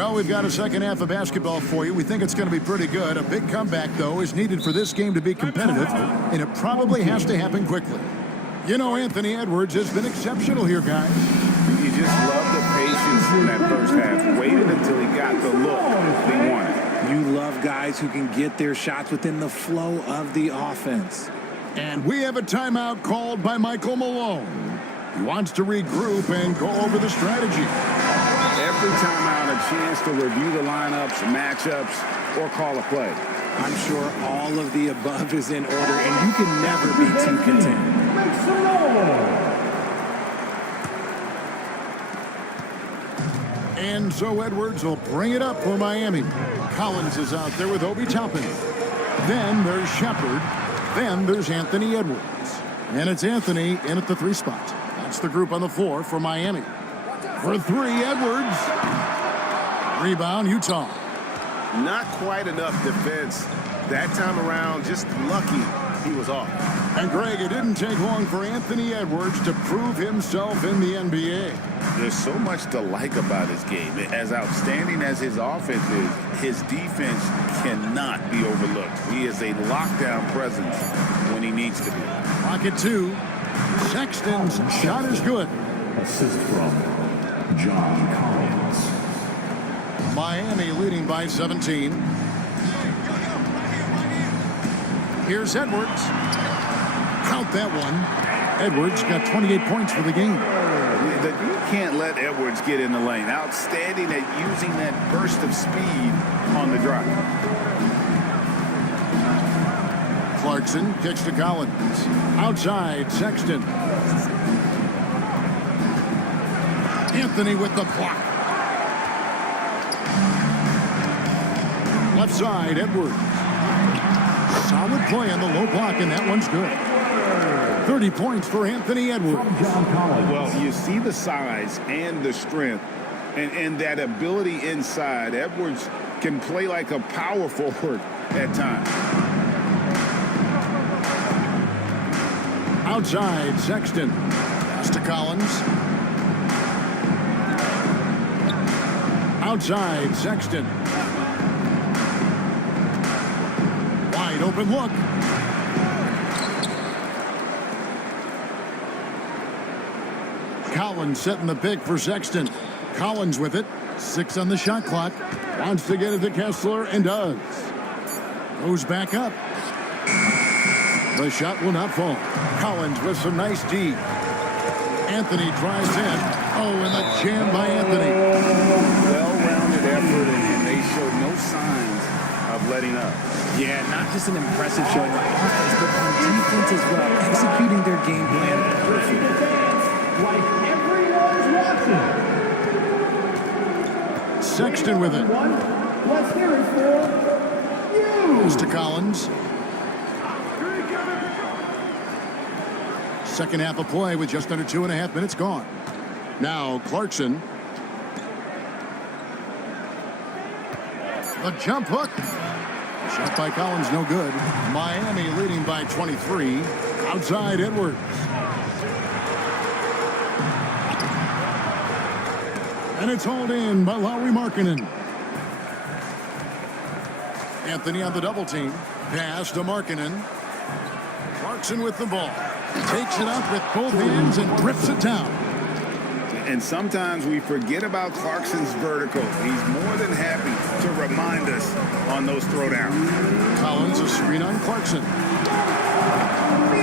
Well, we've got a second half of basketball for you. We think it's going to be pretty good. A big comeback, though, is needed for this game to be competitive, and it probably has to happen quickly. You know, Anthony Edwards has been exceptional here, guys. You just love the patience in that first half. Waited until he got the look he wanted. You love guys who can get their shots within the flow of the offense. And we have a timeout called by Michael Malone. He wants to regroup and go over the strategy. Every timeout, a chance to review the lineups, matchups, or call a play. I'm sure all of the above is in order, and you can never be too content. And so Edwards will bring it up for Miami. Collins is out there with Obi Toppin. Then there's Shepard. Then there's Anthony Edwards. And it's Anthony in at the 3 spot. That's the group on the floor for Miami. For 3, Edwards. Rebound, Utah. Not quite enough defense that time around. Just lucky he was off. And Greg, it didn't take long for Anthony Edwards to prove himself in the NBA. There's so much to like about his game. As outstanding as his offense is, his defense cannot be overlooked. He is a lockdown presence when he needs to be. Pocket 2. Sexton's shot is good. Assist from John Collins. Miami leading by 17. Here's Edwards. Count that one. Edwards got 28 points for the game. You can't let Edwards get in the lane. Outstanding at using that burst of speed on the drive. Clarkson kicks to Collins. Outside, Sexton. Anthony with the block. Left side, Edwards. Solid play on the low block, and that one's good. 30 points for Anthony Edwards. Well, you see the size and the strength and that ability inside. Edwards can play like a power forward at times. Outside, Sexton. Pass to Collins. Outside, Sexton. Wide open look. Collins setting the pick for Sexton. Collins with it. 6 on the shot clock. Wants to get it to Kessler and does. Goes back up. The shot will not fall. Collins with some nice D. Anthony drives in. Oh, and the jam by Anthony. Well-rounded effort, and they showed no signs of letting up. Yeah, not just an impressive showing on offense, but on defense as well, executing their game plan perfectly. Like everyone's watching. Sexton with it. Let's hear it for you. Goes to Collins. Second half of play with just under 2.5 minutes gone. Now Clarkson. The jump hook. Shot by Collins, no good. Miami leading by 23. Outside Edwards. And it's hauled in by Lauri Markkanen. Anthony on the double team. Pass to Markkanen. Clarkson with the ball. Takes it up with both hands and rips it down. And sometimes we forget about Clarkson's vertical. He's more than happy to remind us on those throwdowns. Collins a screen on Clarkson.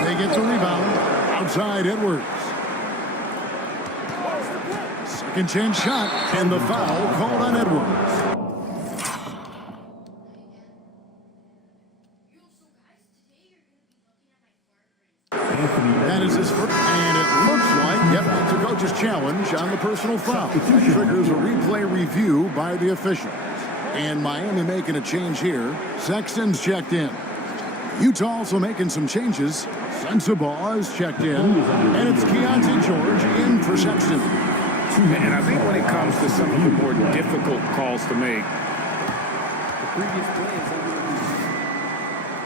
They get the rebound. Outside Edwards. Second chance shot, and the foul called on Edwards. That is his first, and it looks like, yep, it's a coach's challenge on the personal foul. Triggers a replay review by the officials. And Miami making a change here. Sexton's checked in. Utah also making some changes. Sensabaugh is checked in. And it's Keontae George in for Sexton. And I think when it comes to some of the more difficult calls to make, the previous play is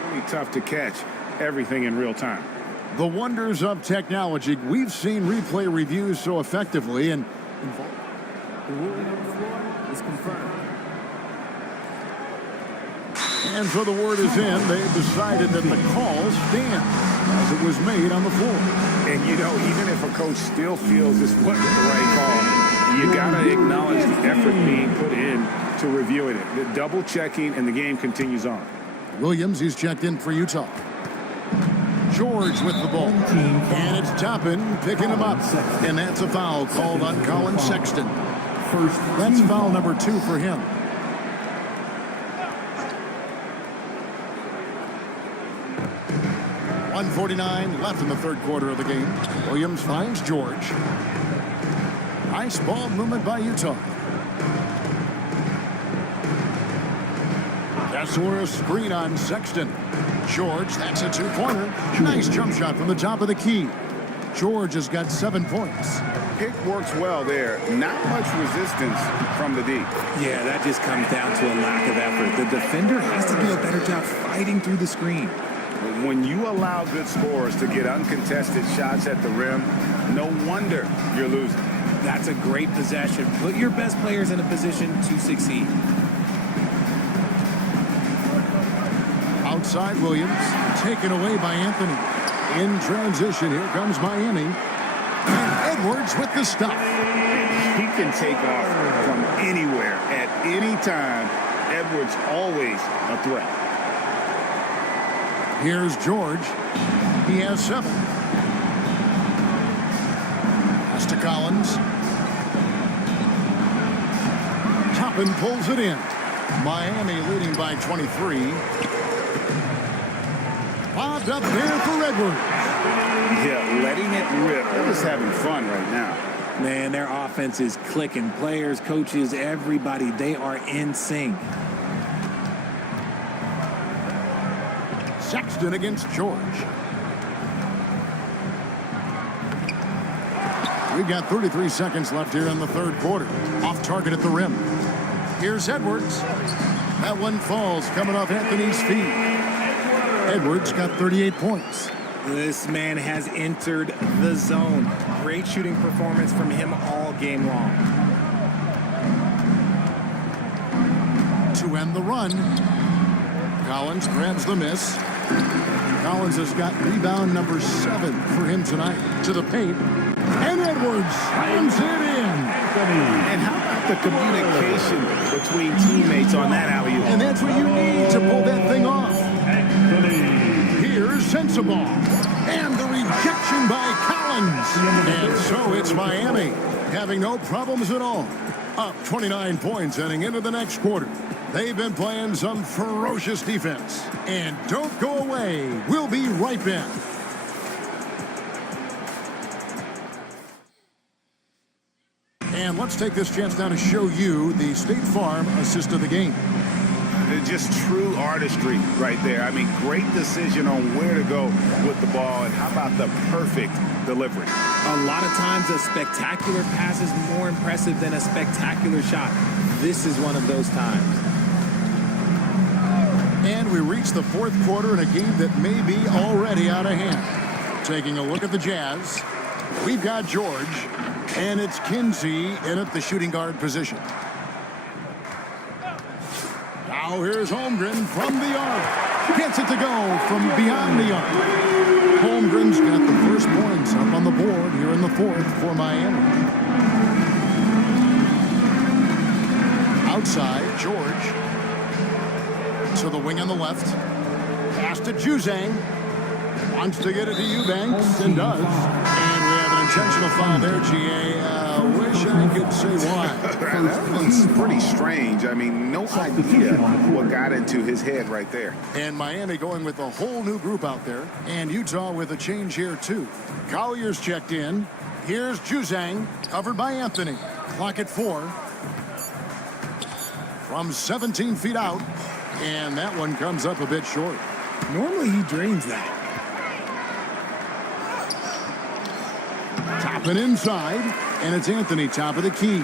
really tough to catch everything in real time. The wonders of technology. We've seen replay reviews so effectively, and The ruling on the floor is confirmed. And so the word is in. They've decided that the call stands as it was made on the floor. And, you know, even if a coach still feels this wasn't the right call, you got to acknowledge the effort being put in to reviewing it. The double checking, and the game continues on. Williams, he's checked in for Utah. George with the ball. And it's Toppin picking him up. And that's a foul called on Colin Sexton. That's foul number 2 for him. .149 left in the third quarter of the game. Williams finds George. Nice ball movement by Utah. Kessler, screen on Sexton. George, that's a 2-pointer. Nice jump shot from the top of the key. George has got 7 points. Pick works well there. Not much resistance from the D. Yeah, that just comes down to a lack of effort. The defender has to do a better job fighting through the screen. When you allow good scorers to get uncontested shots at the rim, no wonder you're losing. That's a great possession. Put your best players in a position to succeed. Outside Williams, taken away by Anthony. In transition, here comes Miami. And Edwards with the stop. He can take off from anywhere at any time. Edwards always a threat. Here's George. He has 7. Pass to Collins. Toppin pulls it in. Miami leading by 23. Bobbed up there for Edwards. Yeah, letting it rip. They're just having fun right now. Man, their offense is clicking. Players, coaches, everybody, they are in sync. Sexton against George. We've got 33 seconds left here in the third quarter. Off target at the rim. Here's Edwards. That one falls coming off Anthony's feet. Edwards got 38 points. This man has entered the zone. Great shooting performance from him all game long. To end the run, Collins grabs the miss. Collins has got rebound number 7 for him tonight. To the paint. And Edwards slams it in. And how about the communication between teammates on that alley-oop? And that's what you need to pull that thing off. Here's Sensabaugh. And the rejection by Collins. And so it's Miami having no problems at all. Up 29 points heading into the next quarter. They've been playing some ferocious defense. And don't go away. We'll be right back. And let's take this chance now to show you the State Farm assist of the game. Just true artistry right there. I mean, great decision on where to go with the ball, and how about the perfect delivery? A lot of times a spectacular pass is more impressive than a spectacular shot. This is one of those times. And we reach the fourth quarter in a game that may be already out of hand. Taking a look at the Jazz, we've got George, and it's Kinsey in at the shooting guard position. Now here's Holmgren from the arc. Gets it to go from beyond the arc. Holmgren's got the first points up on the board here in the fourth for Miami. Outside, George. To the wing on the left. Pass to Juzang. Wants to get it to Eubanks and does. And we have an intentional foul there, GA. Wish I could say why. That one's pretty strange. I mean, no idea what got into his head right there. And Miami going with a whole new group out there. And Utah with a change here, too. Collier's checked in. Here's Juzang, covered by Anthony. Clock at 4. From 17 feet out. And that one comes up a bit short. Normally he drains that. Toppin inside, and it's Anthony, top of the key.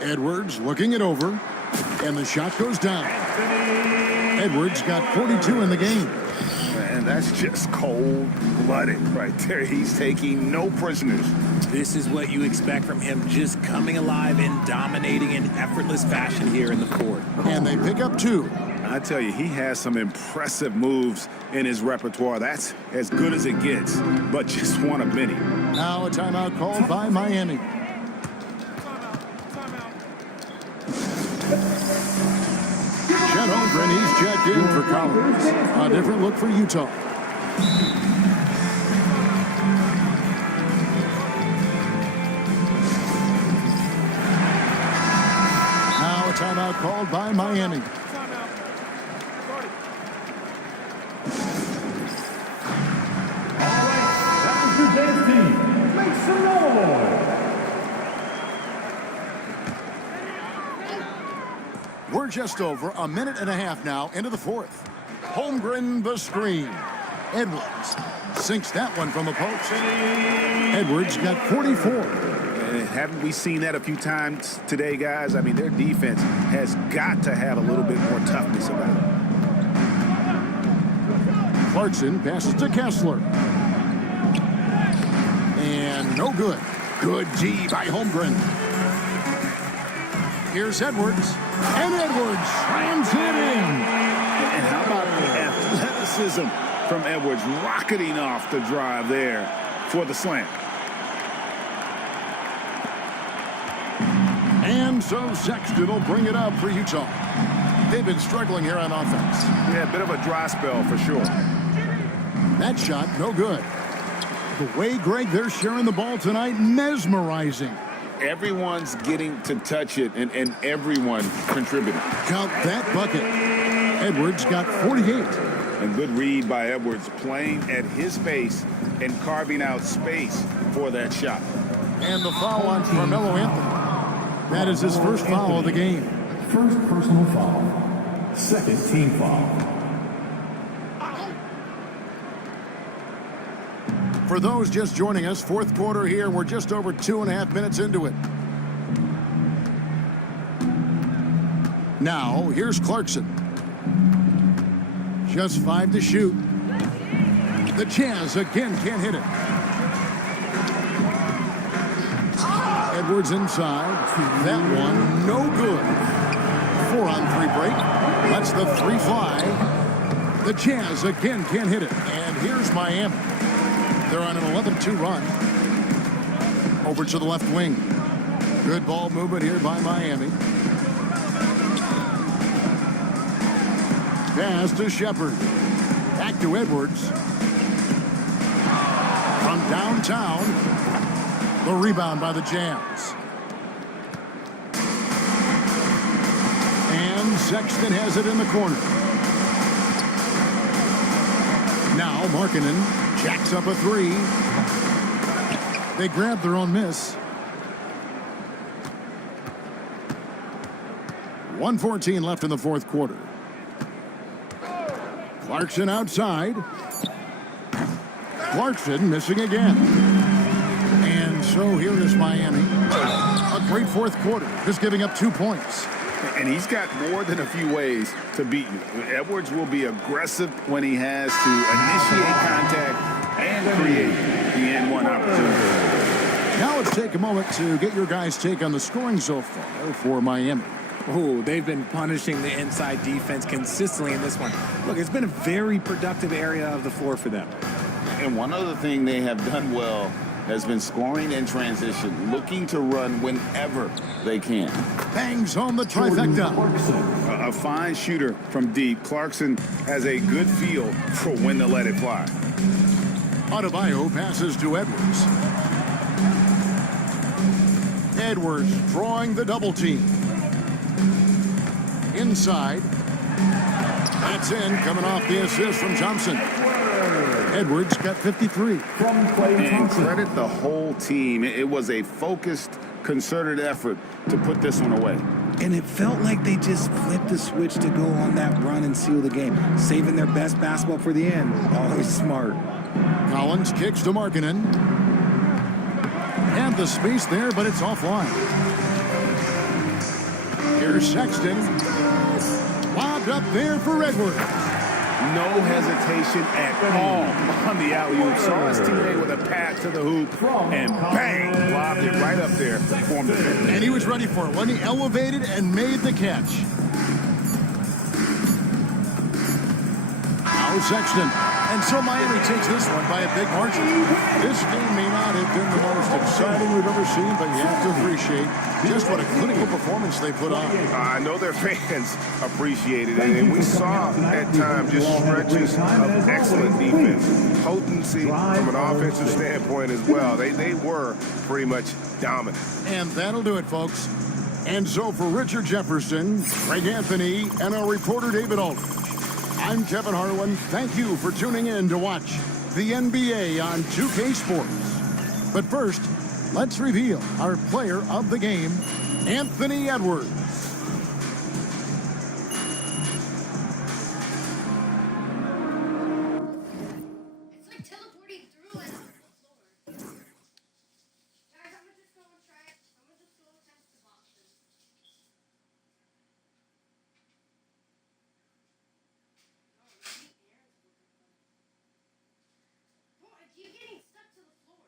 Edwards looking it over, and the shot goes down. Edwards got 42 in the game. And that's just cold-blooded right there. He's taking no prisoners. This is what you expect from him, just coming alive and dominating in effortless fashion here in the fourth. And they pick up 2. I tell you, he has some impressive moves in his repertoire. That's as good as it gets, but just one of many. Now a timeout called by Miami. Chet Holmgren, he's checked in for Collins. A different look for Utah. Now a timeout called by Miami. Make some noise. We're just over a minute and a half now into the fourth. Holmgren the screen. Edwards sinks that one from the post. Edwards got 44. Haven't we seen that a few times today, guys? I mean, their defense has got to have a little bit more toughness about it. Clarkson passes to Kessler. And no good. Good D by Holmgren. Here's Edwards. And Edwards slams it in. And how about the athleticism from Edwards rocketing off the drive there for the slam. And so Sexton will bring it up for Utah. They've been struggling here on offense. Yeah, a bit of a dry spell for sure. That shot, no good. The way, Greg, they're sharing the ball tonight, mesmerizing. Everyone's getting to touch it, and everyone contributing. Count that bucket. Edwards got 48. A good read by Edwards, playing at his pace and carving out space for that shot. And the foul on Carmelo Anthony. That is his first foul of the game. First personal foul. Second team foul. For those just joining us, fourth quarter here. We're just over 2.5 minutes into it. Now, here's Clarkson. Just 5 to shoot. The Jazz again can't hit it. Edwards inside. That one, no good. 4-on-3 break. Lets the 3 fly. The Jazz again can't hit it. And here's Miami. They're on an 11-2 run. Over to the left wing. Good ball movement here by Miami. Pass to Shepard. Back to Edwards. From downtown. The rebound by the Jazz. And Sexton has it in the corner. Now Markkanen jacks up a 3. They grab their own miss. 1:14 left in the fourth quarter. Clarkson outside. Clarkson missing again. And so here is Miami. A great fourth quarter, just giving up 2 points. And he's got more than a few ways to beat you. Edwards will be aggressive when he has to initiate contact and create the N1 opportunity. Now let's take a moment to get your guys' take on the scoring so far for Miami. Oh, they've been punishing the inside defense consistently in this one. Look, it's been a very productive area of the floor for them. And one other thing they have done well has been scoring in transition, looking to run whenever they can. Bangs home the trifecta. A fine shooter from deep. Clarkson has a good feel for when to let it fly. Adebayo passes to Edwards. Edwards drawing the double team. Inside. That's in, coming off the assist from Thompson. Edwards got 53. And credit the whole team. It was a focused, concerted effort to put this one away. And it felt like they just flipped the switch to go on that run and seal the game, saving their best basketball for the end. Always smart. Collins kicks to Markkanen. And the space there, but it's offline. Here's Sexton. Lobbed up there for Edwards. No hesitation at all on the alley-oop. Saw his teammate with a pass to the hoop, and bang, lobbed it right up there for him to finish. And he was ready for it when he elevated and made the catch. Now Sexton. And so Miami takes this one by a big margin. This game may not have been the most exciting we've ever seen, but you have to appreciate just what a clinical performance they put on. I know their fans appreciated it, and we saw at times just stretches of excellent defense, potency from an offensive standpoint as well. They were pretty much dominant. And that'll do it, folks. And so for Richard Jefferson, Greg Anthony, and our reporter David Aldridge, I'm Kevin Harlan. Thank you for tuning in to watch the NBA on 2K Sports. But first, let's reveal our player of the game, Anthony Edwards. It's like teleporting through and off the floor. Guys, I'm gonna just go and try it. I'm gonna just go and test the boxes. Oh, I keep getting stuck to the floor.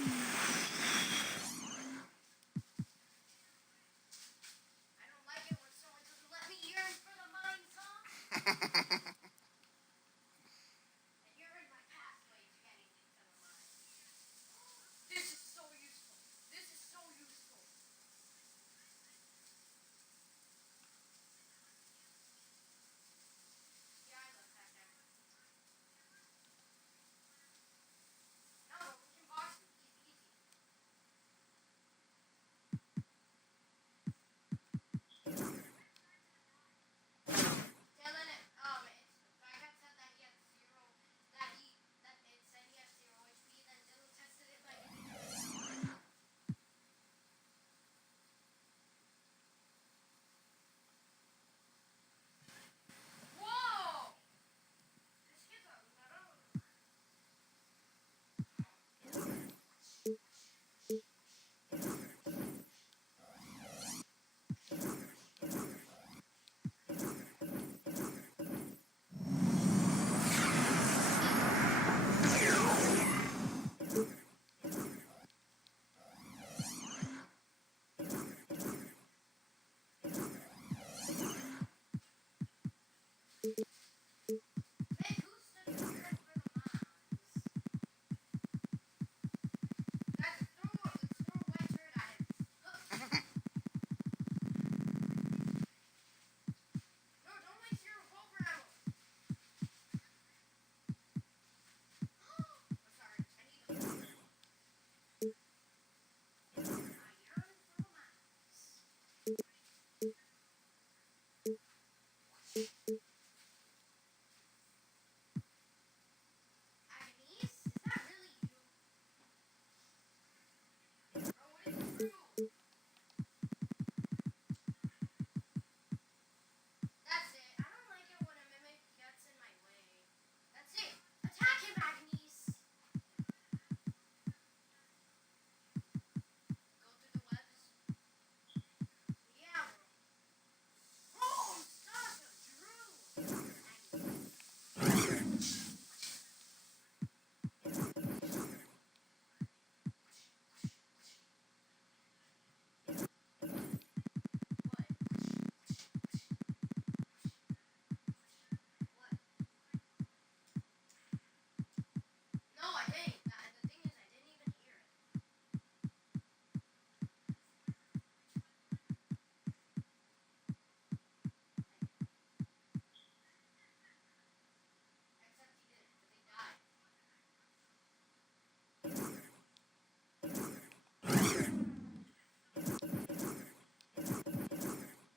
I don't like it when someone doesn't let me yearn for the mind song. And you're in my pathway to getting into the mind. This is so useful. This is so useful. Yeah, I love that guy. No, but we can box him. He's easy. Dylan, it's Baghat said that he had zero, that it said he had 0 HP, then Dylan tested it like it didn't. Whoa! This kid's a metal. Hey, who's the yearn for the minds? Guys, let's throw a white turd at him. Look. No, don't waste your revolver ammo. Oh, sorry. I need them. I yearn for the minds. Agnes, is that really you? Bro, what is true? That's it. I don't like it when a mimic gets in my way. That's it. Attack him, Agnes. Go through the webs. Yeah, bro. Oh, Sasha, Drew. What? What? No, I didn't. The thing is, I didn't even hear it. Except he didn't, because he died.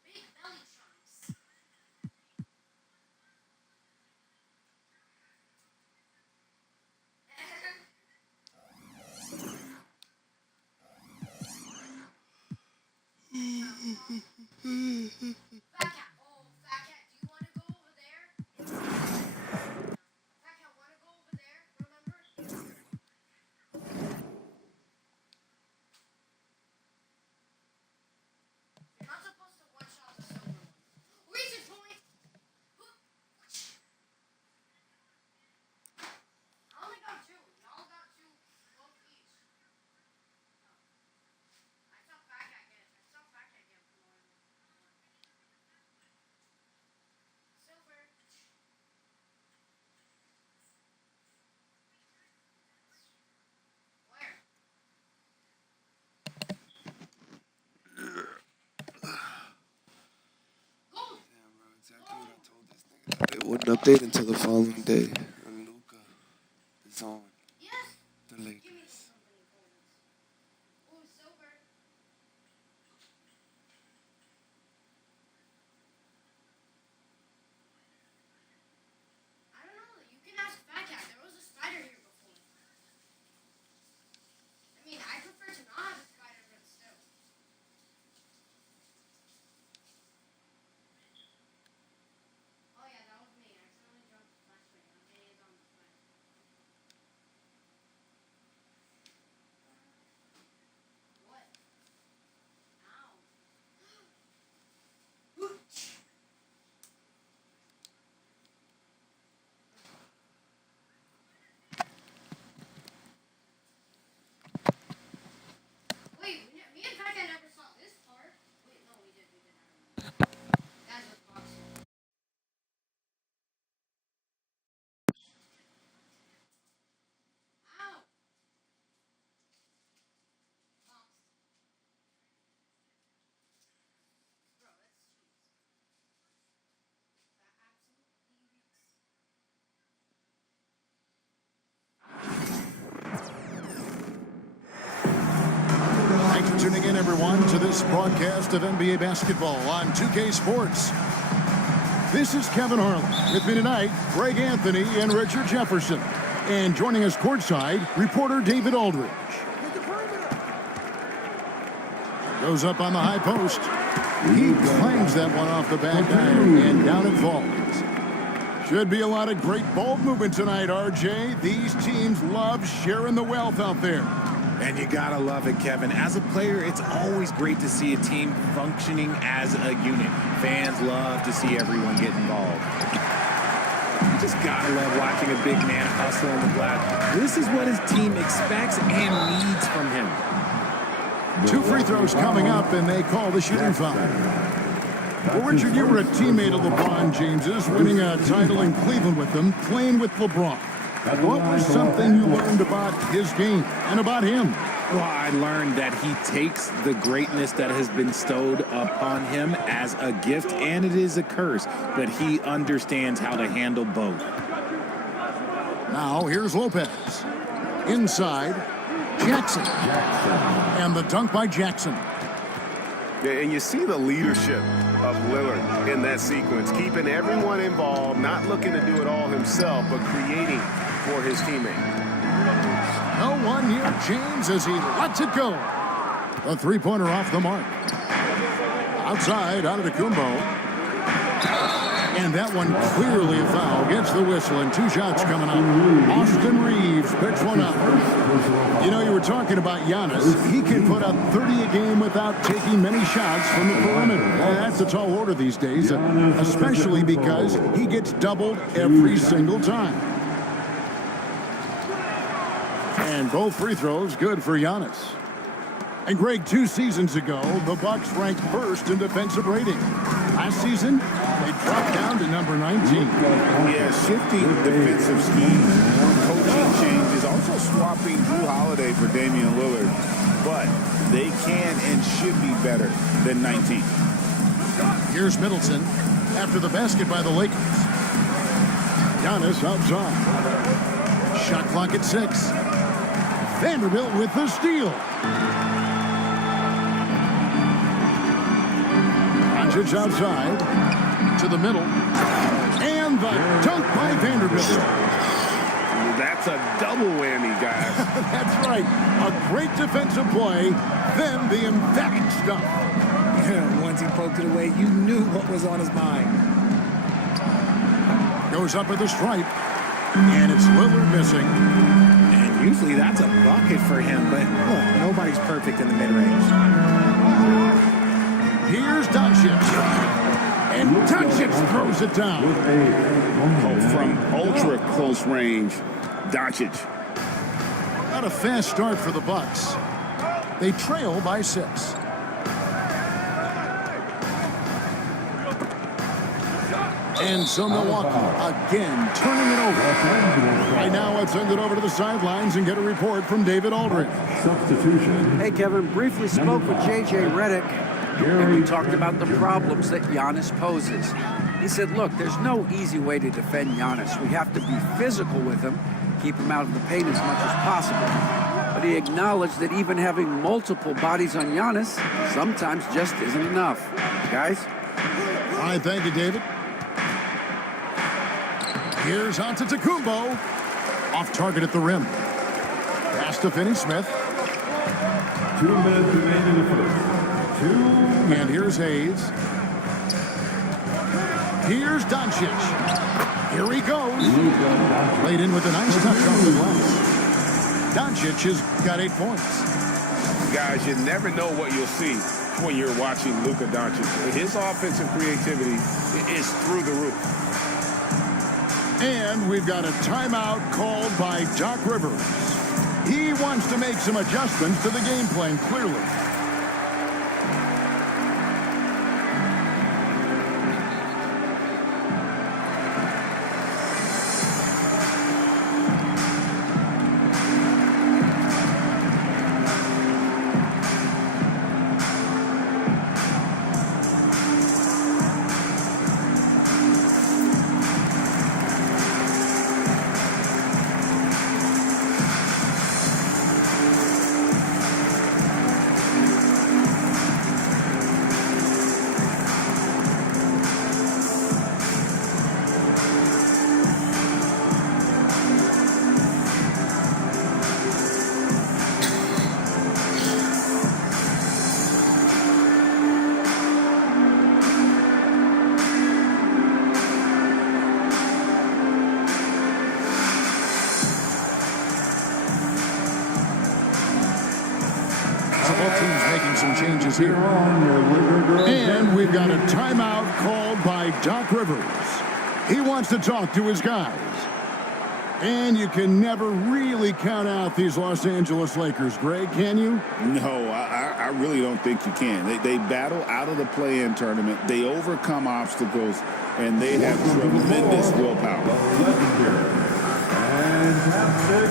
Big belly chunks. Fat cat. Oh, fat cat, do you want to go over there? Fat cat, want to go over there? Remember? You're not supposed to one-shot the silver one. Reason point! I only got two. Y'all got two, both each. I saw fat cat get. I saw fat cat get more than silver. Where? Gold. Damn, bro, exactly what I told this nigga. It wouldn't update until the following day. And Luca is on Yes. the Give me Lakers. some company points. Oh, silver. I don't know. You can ask fat cat. There was a spider here before. I mean, I prefer to not have a spider, but still. Oh yeah, that was me. I accidentally dropped the flashlight. Okay, it's on the flashlight. tuning in, everyone, to this broadcast of NBA basketball on 2K Sports. This is Kevin Harlan. With me tonight, Greg Anthony and Richard Jefferson. And joining us courtside, reporter David Aldridge. Goes up on the high post. He clangs that one off the back iron, and down it falls. Should be a lot of great ball movement tonight, RJ. These teams love sharing the wealth out there. And you gotta love it, Kevin. As a player, it's always great to see a team functioning as a unit. Fans love to see everyone get involved. You just gotta love watching a big man hustle on the glass. This is what his team expects and needs from him. 2 free throws coming up, and they call the shooting foul. Well, Richard, you were a teammate of LeBron James's, winning a title in Cleveland with him, playing with LeBron. What was something you learned about his game and about him? Well, I learned that he takes the greatness that has been bestowed upon him as a gift, and it is a curse, but he understands how to handle both. Now, here's Lopez. Inside, Jackson. And the dunk by Jackson. Yeah, and you see the leadership of Lillard in that sequence, keeping everyone involved, not looking to do it all himself, but creating for his teammate. No one near James as he lets it go. A three-pointer off the mark. Outside, out of the Kumbo. And that one clearly a foul. Gets the whistle, and 2 shots coming up. Austin Reeves picks one up. You know, you were talking about Giannis. He can put up 30 a game without taking many shots from the perimeter. That's a tall order these days, especially because he gets doubled every single time. And both free throws good for Giannis. And Greg, 2 seasons ago, the Bucks ranked first in defensive rating. Last season, they dropped down to number 19. Yeah, shifting defensive scheme, coaching changes, also swapping Drew Holiday for Damian Lillard. But they can and should be better than 19. Here's Middleton after the basket by the Lakers. Giannis outside. Shot clock at 6. Vanderbilt with the steal. Doncic outside to the middle. And the dunk by Vanderbilt. That's a double whammy, guys. That's right. A great defensive play, then the emphatic stuff. Yeah, once he poked it away, you knew what was on his mind. Goes up at the stripe. And it's Lillard missing. And usually that's a bucket for him, but look, nobody's perfect in the mid-range. Here's Doncic. And Doncic throws it down. Oh, from ultra close range, Doncic. Not a fast start for the Bucks. They trail by 6. And so Milwaukee again turning it over. Right now, let's send it over to the sidelines and get a report from David Aldridge. Substitution. Hey, Kevin, briefly spoke with J.J. Redick, and we talked about the problems that Giannis poses. He said, look, there's no easy way to defend Giannis. We have to be physical with him, keep him out of the paint as much as possible. But he acknowledged that even having multiple bodies on Giannis sometimes just isn't enough. Guys? All right, thank you, David. Here's Antetokounmpo. Off target at the rim. Pass to Finney-Smith. 2 minutes remaining in the first. 2 minutes. And here's Hayes. Here's Doncic. Here he goes. Laid in with a nice touch off the glass. Doncic has got 8 points. Guys, you never know what you'll see when you're watching Luka Doncic. His offensive creativity is through the roof. And we've got a timeout called by Doc Rivers. He wants to make some adjustments to the game plan, clearly. Both teams making some changes here. On your Liquor Girl. And we've got a timeout called by Doc Rivers. He wants to talk to his guys. And you can never really count out these Los Angeles Lakers, Greg, can you? No, I really don't think you can. They battle out of the play-in tournament. They overcome obstacles, and they have tremendous willpower. Legendary. Fantastic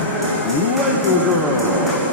Liquor Girl.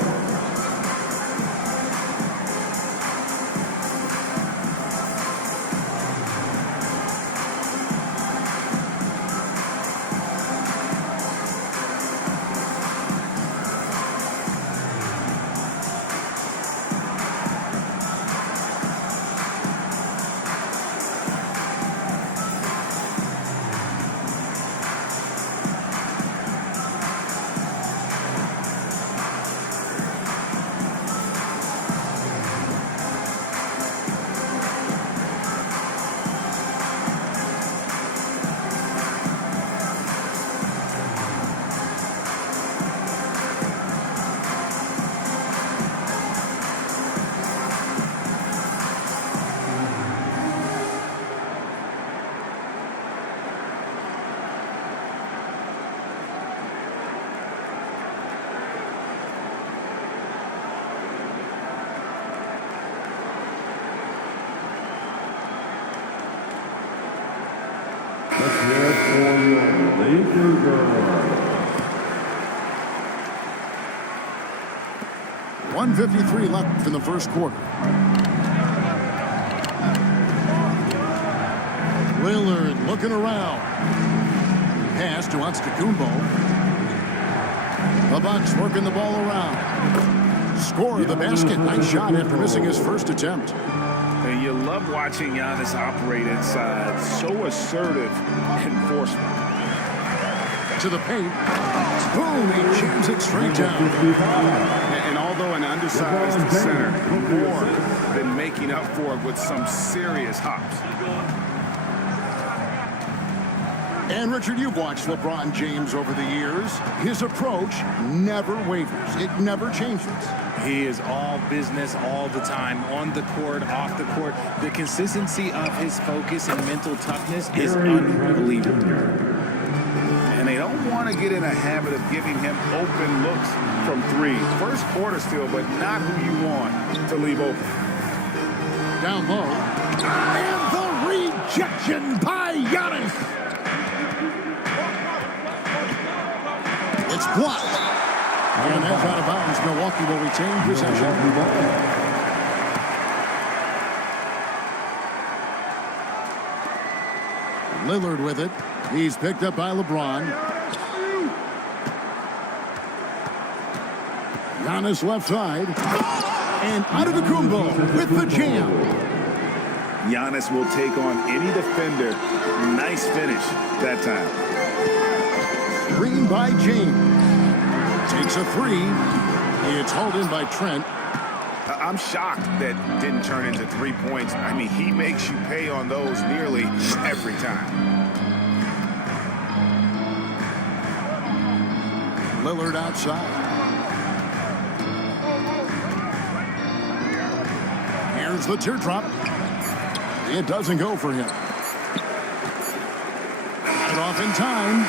Let's hear it for your Laker Girl. 1:53 left in the first quarter. Lillard looking around. Pass to Antetokounmpo. The Bucks working the ball around. Score the basket. Nice shot after missing his first attempt. And you love watching Giannis operate inside. So assertive enforcement. To the paint. Boom, he jams it straight down. And although an undersized center, more than making up for it with some serious hops. And Richard, you've watched LeBron James over the years. His approach never wavers. It never changes. He is all business all the time, on the court, off the court. The consistency of his focus and mental toughness is unbelievable. And they don't want to get in a habit of giving him open looks from three. First quarter still, but not who you want to leave open. Down low. And the rejection by Giannis. It's blocked. And that's out of bounds. Milwaukee will retain possession. Lillard with it. He's picked up by LeBron. Giannis left side. And Antetokounmpo with the jam. Giannis will take on any defender. Nice finish that time. Screen by James. Takes a three. It's hauled in by Trent. I'm shocked that didn't turn into 3 points. I mean, he makes you pay on those nearly every time. Lillard outside. Here's the teardrop. It doesn't go for him. Got it off in time.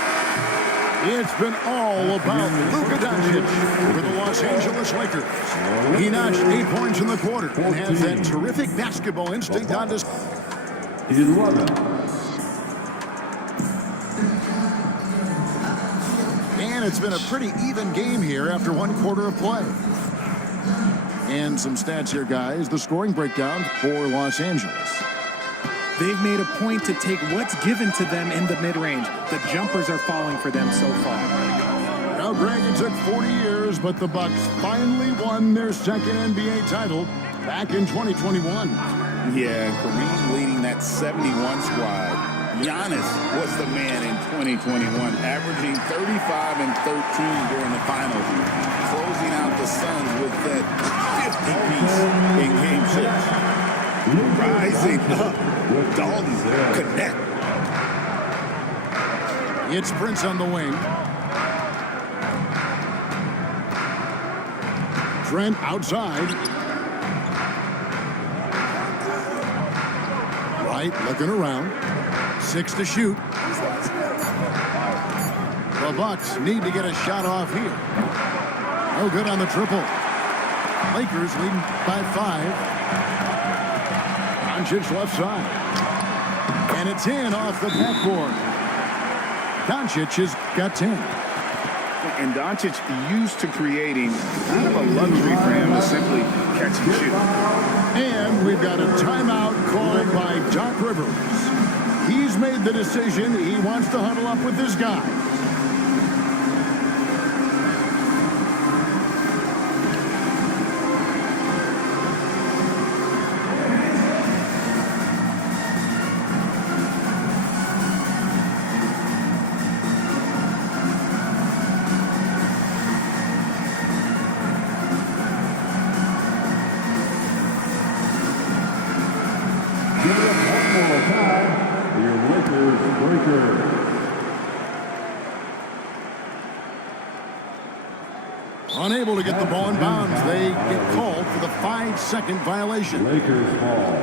It's been all about Luka Doncic for the Los Angeles Lakers. He notched 8 points in the quarter and has that terrific basketball instinct on display. 11. And it's been a pretty even game here after 1 quarter of play. And some stats here, guys. The scoring breakdown for Los Angeles. They've made a point to take what's given to them in the mid-range. The jumpers are falling for them so far. Now, Greg, it took 40 years, but the Bucks finally won their second NBA title back in 2021. Yeah, Kareem leading that 71 squad. Giannis was the man in 2021, averaging 35 and 13 during the finals, closing out the Suns with that 50-piece in Game 6. Rising up, Dalton connect. It's Prince on the wing. Trent outside. White looking around. 6 to shoot. The Bucks need to get a shot off here. No good on the triple. Lakers leading by 5. Doncic left side. And it's in off the backboard. Doncic has got 10. And Doncic used to creating kind of a luxury for him to simply catch and shoot. And we've got a timeout called by Doc Rivers. He's made the decision. He wants to huddle up with his guys. Give it up one more time for your Lakers breaker. Unable to get the ball in bounds. They get called for the 5-second violation. Lakers ball.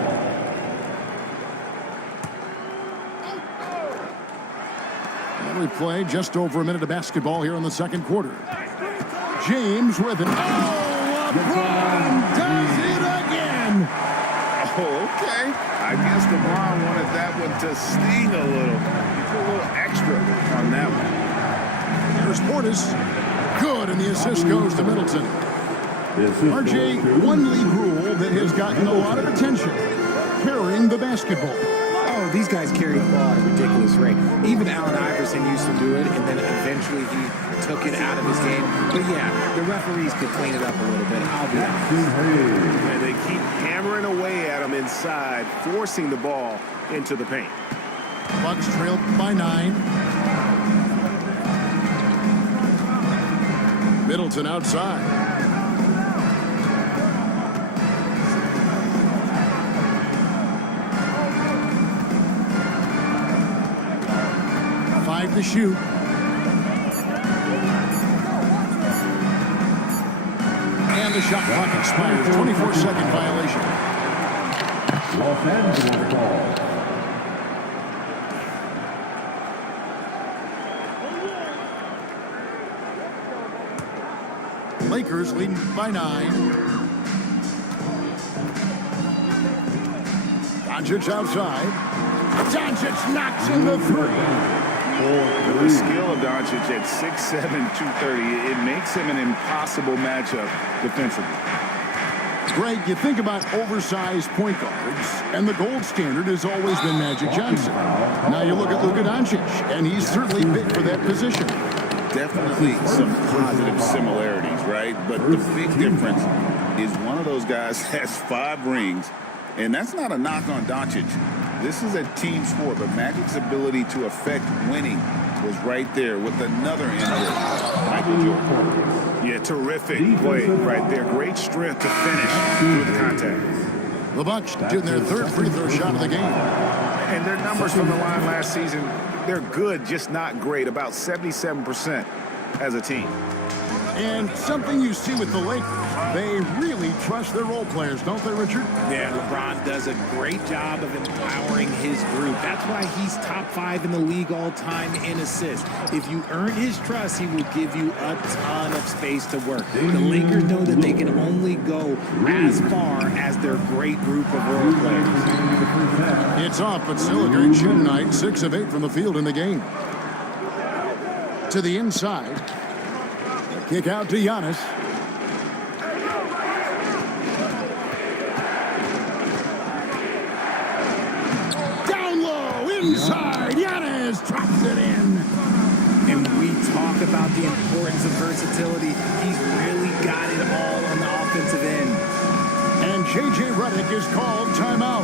And we play just over a minute of basketball here in the second quarter. James with it. Oh, LeBron does it again. Oh, okay. I guess LeBron wanted that one to sting a little. He put a little extra on that one. There's Portis. Good, and the assist goes to Middleton. RJ, one league rule that has gotten a lot of attention, carrying the basketball. Oh, these guys carry the ball at a ridiculous rate. Even Allen Iverson used to do it, and then eventually he took it out of his game. But yeah, the referees could clean it up a little bit. I'll be honest. And they keep hammering away at him inside, forcing the ball into the paint. Bucks trailed by 9. Middleton outside. Five to shoot. And the shot clock expires. 24-second violation. Los Angeles ball. Lakers leading by 9. Doncic outside. Doncic knocks in the 3. The skill of Doncic at 6'7", 230, it makes him an impossible matchup defensively. Greg, you think about oversized point guards, and the gold standard has always been Magic Johnson. Now you look at Luka Doncic, and he's certainly big for that position. Definitely some positive similarities, right? But the big difference is one of those guys has 5 rings, and that's not a knock on Doncic. This is a team sport, but Magic's ability to affect winning was right there with another injury. Michael Jordan. Yeah, terrific play right there. Great strength to finish through the contact. The Bucks doing their 3rd free throw shot of the game. And their numbers from the line last season, they're good, just not great. About 77% as a team. And something you see with the Lakers, they really trust their role players, don't they, Richard? Yeah, LeBron does a great job of empowering his group. That's why he's top 5 in the league all time in assists. If you earn his trust, he will give you a ton of space to work. The Lakers know that they can only go as far as their great group of role players. It's off, but still a great shooting night. 6 of 8 from the field in the game. To the inside. Kick out to Giannis. Down low, inside. Giannis drops it in. And we talk about the importance of versatility. He's really got it all on the offensive end. And J.J. Redick is called timeout.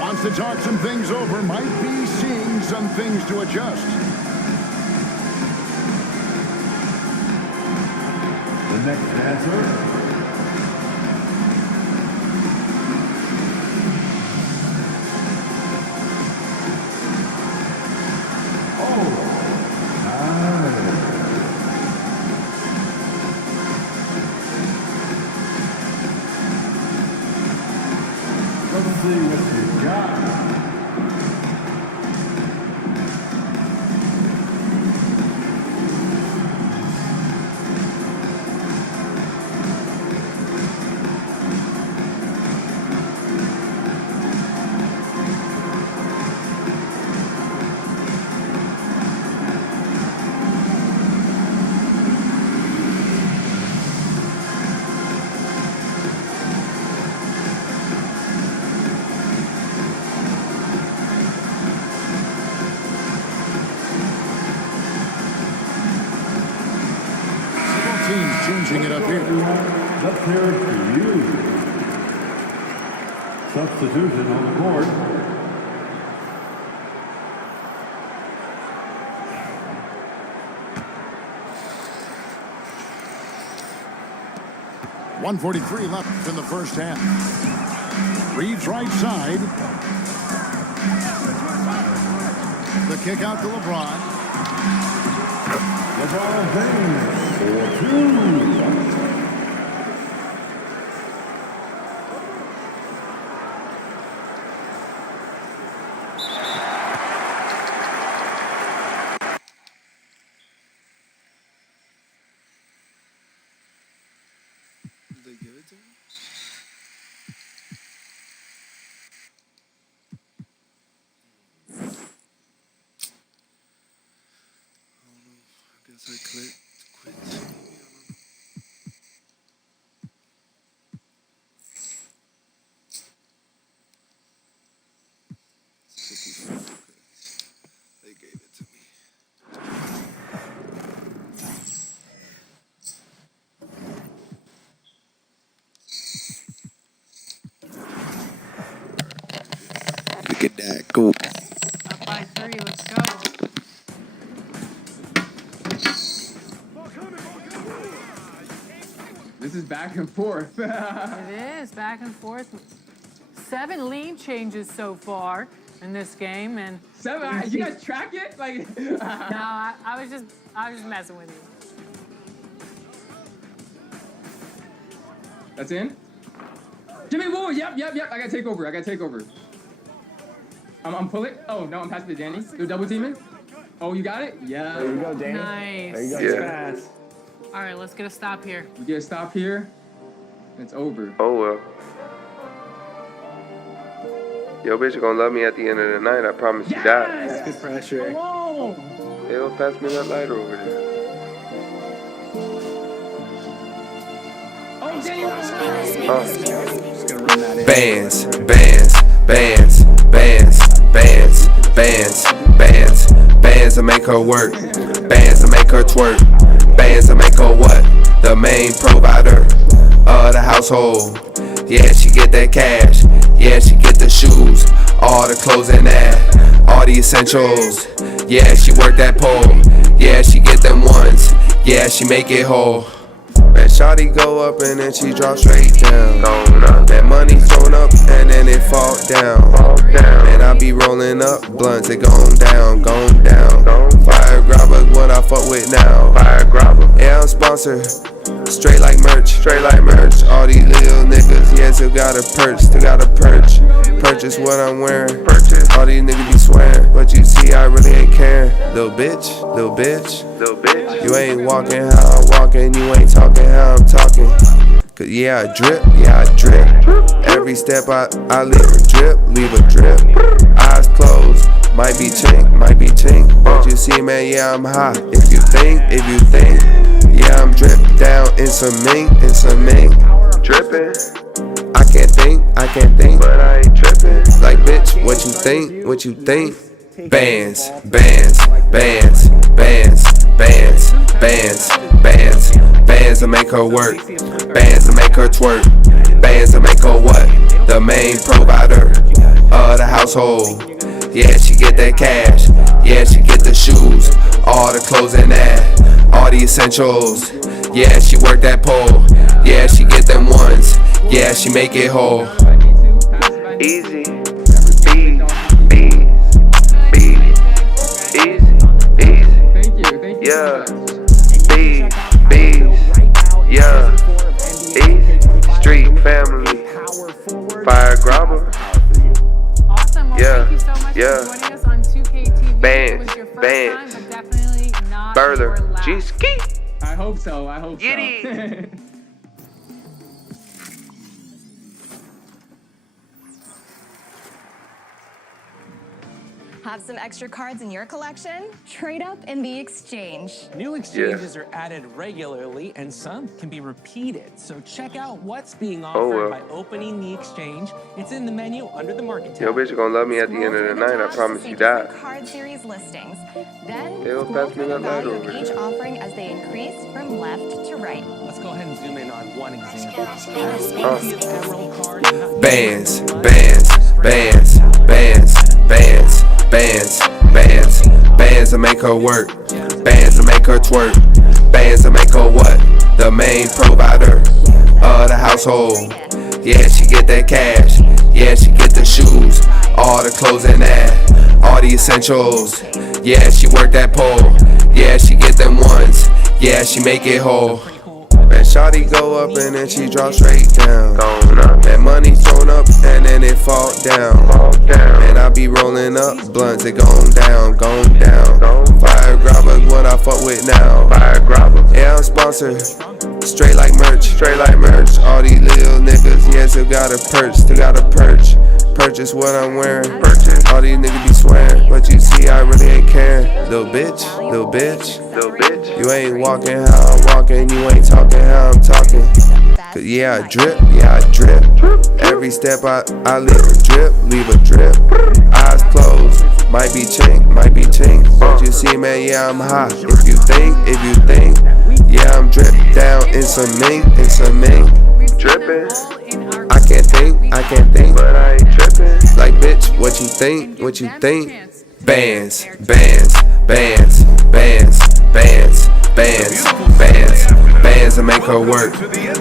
Wants to talk some things over. Might be seeing some things to adjust. The next answer. Let's see what you got. teams changing it up here. Let's hear it for you. Substitution on the court. .143 left in the first half. Reeves right side. The kick out to LeBron. LeBron James for 2. Did they give it to him? I don't know. I guess I clicked quit. Maybe, I don't know. Okay. They gave it to me. Look at that. Go. Up by 3, let's go. This is back and forth. It is back and forth. 7 lead changes so far in this game, and 7? You guys track it? Like, no, I was just messing with you. That's in. Jimmy Woo. Yep. I gotta take over. I'm pulling. Oh no, I'm passing to Danny. They're double teaming. Oh, you got it? Yeah. There you go, Danny. Nice. There you go. Yeah. Fast. All right, let's get a stop here. We get a stop here. It's over. Oh well. Yo, bitch, you gonna love me at the end of the night. I promise you that. Good pressure. Whoa! They'll pass me that lighter over there. Oh, Danny. Just gonna run that in. Bands, bands, bands, bands, bands, bands, bands, bands that make her work. Bands that make her twerk. Bands that make her what? The main provider of the household. Yeah, she get that cash. Yeah, she get the shoes, all the clothes and that, all the essentials. Yeah, she work that pole. Yeah, she get them ones. Yeah, she make it whole. Man, shawty go up and then she drop straight down. That money thrown up and then it fall down. Man, I be rolling up blunts, it gone down. Fire grabber, what I fuck with now. Yeah, I'm sponsored. Straight like merch. All these little niggas, yeah, still got a perch. Purchase what I'm wearing. All these niggas be swearing, but you see, I really ain't caring. Little bitch. You ain't walking how I'm walking, you ain't talking how I'm talking. Cause yeah, I drip. Every step I leave a drip. Eyes closed, might be chink. But you see, man, yeah, I'm high. If you think, yeah, I'm dripped down in some mink. Drippin'. I can't think, but I ain't trippin'. Like, bitch, what you think? Bands that make her work. Bands that make her twerk. Bands that make her what? The main provider of the household. Yeah, she get that cash. Yeah, she get the shoes, all the clothes and that, all the essentials. Yeah, she work that pole. Yeah, she get them ones. Yeah, she make it whole. Easy. Yeah, street family, fire grabber. Awesome. Well, Yeah, thank you so much for yeah. joining us on 2KTV. Bands, It was your first bands. time, but definitely not your Burler, last. G-ski. I hope so. Giddy. Have some extra cards in your collection? Trade up in the exchange. New exchanges are added regularly, and some can be repeated. So check out what's being offered by opening the exchange. It's in the menu under the market tab. Yo, bitch, gonna love me at the end of the night. I promise you that. Card series listings. Then It'll scroll pass me through the that light value of over each there. offering as they increase from left to right. Let's go ahead and zoom in on one example. Bands, bands, bands, bands, bands, bands, bands, bands that make her work, bands that make her twerk, bands that make her what? The main provider of the household. Yeah, she get that cash. Yeah, she get the shoes, all the clothes and that, all the essentials. Yeah, she work that pole. Yeah, she get them ones. Yeah, she make it whole. Man, shawty go up and then she drop straight down. That money thrown up and then it fall down. Man, I be rolling up blunts, it gone down, gone down. Fire grabber, what I fuck with now. Yeah, I'm sponsored, straight like merch, straight like merch. All these little niggas, yeah, still got a perch, still got a perch. Purchase what I'm wearing, purchase. All these niggas be swearing, but you see I really ain't caring. Little bitch, little bitch, little bitch. You ain't walking how I'm walking, you ain't talking how I'm talking. Cause yeah, I drip, yeah, I drip. Every step I leave a drip, Eyes closed, might be chink, but you see, man, yeah, I'm hot. If you think, yeah, I'm dripped down in some mink, dripping. I can't think, but I ain't tripping. Like, bitch, what you think? Bands, bands, bands, bands, bands, bands, bands, bands that make her work,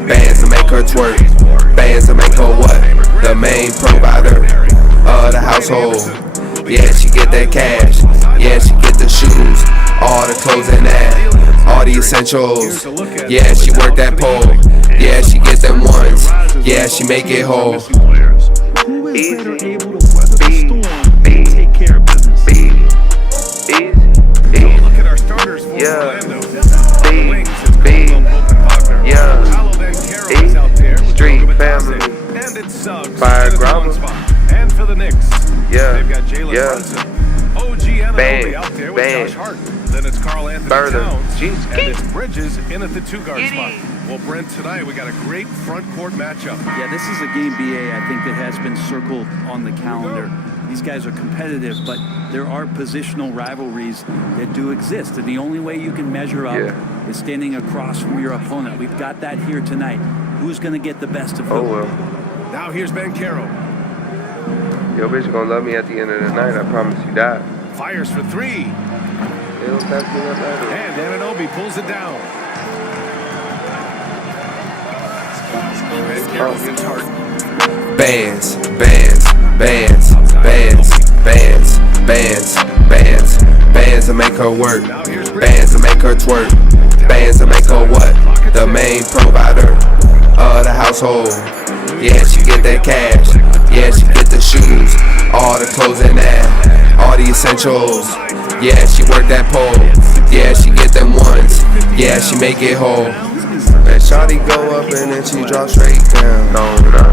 bands that make her twerk, bands that make her what? The main provider of the household. Yeah, she get that cash. Yeah, she get the shoes, all the clothes and that, all the essentials. Yeah, she work that pole. Yeah, she get them ones. Yeah, she make it whole. Who is better able to weather the storm and take care of business? Look at our starters for Orlando. The Wings, it's Caldwell, Pope, and Wagner. Paolo Banchero out there with Street family. And it's Suggs. Fire in the grabber. one spot. And for the Knicks, Yeah, they've got Jalen yeah. Brunson. OG Anunoby Bang, out there with bang. Josh Hart. Then it's Carl Anthony Burner. Towns. Jeez, And it's Bridges in at the two-guard spot. Well, Brent, tonight we got a great front court matchup. Yeah, this is a game, BA, I think, that has been circled on the calendar. These guys are competitive, but there are positional rivalries that do exist. And the only way you can measure up is standing across from your opponent. We've got that here tonight. Who's going to get the best of who? Oh, well. Now here's Banchero. Yo, bitch, gonna love me at the end of the night. I promise you that. Fires for three. It'll pass me that light over. And Anunoby pulls it down. Banchero hits Hart. Bands, bands, bands, bands, bands, bands, bands, bands that make her work, bands that make her twerk, bands that make her what? The main provider of the household. Yeah, she get that cash. Yeah, she get the shoes, all the clothes and that, all the essentials. Yeah, she work that pole. Yeah, she get them ones. Yeah, she make it whole. Man, shawty go up and then she drop straight down.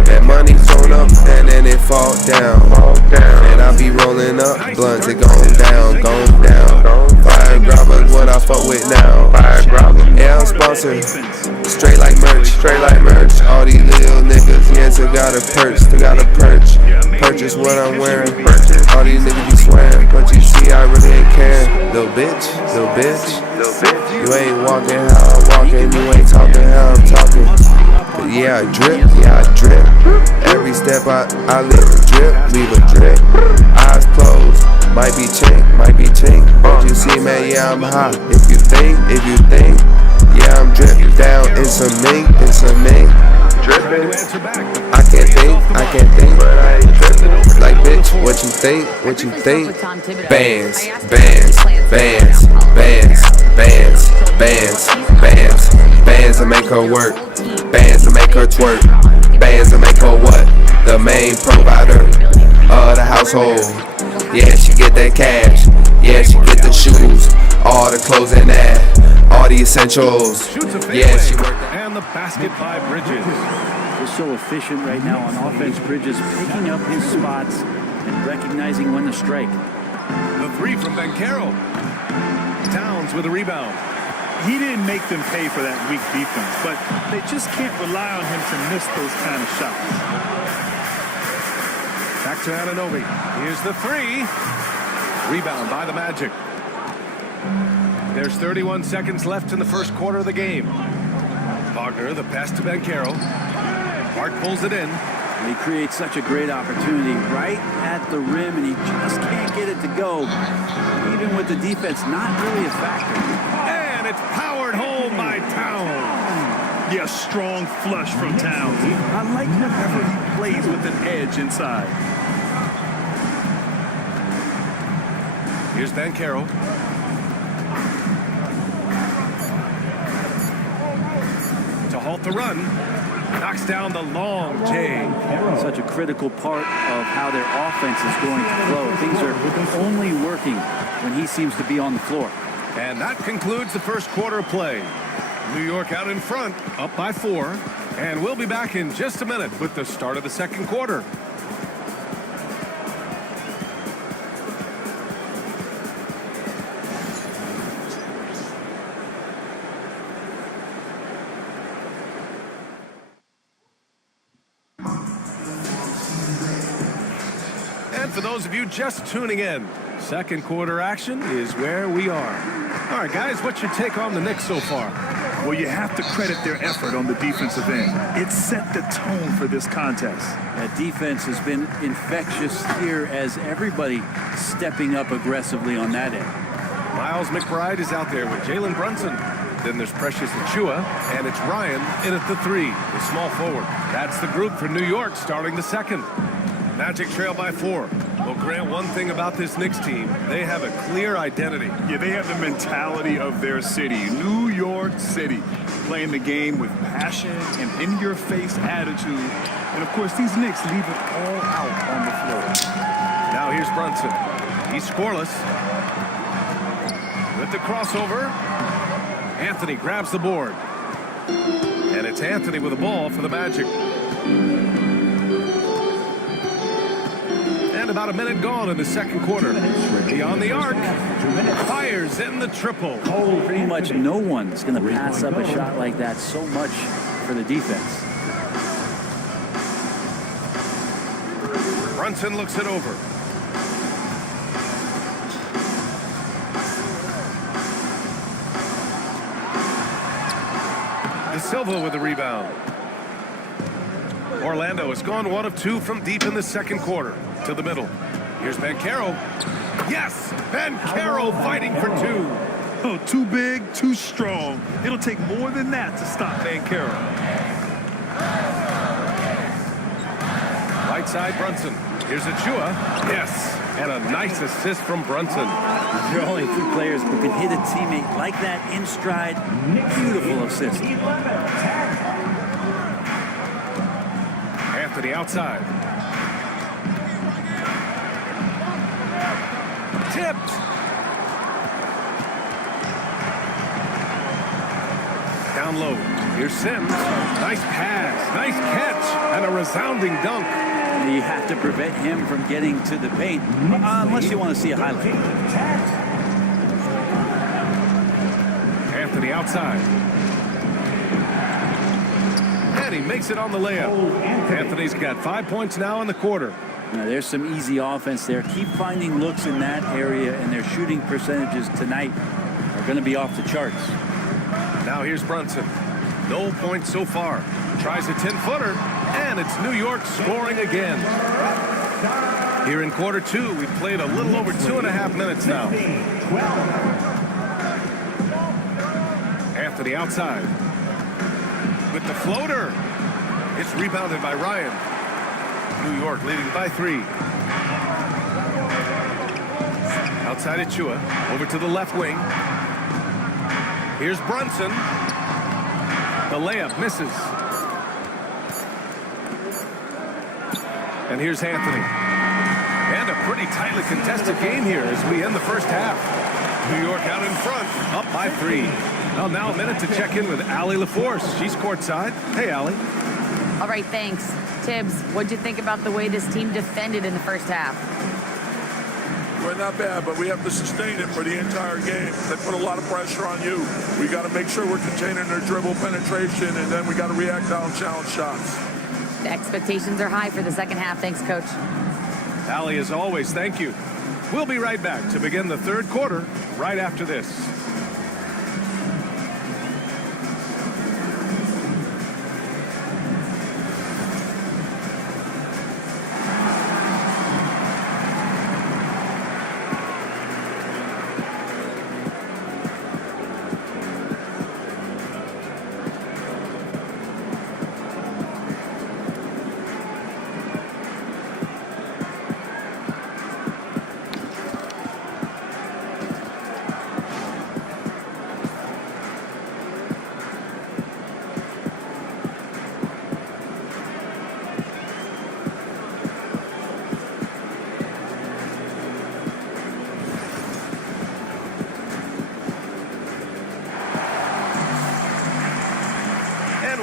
That money thrown up and then it fall down. And I be rolling up blunts, it gone down, gone down. Fire grabber, what I fuck with now. Yeah, I'm sponsored, straight like merch, straight like merch. All these little niggas, yeah, still got a perch, still got a perch. Purchase what I'm wearing, all these niggas be swearing, but you see I really ain't caring. Little bitch, little bitch, you ain't walking how I'm walking, you ain't talking how I'm talking. But yeah, I drip, every step I leave a drip, eyes closed, might be chink, but you see, man, yeah, I'm hot. If you think, yeah, I'm dripped down in some mink, dripping. I can't think, but I ain't tripping. Like, bitch, what you think? Bands, bands, bands, bands, bands, bands, bands, bands that make her work, bands that make her twerk, bands that make her what? The main provider of the household. Yeah, she get that cash. Yeah, she get the shoes, all the clothes and that, all the essentials. Yeah, she work that. And the basket by Bridges. We're so efficient right now on offense. Bridges picking up his spots and recognizing when to strike. three from Banchero. Towns with a rebound. He didn't make them pay for that weak defense, but they just can't rely on him to miss those kind of shots. Back to Anunoby. Here's the three. Rebound by the Magic. There's 31 seconds left in the first quarter of the game. Wagner, the pass to Banchero. Hart pulls it in. He creates such a great opportunity right at the rim, and he just can't get it to go. Even with the defense not really a factor. And it's powered home by Towns. Yeah, strong flush from Towns. I like whenever he plays with an edge inside. Here's Banchero. To halt the run. Knocks down the long J. Such a critical part of how their offense is going to flow. Things are only working when he seems to be on the floor. And that concludes the first quarter of play. New York out in front, up by 4. And we'll be back in just a minute with the start of the second quarter. For those of you just tuning in, second quarter action is where we are. All right, guys, what's your take on the Knicks so far? Well, you have to credit their effort on the defensive end. It set the tone for this contest. That defense has been infectious here as everybody stepping up aggressively on that end. Miles McBride is out there with Jalen Brunson. Then there's Precious Achiuwa, and it's Ryan in at the 3, the small forward. That's the group for New York starting the second. Magic trail by 4. Well, Grant, one thing about this Knicks team, they have a clear identity. Yeah, they have the mentality of their city, New York City, playing the game with passion and in-your-face attitude. And, of course, these Knicks leave it all out on the floor. Now here's Brunson. He's scoreless. With the crossover, Anthony grabs the board. And it's Anthony with the ball for the Magic. And about a minute gone in the second quarter. Beyond the arc, fires in the triple. Pretty much no one's going to pass up a shot like that so much for the defense. Brunson looks it over. De Silva with the rebound. Orlando has gone 1 of 2 from deep in the second quarter. To the middle. Here's Banchero. Yes! Banchero fighting for 2. Oh, too big, too strong. It'll take more than that to stop Banchero. Right side, Brunson. Here's Achiuwa. Yes! And a nice assist from Brunson. There are only 2 players who can hit a teammate like that in stride. Beautiful assist. Anthony outside. Tipped. Down low. Here's Sims. Nice pass. Nice catch. And a resounding dunk. You have to prevent him from getting to the paint, unless you want to see a highlight. Anthony outside. And he makes it on the layup. Anthony's got 5 points now in the quarter. Now, there's some easy offense there. Keep finding looks in that area, and their shooting percentages tonight are going to be off the charts. Now here's Brunson. No points so far. Tries a 10-footer, and it's New York scoring again. Here in quarter 2, we've played a little over 2.5 minutes now. Anthony outside. With the floater. It's rebounded by Ryan. New York leading by 3. Outside Achiuwa, over to the left wing. Here's Brunson. The layup misses. And here's Anthony. And a pretty tightly contested game here as we end the first half. New York out in front, up by 3. Well, now a minute to check in with Allie LaForce. She's courtside. Hey, Allie. All right, thanks. Tibbs, what'd you think about the way this team defended in the first half? We're not bad, but we have to sustain it for the entire game. They put a lot of pressure on you. We got to make sure we're containing their dribble penetration, and then we got to react down challenge shots. The expectations are high for the second half. Thanks, Coach. Allie, as always, thank you. We'll be right back to begin the third quarter right after this.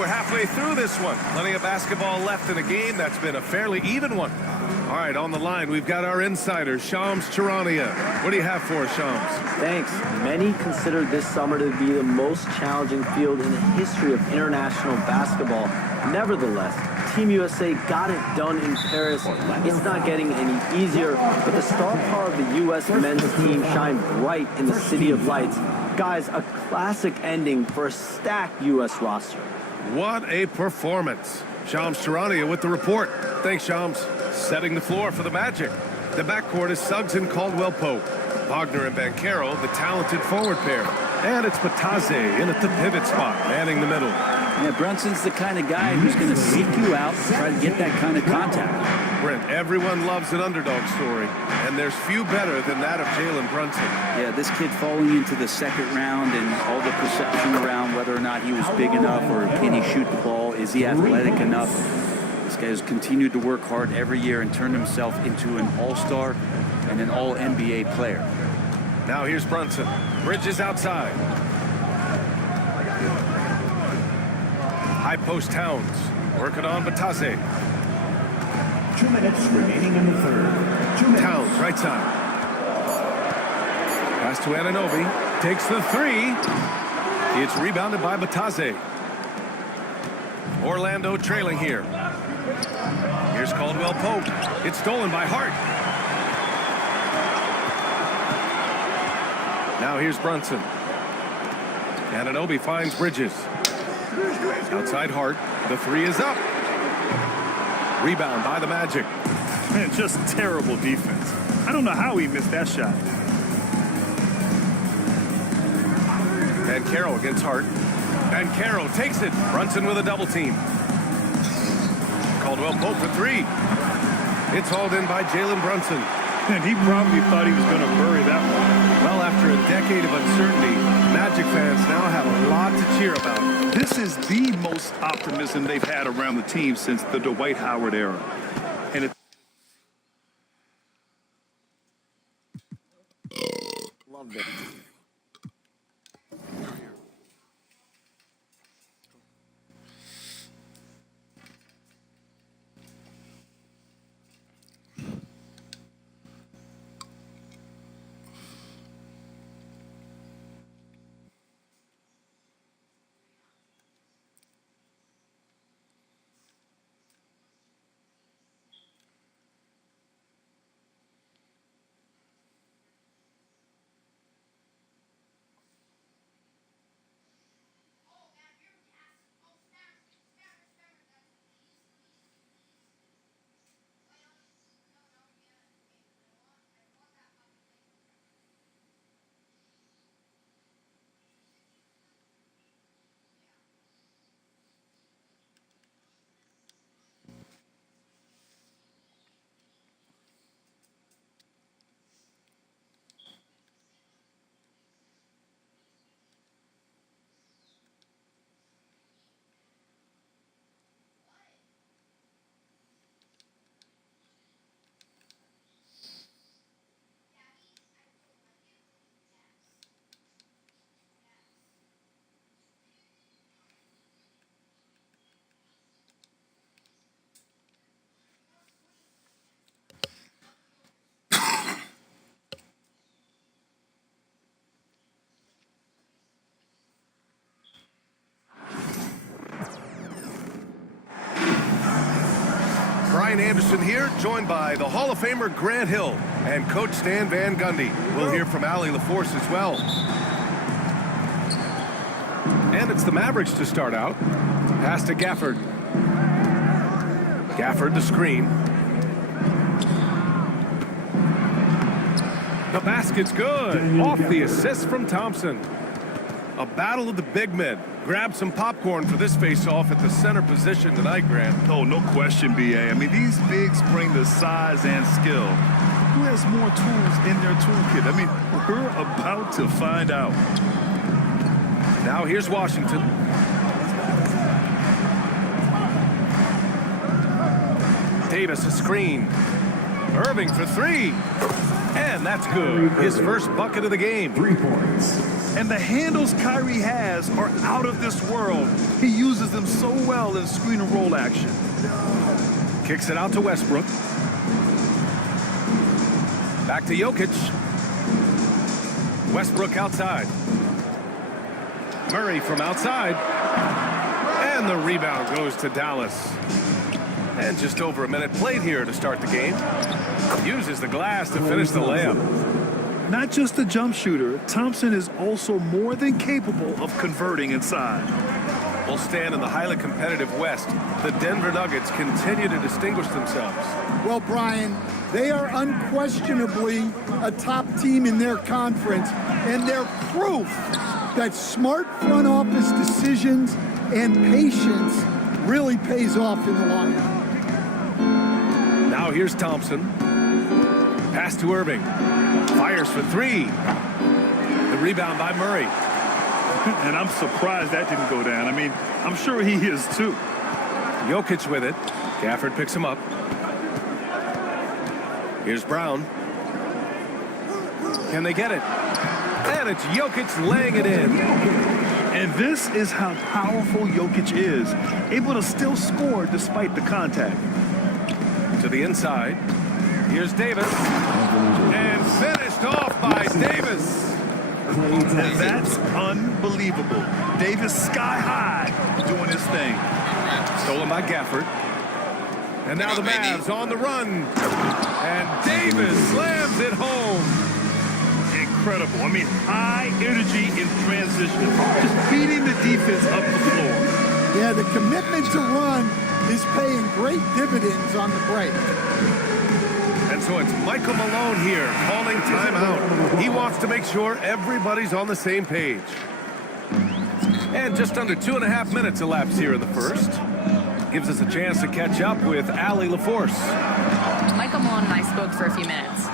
Halfway through this one. Plenty of basketball left in a game that's been a fairly even one. All right, on the line, we've got our insider, Shams Charania. What do you have for us, Shams? Thanks. Many consider this summer to be the most challenging field in the history of international basketball. Nevertheless, Team USA got it done in Paris. It's not getting any easier, but the star power of the U.S. men's team shined bright in the City of Lights. Guys, a classic ending for a stacked U.S. roster. What a performance. Shams Charania with the report. Thanks, Shams. Setting the floor for the Magic. The backcourt is Suggs and Caldwell-Pope. Wagner and Banchero, the talented forward pair. And it's Batase in at the pivot spot, manning the middle. Yeah, Brunson's the kind of guy who's going to seek you out, try to get that kind of contact. Brent, everyone loves an underdog story, and there's few better than that of Jalen Brunson. Yeah, this kid falling into the second round and all the perception around whether or not he was big enough or can he shoot the ball, is he athletic enough? This guy has continued to work hard every year and turned himself into an all-star and an all-NBA player. Now here's Brunson. Bridges outside. High post Towns. Working on Batase. 2 minutes remaining in the third. 2 minutes. Towns, right side. Pass to Anunoby. Takes the three. It's rebounded by Batase. Orlando trailing here. Here's Caldwell-Pope. It's stolen by Hart. Now here's Brunson. Anunoby finds Bridges. Outside Hart. The three is up. Rebound by the Magic. Man, just terrible defense. I don't know how he missed that shot. Banchero against Hart. Banchero takes it. Brunson with a double team. Caldwell-Pope for three. It's hauled in by Jalen Brunson. And he probably thought he was going to bury that one. Well, after a decade of uncertainty, Magic fans now have a lot to cheer about. This is the most optimism they've had around the team since the Dwight Howard era. And it Loved it. Brian Anderson here, joined by the Hall of Famer Grant Hill and Coach Stan Van Gundy. We'll hear from Allie LaForce as well. And it's the Mavericks to start out. Pass to Gafford. Gafford the screen. The basket's good. Off the assist from Thompson. A battle of the big men. Grab some popcorn for this face-off at the center position tonight, Grant. Oh, no question, B.A. I mean, these bigs bring the size and skill. Who has more tools in their toolkit? I mean, we're about to find out. Now here's Washington. Davis a screen. Irving for three. And that's good. His first bucket of the game. 3 points. And the handles Kyrie has are out of this world. He uses them so well in screen and roll action. Kicks it out to Westbrook. Back to Jokic. Westbrook outside. Murray from outside. And the rebound goes to Dallas. And just over a minute played here to start the game. Uses the glass to finish the layup. Not just a jump shooter, Thompson is also more than capable of converting inside. We'll stand in the highly competitive West. The Denver Nuggets continue to distinguish themselves. Well, Brian, they are unquestionably a top team in their conference, and they're proof that smart front office decisions and patience really pays off in the long run. Now here's Thompson. Pass to Irving. Fires for three. The rebound by Murray. And I'm surprised that didn't go down. I mean, I'm sure he is too. Jokic with it. Gafford picks him up. Here's Brown. Can they get it? And it's Jokic laying it in. And this is how powerful Jokic is. Able to still score despite the contact. To the inside. Here's Davis. And finished off by Davis. And that's unbelievable. Davis sky high doing his thing. Stolen by Gafford. And now the Mavs on the run. And Davis slams it home. Incredible. I mean, high energy in transition. Just beating the defense up the floor. Yeah, the commitment to run is paying great dividends on the break. And so it's Michael Malone here calling timeout. He wants to make sure everybody's on the same page. And just under 2.5 minutes elapsed here in the first. Gives us a chance to catch up with Allie LaForce. Michael Malone and I spoke for a few minutes.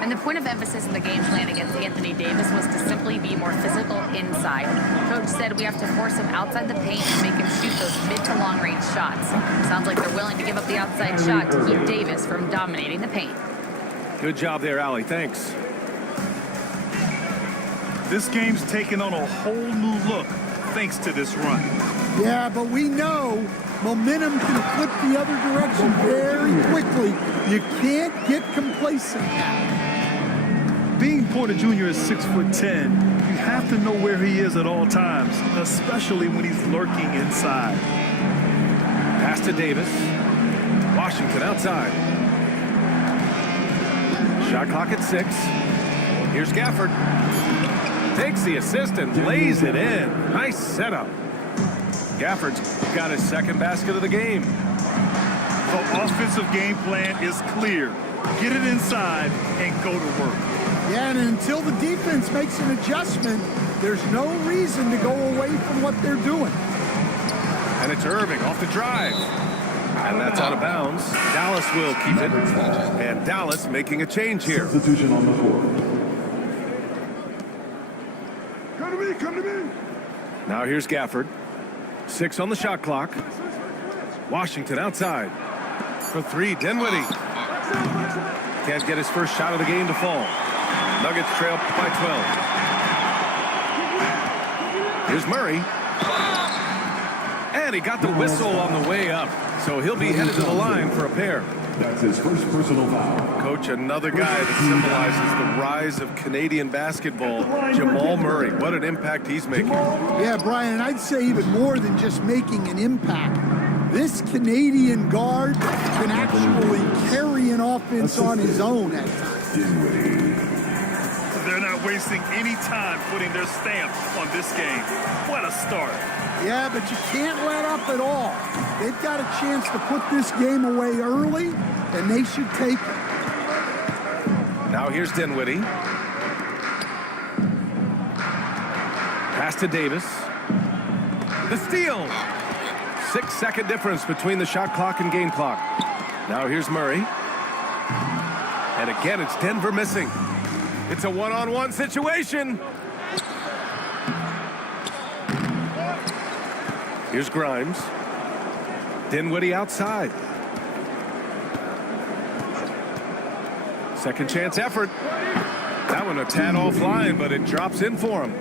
And the point of emphasis in the game plan against Anthony Davis was to simply be more physical inside. Coach said we have to force him outside the paint and make him shoot those mid to long range shots. Sounds like they're willing to give up the outside shot to keep Davis from dominating the paint. Good job there, Allie. Thanks. This game's taken on a whole new look thanks to this run. Yeah, but we know momentum can flip the other direction very quickly. You can't get complacent now. Being Porter Jr. is 6'10", you have to know where he is at all times, especially when he's lurking inside. Pass to Davis. Washington outside. Shot clock at 6. Here's Gafford. Takes the assist and lays it in. Nice setup. Gafford's got his second basket of the game. The offensive game plan is clear. Get it inside and go to work. Yeah, and until the defense makes an adjustment, there's no reason to go away from what they're doing. And it's Irving off the drive. And that's out of bounds. Dallas will keep it. And Dallas making a change here. Substitution on the floor. Come to me. Now here's Gafford. 6 on the shot clock. Washington outside. For 3, Dinwiddie. Can't get his first shot of the game to fall. Nuggets trail by 12. Here's Murray. And he got the whistle on the way up. So he'll be headed to the line for a pair. That's his first personal foul. Coach, another guy that symbolizes the rise of Canadian basketball, Jamal Murray. What an impact he's making. Yeah, Brian, I'd say even more than just making an impact. This Canadian guard can actually carry an offense on his own at times. They're not wasting any time putting their stamp on this game. What a start. Yeah, but you can't let up at all. They've got a chance to put this game away early, and they should take it. Now here's Dinwiddie. Pass to Davis. The steal. 6-second difference between the shot clock and game clock. Now here's Murray. And again, it's Denver missing. It's a one-on-one situation. Here's Grimes. Dinwiddie outside. Second chance effort. That one a tad offline, but it drops in for him.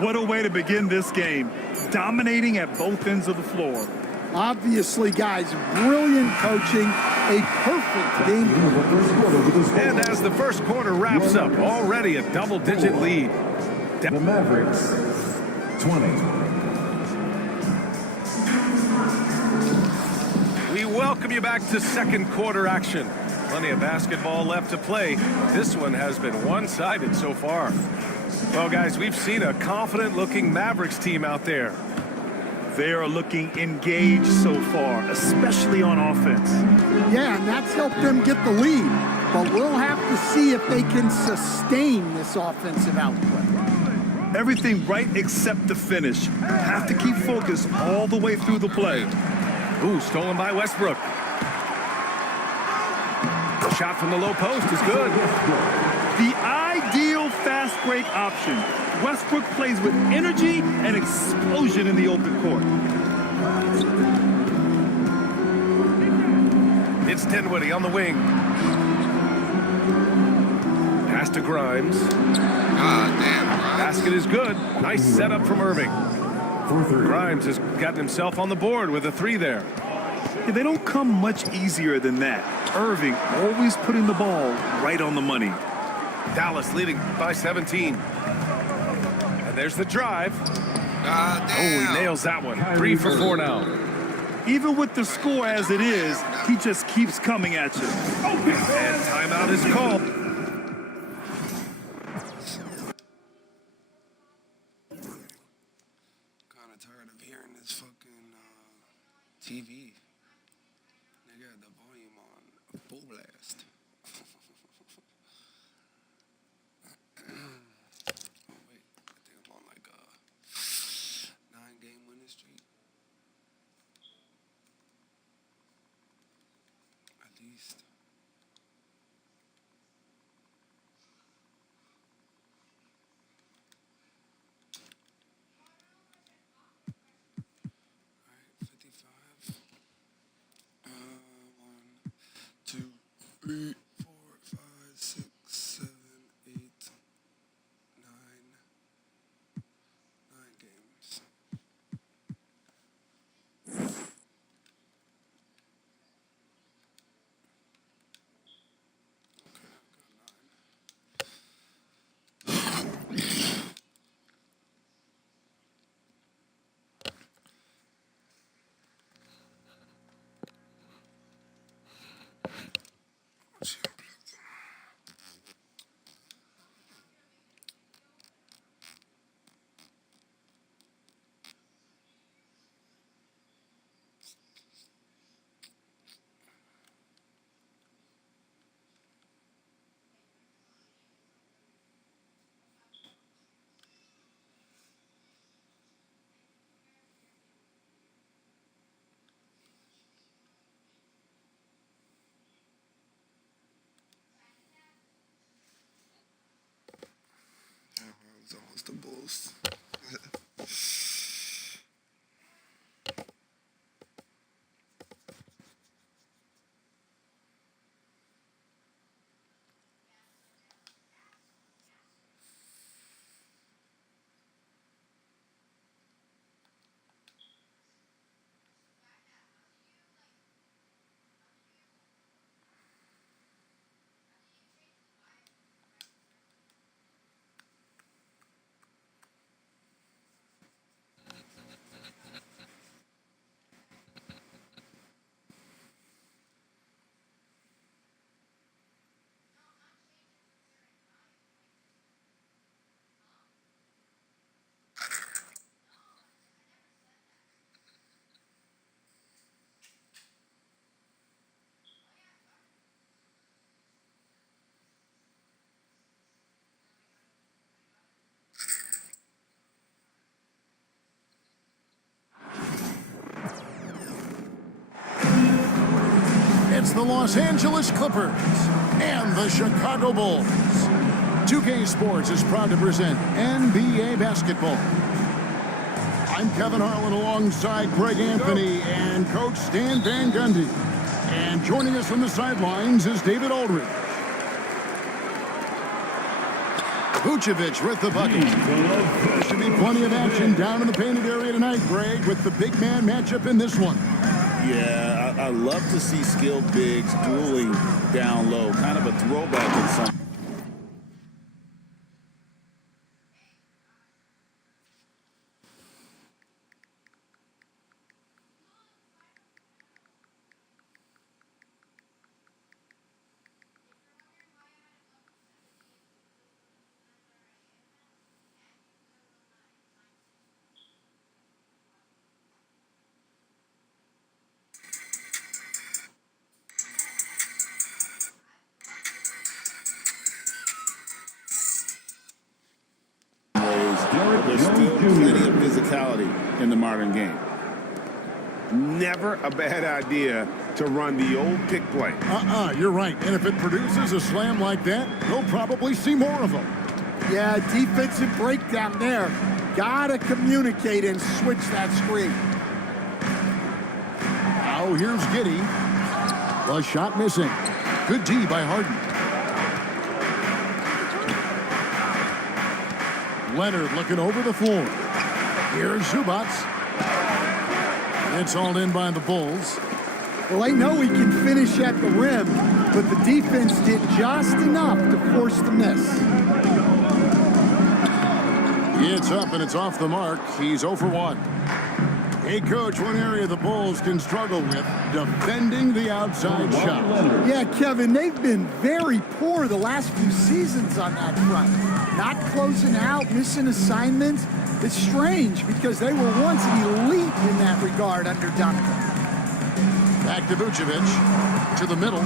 What a way to begin this game. Dominating at both ends of the floor. Obviously, guys, brilliant coaching. A perfect game. And as the first quarter wraps up, already a double-digit lead. The Mavericks, 20. We welcome you back to second quarter action. Plenty of basketball left to play. This one has been one-sided so far. Well, guys, we've seen a confident-looking Mavericks team out there. They are looking engaged so far, especially on offense. Yeah, and that's helped them get the lead. But we'll have to see if they can sustain this offensive output. Everything right except the finish. Have to keep focused all the way through the play. Ooh, stolen by Westbrook. The shot from the low post is good. The ideal fast break option. Westbrook plays with energy and explosion in the open court. It's Dinwiddie on the wing. Pass to Grimes. Basket is good. Nice setup from Irving. Grimes has gotten himself on the board with a three there. Yeah, they don't come much easier than that. Irving always putting the ball right on the money. Dallas leading by 17. And there's the drive. Oh, he nails that one. 3 for 4 now. Even with the score as it is, he just keeps coming at you. And timeout is called. Kind of tired of hearing this fucking TV. They got the volume on full blast. Wait, I think I'm on like a 9-game winning streak. At least. Alright, 55. 1, 2, 3, 4, 5, 6, 7, 8, 9. 9 games. It's almost the Bulls. It's the Los Angeles Clippers and the Chicago Bulls. 2K Sports is proud to present NBA basketball. I'm Kevin Harlan alongside Greg Anthony and Coach Stan Van Gundy. And joining us from the sidelines is David Aldridge. Vucevic with the bucket. There should be plenty of action down in the painted area tonight, Greg, with the big man matchup in this one. Yeah, I love to see skilled bigs dueling down low. Kind of a throwback in some. There's still plenty of physicality in the modern game. Never a bad idea to run the old pick play. You're right. And if it produces a slam like that, you'll probably see more of them. Yeah, defensive breakdown there. Gotta communicate and switch that screen. Now here's Giddey. The shot missing. Good D by Harden. Leonard looking over the floor. Here's Zubac. It's all in by the Bulls. Well, they know he can finish at the rim, but the defense did just enough to force the miss. It's up and it's off the mark. He's 0 for 1. Hey, Coach, one area the Bulls can struggle with, defending the outside shot. Yeah, Kevin, they've been very poor the last few seasons on that front. Not closing out, missing assignments. It's strange because they were once elite in that regard under Duncan. Back to Vucevic, to the middle.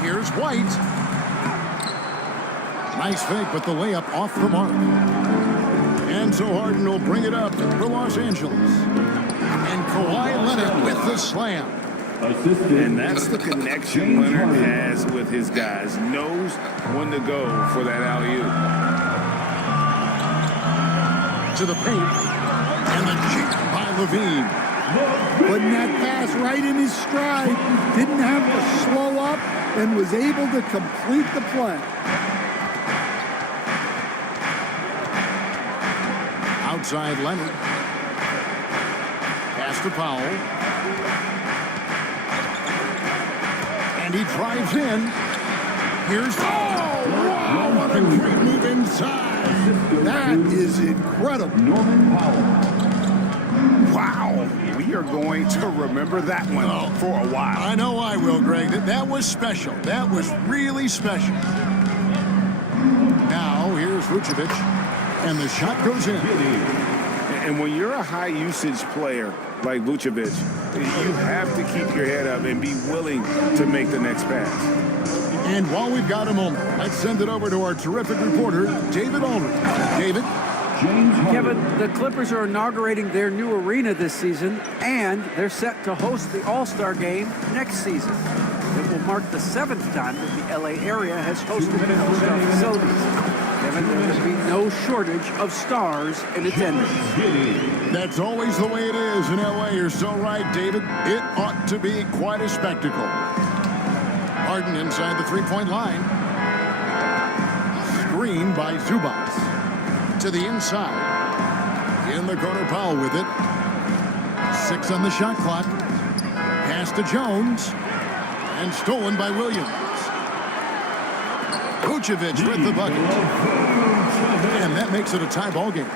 Here's White. Nice fake, but the layup off the mark. And so Harden will bring it up for Los Angeles. And Kawhi Leonard with the slam. And that's the connection Leonard has with his guys. Knows when to go for that alley-oop. To the paint. And the jam by Levine. Putting that pass right in his stride. Didn't have to slow up and was able to complete the play. Outside Leonard. Pass to Powell. And he drives in. Here's... Oh, wow, what a great move inside. That is incredible. Norman Powell. Wow. We are going to remember that one for a while. I know I will, Greg. That was special. That was really special. Now, here's Vucevic. And the shot goes in. And when you're a high-usage player like Vucevic, you have to keep your head up and be willing to make the next pass. And while we've got a moment, let's send it over to our terrific reporter, David Aldridge. David? Kevin, the Clippers are inaugurating their new arena this season, and they're set to host the All-Star Game next season. It will mark the 7th time that the LA area has hosted All-Star facilities. Kevin, there will be no shortage of stars in attendance. That's always the way it is in LA. You're so right, David. It ought to be quite a spectacle. Harden inside the three-point line. Screen by Zubac. To the inside. In the corner, Powell with it. 6 on the shot clock. Pass to Jones. And stolen by Williams. Vucevic with the bucket. And that makes it a tie ball game.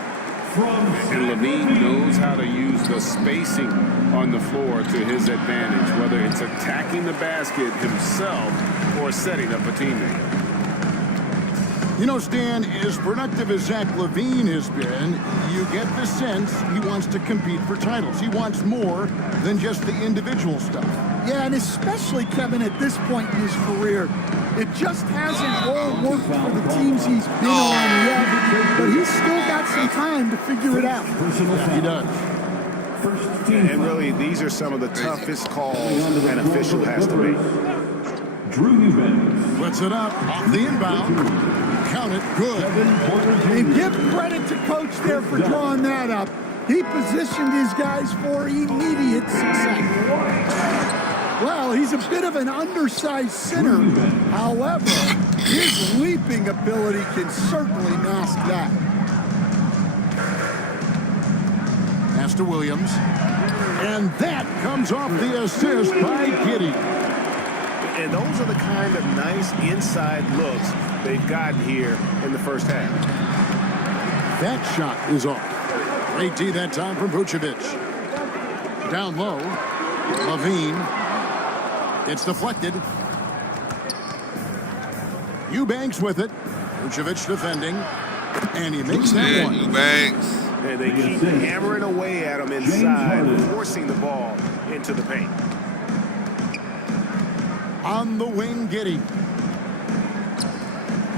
And Levine knows how to use the spacing on the floor to his advantage, whether it's attacking the basket himself or setting up a teammate. You know, Stan, as productive as Zach LaVine has been, you get the sense he wants to compete for titles. He wants more than just the individual stuff. Yeah, and especially, Kevin, at this point in his career, it just hasn't all worked for the teams he's been on yet, but he's still got some time to figure it out. Yeah, he does. And really, these are some of the toughest calls an official has to make. Puts it up off the inbound. Count it, good. And give credit to coach there for drawing that up. He positioned his guys for immediate success. Well, he's a bit of an undersized center. However, his leaping ability can certainly mask that. Pass to Williams. And that comes off the assist by Giddey. And those are the kind of nice inside looks they've gotten here in the first half. That shot is off. Great D that time from Vucevic. Down low. Levine. It's deflected. Eubanks with it. Vucevic defending. And he makes that one. Eubanks. And they keep hammering away at him inside, forcing the ball into the paint. On the wing, Giddey.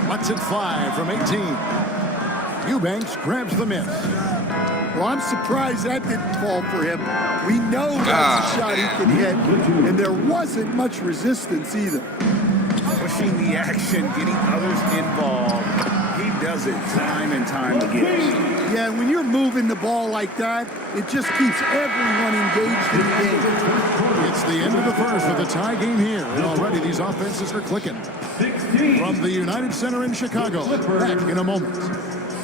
Lets it fly from 18. Eubanks grabs the miss. Well, I'm surprised that didn't fall for him. We know that's a shot he can hit, and there wasn't much resistance either. Pushing the action, getting others involved. He does it time and time again. Yeah, when you're moving the ball like that, it just keeps everyone engaged in the game. It's the end of the first with a tie game here, and already these offenses are clicking. From the United Center in Chicago, back in a moment.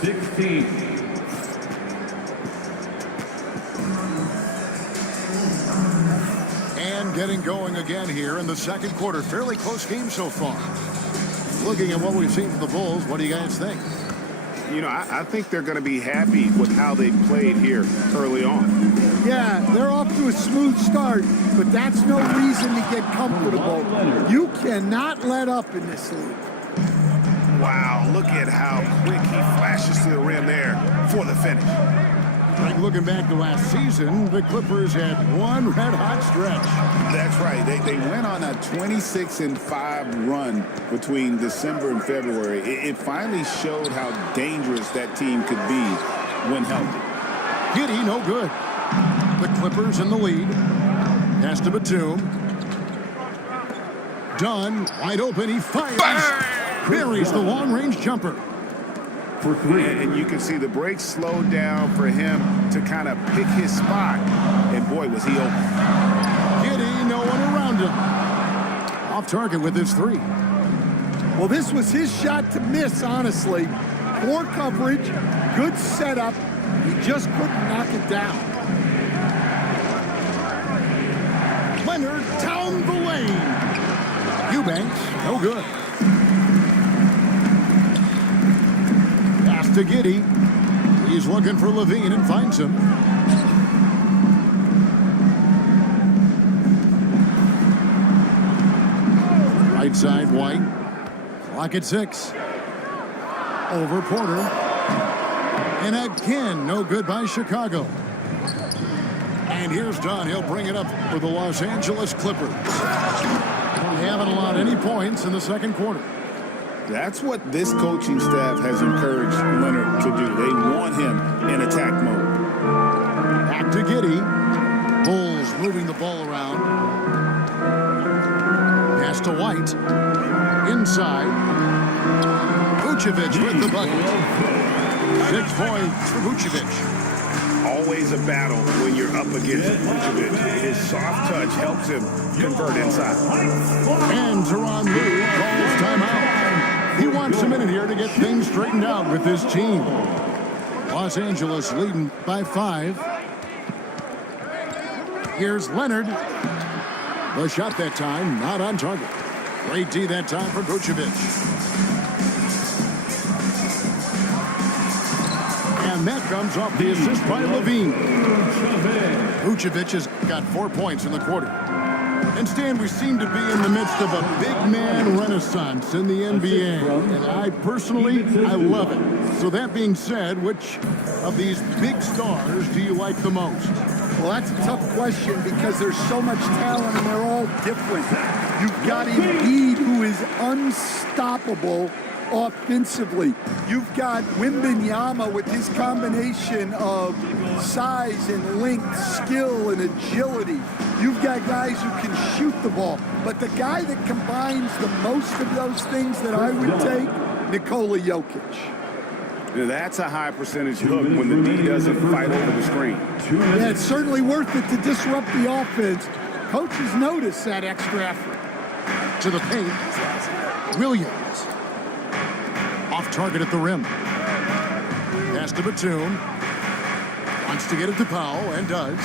16. And getting going again here in the second quarter. Fairly close game so far. Looking at what we've seen from the Bulls, what do you guys think? You know, I think they're going to be happy with how they played here early on. Yeah, they're off to a smooth start, but that's no reason to get comfortable. You cannot let up in this league. Wow, look at how quick he flashes to the rim there for the finish. Like looking back to last season, the Clippers had one red-hot stretch. That's right. They went on a 26-5 run between December and February. It finally showed how dangerous that team could be when healthy. Giddey, no good. The Clippers in the lead. Pass to Batum. Dunn, wide open. He fires. Buries the long-range jumper. For three. And you can see the break slowed down for him to kind of pick his spot. And boy, was he open. Giddey, no one around him. Off target with his three. Well, this was his shot to miss, honestly. Poor coverage, good setup. He just couldn't knock it down. Leonard down the lane. Eubanks, no good. To Giddey. He's looking for Levine and finds him. Right side, White. Clock at 6. Over Porter. And again, no good by Chicago. And here's Dunn. He'll bring it up for the Los Angeles Clippers. They haven't allowed any points in the second quarter. That's what this coaching staff has encouraged Leonard to do. They want him in attack mode. Back to Giddey. Bulls moving the ball around. Pass to White. Inside. Vucevic with the bucket. 6 points for Vucevic. Always a battle when you're up against Vucevic. His soft touch helps him convert inside. And Tyronn Lue calls timeout. He wants a minute here to get things straightened out with his team. Los Angeles leading by 5. Here's Leonard. The shot that time, not on target. Great D that time for Vucevic. And that comes off the assist by Levine. Vucevic has got 4 points in the quarter. And Stan, we seem to be in the midst of a big man renaissance in the NBA. And I personally love it. So that being said, which of these big stars do you like the most? Well, that's a tough question because there's so much talent and they're all different. You've got Embiid, who is unstoppable offensively. You've got Wembanyama with his combination of size and length, skill and agility. You've got guys who can shoot the ball. But the guy that combines the most of those things that I would take, Nikola Jokic. That's a high percentage hook when the D doesn't fight over the screen. Yeah, it's certainly worth it to disrupt the offense. Coaches notice that extra effort. To the paint, Williams. Off target at the rim. Pass to Batum. Wants to get it to Powell, and does.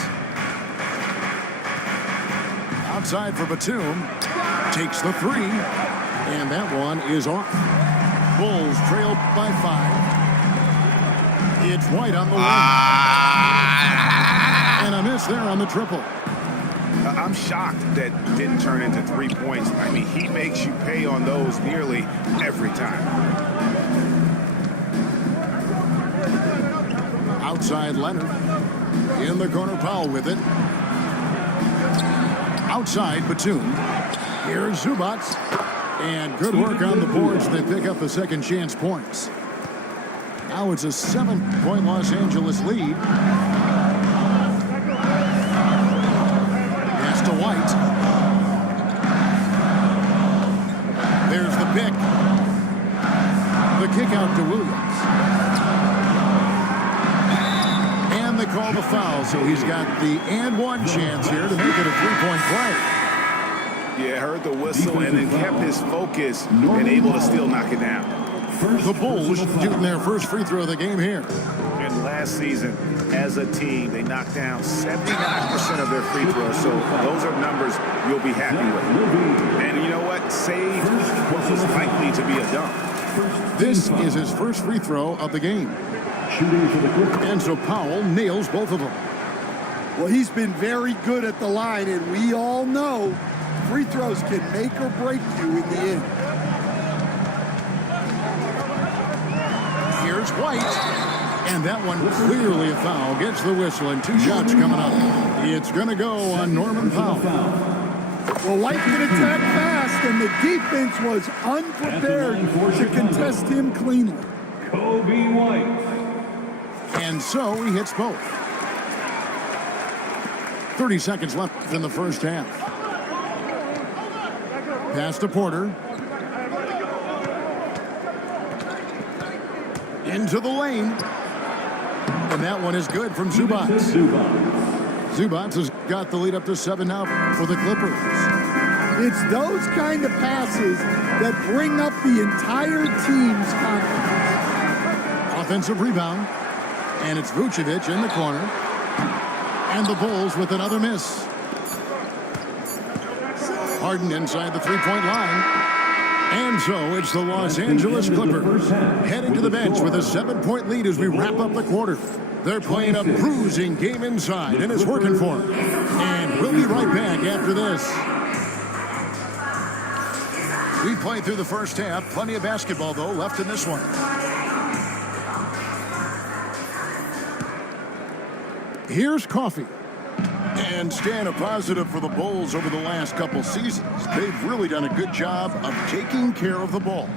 Outside for Batum. Takes the three. And that one is off. Bulls trail by 5. It's White on the wing. And a miss there on the triple. I'm shocked that didn't turn into 3 points. I mean, he makes you pay on those nearly every time. Outside Leonard. In the corner, Powell with it. Outside Batum. Here's Zubac. And good work on the boards. They pick up the second chance points. Now it's a 7-point Los Angeles lead. Pass to White. There's the pick. The kick out to Williams. And they call the foul, so he's got the and one chance here to make it a 3-point play. Yeah, heard the whistle and then kept his focus and able to still knock it down. The Bulls shooting their first free throw of the game here. And last season, as a team, they knocked down 79% of their free throws, so those are numbers you'll be happy with. And you know what? Saved what was likely to be a dunk. This is his first free throw of the game. And so Powell nails both of them. Well, he's been very good at the line, and we all know free throws can make or break you in the end. Here's White. And that one clearly a foul. Gets the whistle, and 2 shots coming up. It's going to go on Norman Powell. Well, White can attack fast, and the defense was unprepared to contest him cleanly. Kobe White. And so he hits both. 30 seconds left in the first half. Pass to Porter. Into the lane. And that one is good from Zubac. Zubac has got the lead up to 7 now for the Clippers. It's those kind of passes that bring up the entire team's confidence. Offensive rebound. And it's Vucevic in the corner. And the Bulls with another miss. Harden inside the 3-point line. And so it's the Los Angeles Clippers heading to the bench with a 7-point lead as we wrap up the quarter. They're playing a bruising game inside, and it's working for them. And we'll be right back after this. We played through the first half. Plenty of basketball, though, left in this one. Here's Coffee. And staying a positive for the Bulls over the last couple seasons. They've really done a good job of taking care of the ball.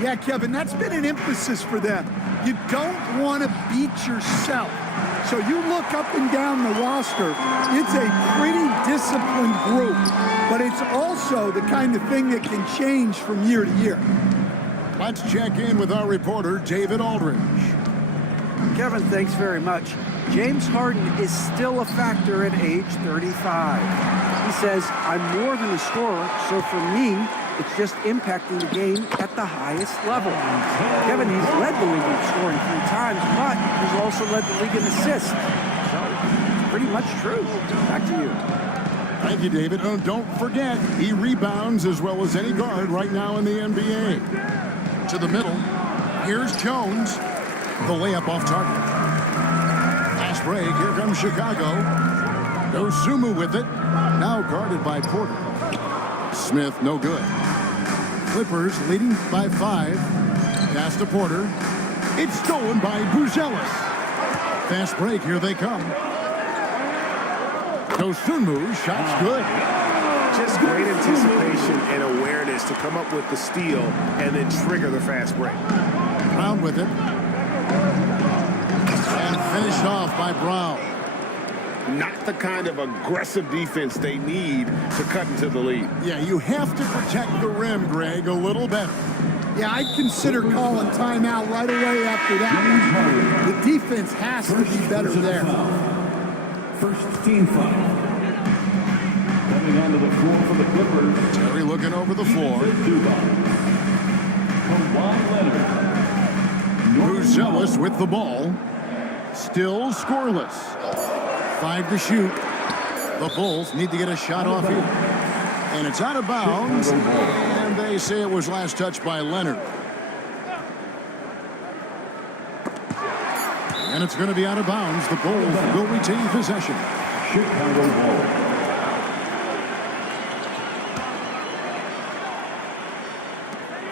Yeah, Kevin, that's been an emphasis for them. You don't want to beat yourself. So you look up and down the roster, it's a pretty disciplined group. But it's also the kind of thing that can change from year to year. Let's check in with our reporter, David Aldridge. Kevin, thanks very much. James Harden is still a factor at age 35. He says, I'm more than a scorer, so for me, it's just impacting the game at the highest level. Kevin, he's led the league in scoring 3 times, but he's also led the league in assists. So, it's pretty much true. Back to you. Thank you, David. Oh, don't forget, he rebounds as well as any guard right now in the NBA. To the middle. Here's Jones. The layup off target. Fast break. Here comes Chicago. Dosunmu with it. Now guarded by Porter. Smith, no good. Clippers leading by 5. Pass to Porter. It's stolen by Buzelis. Fast break. Here they come. Dosunmu, shot's good. Just great anticipation and awareness to come up with the steal and then trigger the fast break. Brown with it. And finished off by Brown. not the kind of aggressive defense they need to cut into the lead. Yeah, you have to protect the rim, Greg, a little better. Yeah, I'd consider calling timeout right away after that one. The defense has to be better there. First team foul. Coming onto the floor for the Clippers. Terry looking over the floor. Buzelis with the ball. Still scoreless. 5 to shoot. The Bulls need to get a shot off here. And it's out of bounds. And they say it was last touched by Leonard. And it's going to be out of bounds. The Bulls will retain possession. Chicago ball.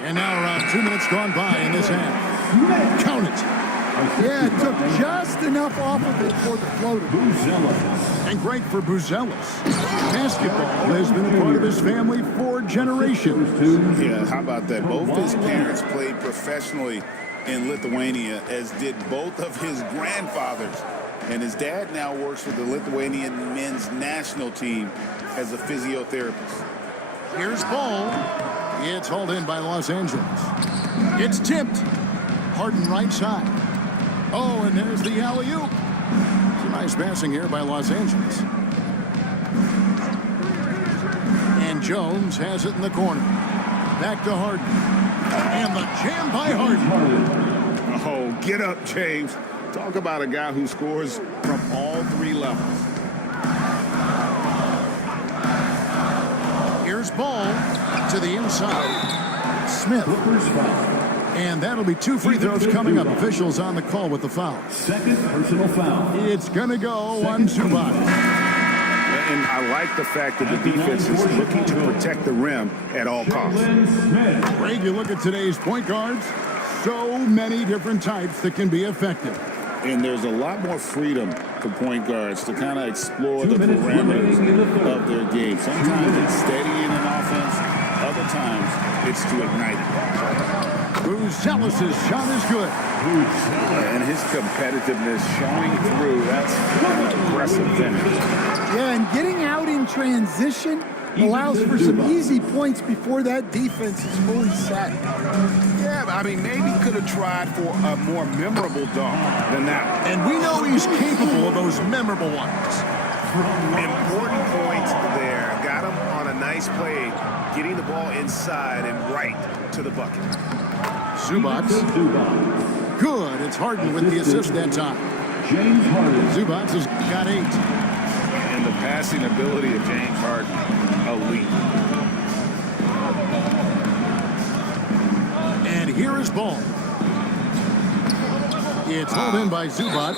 And now around 2 minutes gone by in this half. Count it. Yeah, it took just enough off of it for the floater. And great for Buzelis. Basketball has been a part of his family for generations. Yeah, how about that? Both his parents played professionally in Lithuania, as did both of his grandfathers. And his dad now works for the Lithuanian men's national team as a physiotherapist. Here's ball. It's hauled in by Los Angeles. It's tipped. Harden right side. Oh, and there's the alley-oop. Some nice passing here by Los Angeles. And Jones has it in the corner. Back to Harden. And the jam by Harden. Oh, get up, James. Talk about a guy who scores from all 3 levels. Here's ball to the inside. Smith. And that'll be 2 free throws coming up. Officials on the call with the foul. Second personal foul. It's going to go on Zubac. And I like the fact that the defense is looking to protect the rim at all costs. Greg, you look at today's point guards, so many different types that can be effective. And there's a lot more freedom for point guards to kind of explore the parameters of their game. Sometimes it's steadying an offense. Other times it's to ignite it. Buzelis' shot is good. And his competitiveness showing through. That's an aggressive finish. Yeah, and getting out in transition allows for some easy points before that defense is fully set. Yeah, I mean, maybe could have tried for a more memorable dunk than that. And we know he's capable of those memorable ones. Important points there. Got him on a nice play, getting the ball inside and right to the bucket. Zubac. Good. It's Harden with the assist that time. James Harden. Zubac has got 8. And the passing ability of James Harden, elite. And here is ball. It's hauled in by Zubac.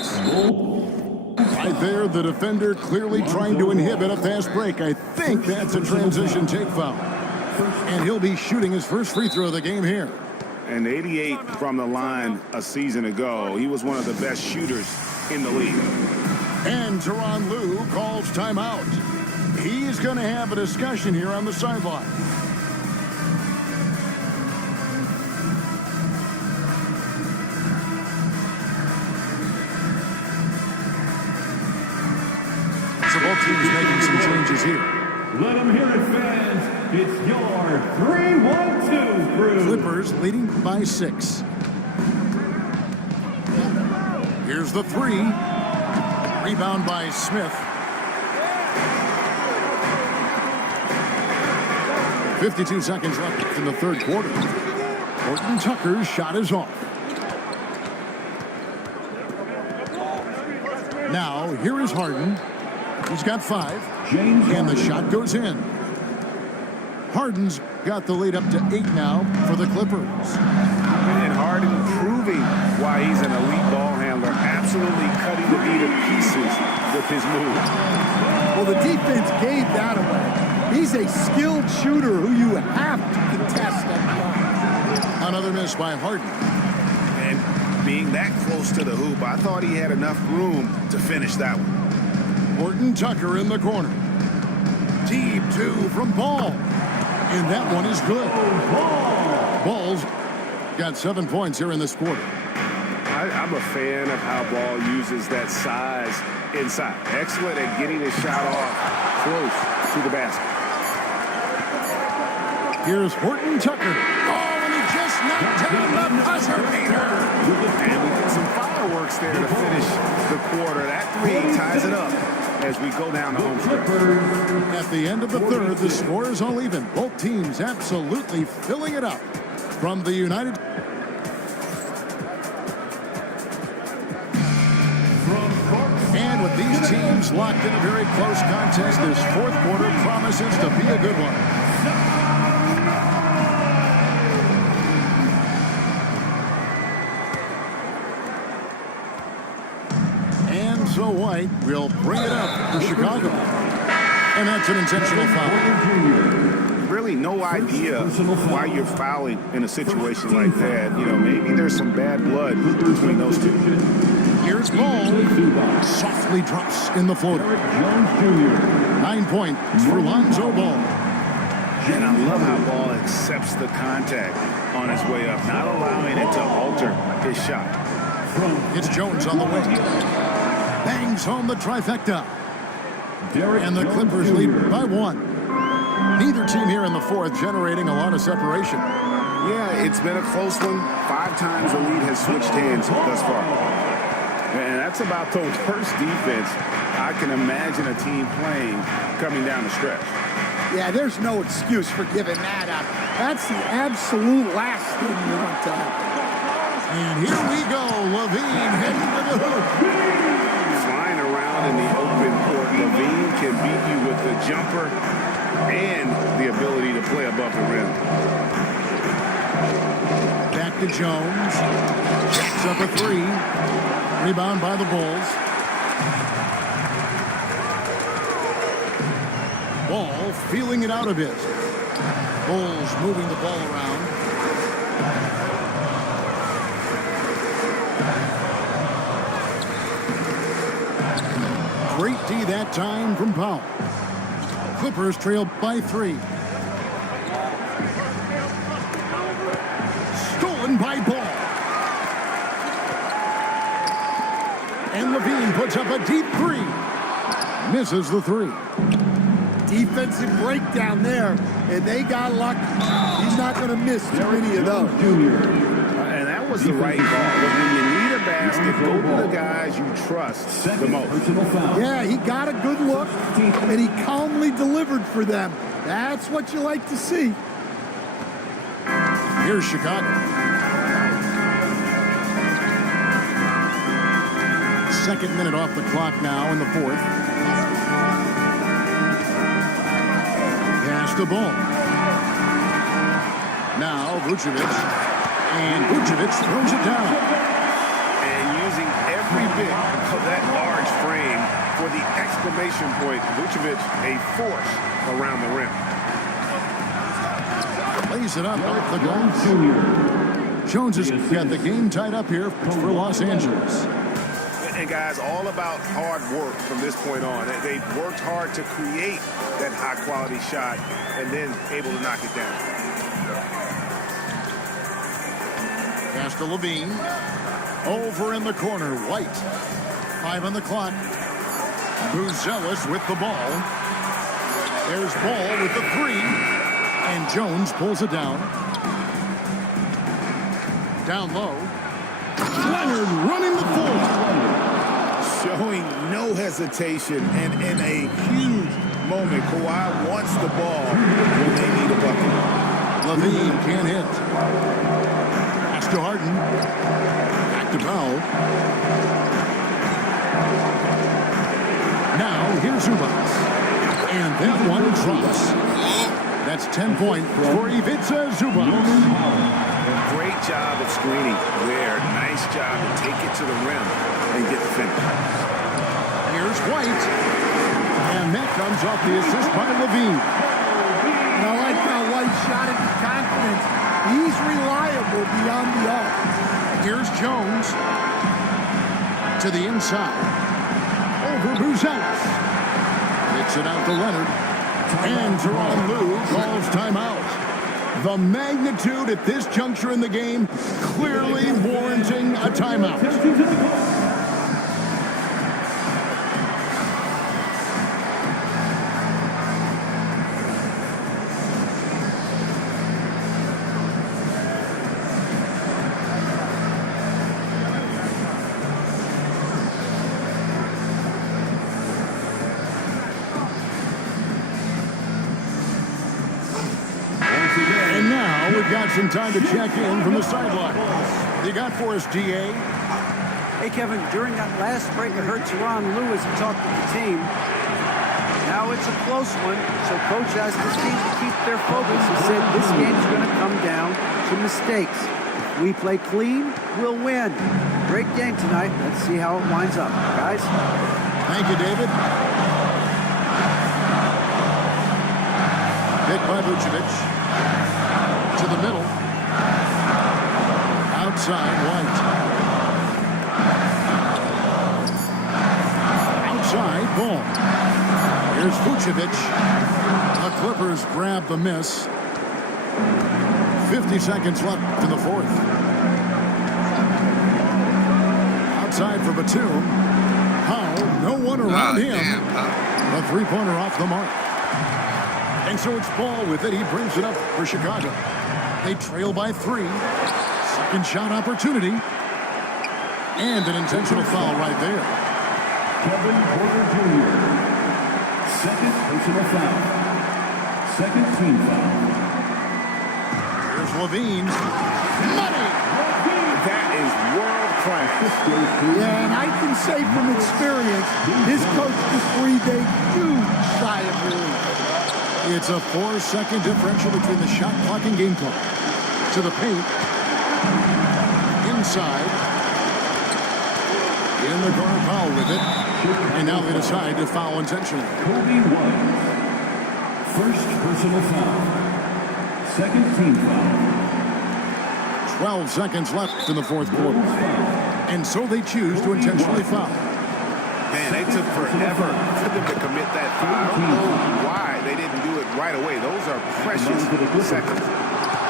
Right there, the defender clearly trying to inhibit a fast break. I think that's a transition take foul. And he'll be shooting his first free throw of the game here. And 88 from the line a season ago. He was one of the best shooters in the league. And Tyronn Lue calls timeout. He's going to have a discussion here on the sideline. So both teams making some changes here. Let them hear it, fans. It's your 3-1-2 crew. Clippers leading by 6. Here's the 3. Rebound by Smith. 52 seconds left in the third quarter. Horton Tucker's shot is off. Now, here is Harden. He's got 5. And the shot goes in. Harden's got the lead up to 8 now for the Clippers. And Harden proving why he's an elite ball handler, absolutely cutting the beat to pieces with his move. Well, the defense gave that away. He's a skilled shooter who you have to contest at times. Another miss by Harden. And being that close to the hoop, I thought he had enough room to finish that one. Horton Tucker in the corner. Deep 2 from Ball. And that one is good. Ball's got 7 points here in this quarter. I I'm a fan of how Ball uses that size inside. Excellent at getting his shot off close to the basket. Here's Horton Tucker. Oh, and he just knocked down the buzzer beater. And we did some fireworks there to finish the quarter. That three ties it up as we go down the home stretch. At the end of the third, the score is all even. Both teams absolutely filling it up. From the United... And with these teams locked in a very close contest, this fourth quarter promises to be a good one. And so White will bring it up for Chicago. And that's an intentional foul. Really no idea why you're fouling in a situation like that. You know, maybe there's some bad blood between those two. Here's Ball. Softly drops in the floater. 9 points for Lonzo Ball. And I love how Ball accepts the contact on his way up, not allowing it to alter his shot. It's Jones on the wing. Bangs home the trifecta. And the Clippers lead by 1. Neither team here in the fourth generating a lot of separation. Yeah, it's been a close one. 5 times the lead has switched hands thus far. And that's about the worst defense I can imagine a team playing coming down the stretch. Yeah, there's no excuse for giving that up. That's the absolute last thing you want to have. And here we go. Levine heading to the hoop. Flying around in the open court, Levine can beat you with the jumper and the ability to play above the rim. Back to Jones. Jacks up a 3. Rebound by the Bulls. Ball feeling it out a bit. Bulls moving the ball around. Great D that time from Powell. Clippers trail by 3. Stolen by Ball. And Levine puts up a deep 3. Misses the 3. Defensive breakdown there, and they got lucky. He's not going to miss too many of those. And that was the right call. But when you need a basket, go to the guys you trust the most. Yeah, he got a good look, and he calmly delivered for them. That's what you like to see. Here's Chicago. Second minute off the clock now in the fourth. Pass the ball. Now Vucevic. And Vucevic throws it down. And using every bit of that large frame for the exclamation point, Vucevic a force around the rim. Lays it up off the glass. Jones has got the game tied up here for Los Angeles. And guys, all about hard work from this point on. They've worked hard to create that high-quality shot and then able to knock it down. Pass to Levine. Over in the corner, White. 5 on the clock. Buzelis with the ball. There's Ball with the 3. And Jones pulls it down. Down low. Leonard running the floor. Showing no hesitation, and in a huge moment, Kawhi wants the ball when they need a bucket. Levine can't hit. Pass to Harden. Back to Powell. Now here's Zubac. And that one drops. That's 10 points for Ivica Zubac. Great job of screening there. Nice job to take it to the rim and get the finish. Here's White. And that comes off the assist by Levine. And I like how White shot it with confidence. He's reliable beyond the arc. Here's Jones. To the inside. Over Buzelis. Kicks it out to Leonard. And Teron Lue calls timeout. The magnitude at this juncture in the game clearly warranting a timeout. And now we've got some time to check in from the sideline. You got for us, DA? Hey, Kevin, during that last break, I heard Teron Lewis talk to the team. Now it's a close one, so Coach asked his team to keep their focus. He said this game's going to come down to mistakes. If we play clean, we'll win. Great game tonight. Let's see how it winds up, guys. Thank you, David. Hit by Vucevic. To the middle. Outside, White. Outside, ball. Here's Vucevic. The Clippers grab the miss. 50 seconds left in the fourth. Outside for Batum. How? No one around him. The three-pointer off the mark. And so it's Ball with it. He brings it up for Chicago. They trail by 3. Second shot opportunity. And an intentional foul right there. Kevin Porter Jr. Second personal foul. Second team foul. Here's Levine. Money! That is world class. Yeah, and I can say from experience, his coach just breathed a huge sigh of relief. It's a 4-second differential between the shot clock and game clock. To the paint. Inside. In the corner, Powell with it. And now they decide to foul intentionally. Kobe White. First personal foul. Second team foul. 12 seconds left in the fourth quarter. And so they choose to intentionally foul. Man, they took forever for them to commit that foul. I don't know why they didn't do it right away. Those are precious seconds.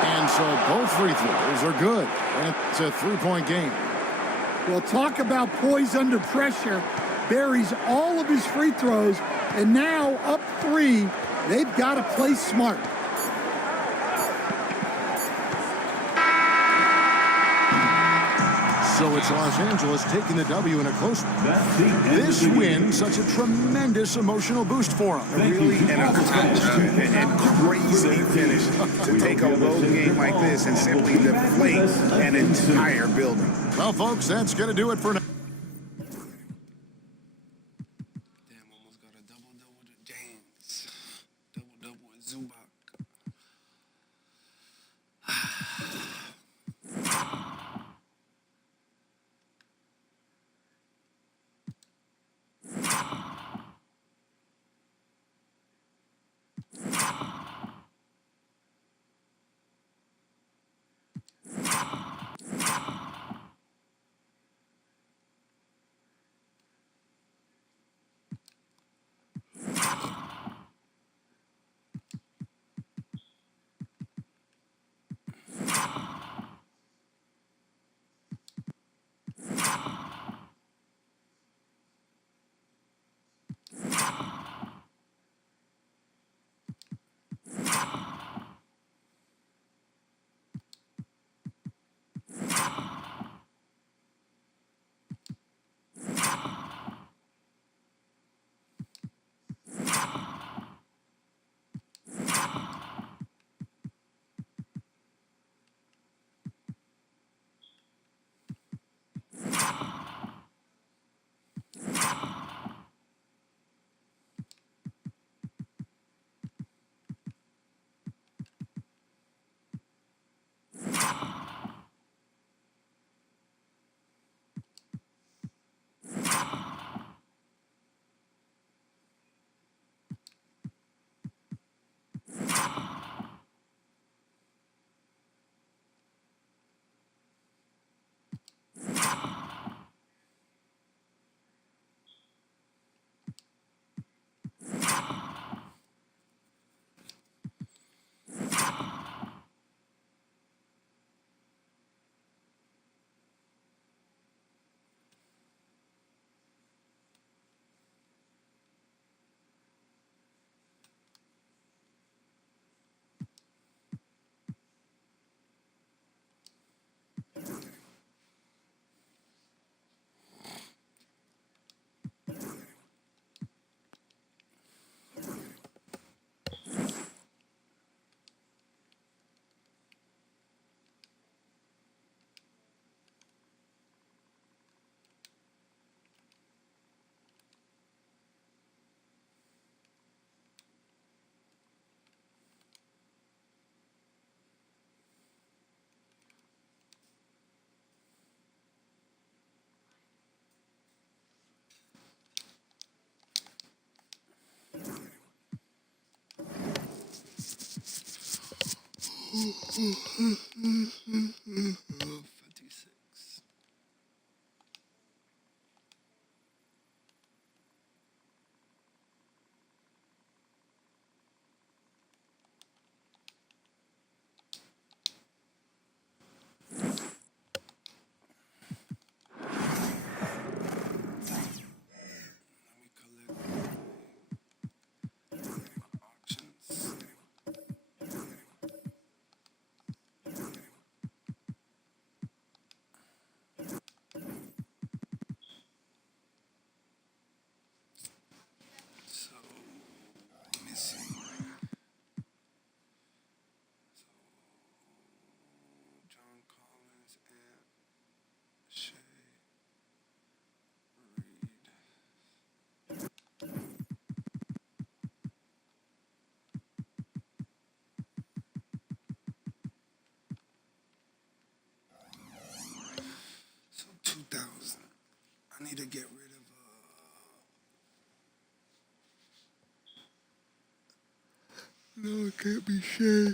And so both free throws are good. And it's a three-point game. Well, talk about poise under pressure. Buries all of his free throws. And now up 3, they've got to play smart. So it's Los Angeles taking the W in a close one. This win, such a tremendous emotional boost for them. Really an accomplishment and crazy finish to take a road game like this and simply deflate an entire building. Well, folks, that's going to do it for now. Damn, almost got a double-double to James. Double-double with Zubac. So 2,000. I need to get rid of no, it can't be Shay.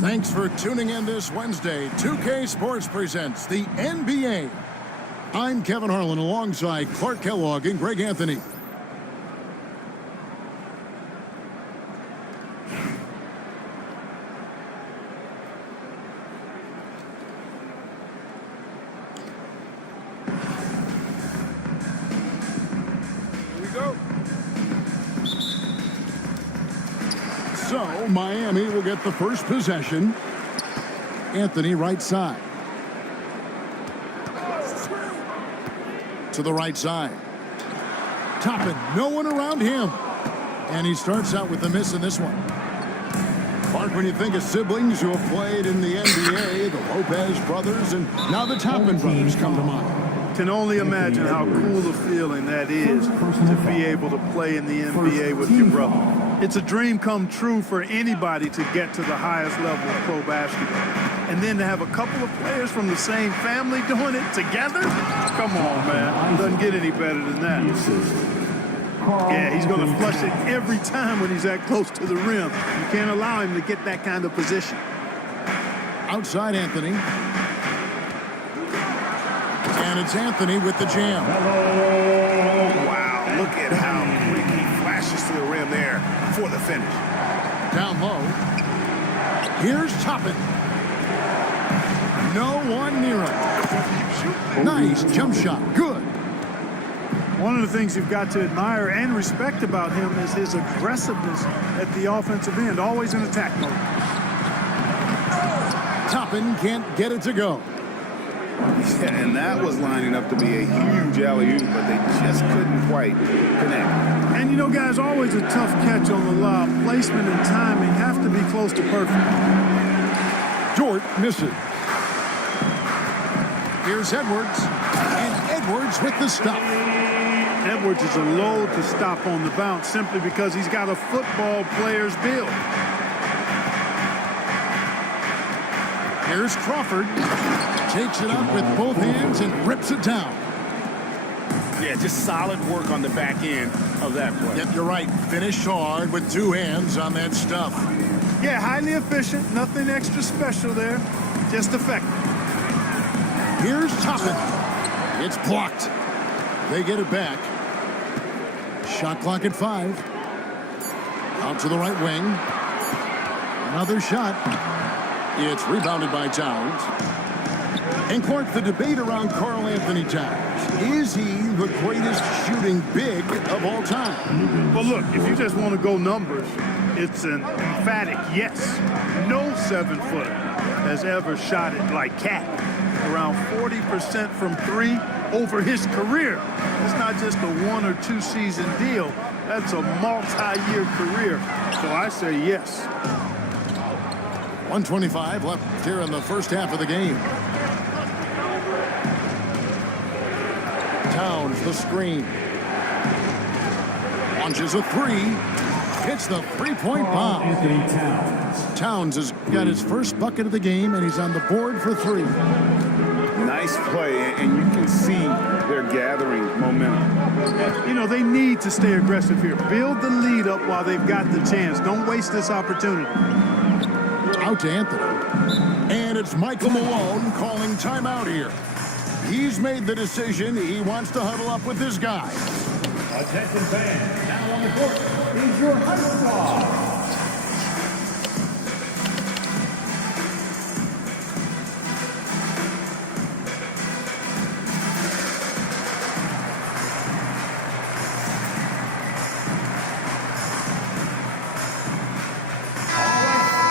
Thanks for tuning in this Wednesday. 2K Sports presents the NBA. I'm Kevin Harlan alongside Clark Kellogg and Greg Anthony. So Miami will get the first possession. Anthony right side. To the right side. Toppin, no one around him. And he starts out with a miss in this one. Mark, when you think of siblings who have played in the NBA, the Lopez brothers, and now the Toppin brothers come to mind. Can only imagine how cool a feeling that is to be able to play in the NBA with your brother. It's a dream come true for anybody to get to the highest level of pro basketball. And then to have a couple of players from the same family doing it together? Come on, man. Doesn't get any better than that. Yeah, he's going to flush it every time when he's that close to the rim. You can't allow him to get that kind of position. Outside Anthony. And it's Anthony with the jam. Wow, look at how quick he flashes to the rim there for the finish. Down low. Here's Toppin. No one near him. Nice jump shot. Good. One of the things you've got to admire and respect about him is his aggressiveness at the offensive end, always in attack mode. Toppin can't get it to go. Yeah, and that was lining up to be a huge alley-oop, but they just couldn't quite connect. And you know, guys, always a tough catch on the lob. Placement and timing have to be close to perfect. Dort misses. Here's Edwards. And Edwards with the stop. Edwards is a load to stop on the bounce simply because he's got a football player's build. Here's Crawford. Takes it up with both hands and rips it down. Yeah, just solid work on the back end of that play. Yep, you're right. Finished hard with two hands on that stuff. Yeah, highly efficient. Nothing extra special there. Just effective. Here's Toppin. It's blocked. They get it back. Shot clock at 5. Out to the right wing. Another shot. It's rebounded by Towns. And Clark, the debate around Karl Anthony Towns. Is he the greatest shooting big of all time? Well, look, if you just want to go numbers, it's an emphatic yes. No 7-footer has ever shot it like Cat. Around 40% from 3 over his career. It's not just a 1 or 2 season deal. That's a multi-year career. So I say yes. 1:25 left here in the first half of the game. Towns the screen. Launches a 3. Hits the three-point bomb. Anthony Towns has got his first bucket of the game, and he's on the board for 3. Nice play, and you can see they're gathering momentum. You know, they need to stay aggressive here. Build the lead up while they've got the chance. Don't waste this opportunity. Out to Anthony. And it's Michael Malone calling timeout here. He's made the decision. He wants to huddle up with his guy. Attention fans, now on the court is your huddle squad.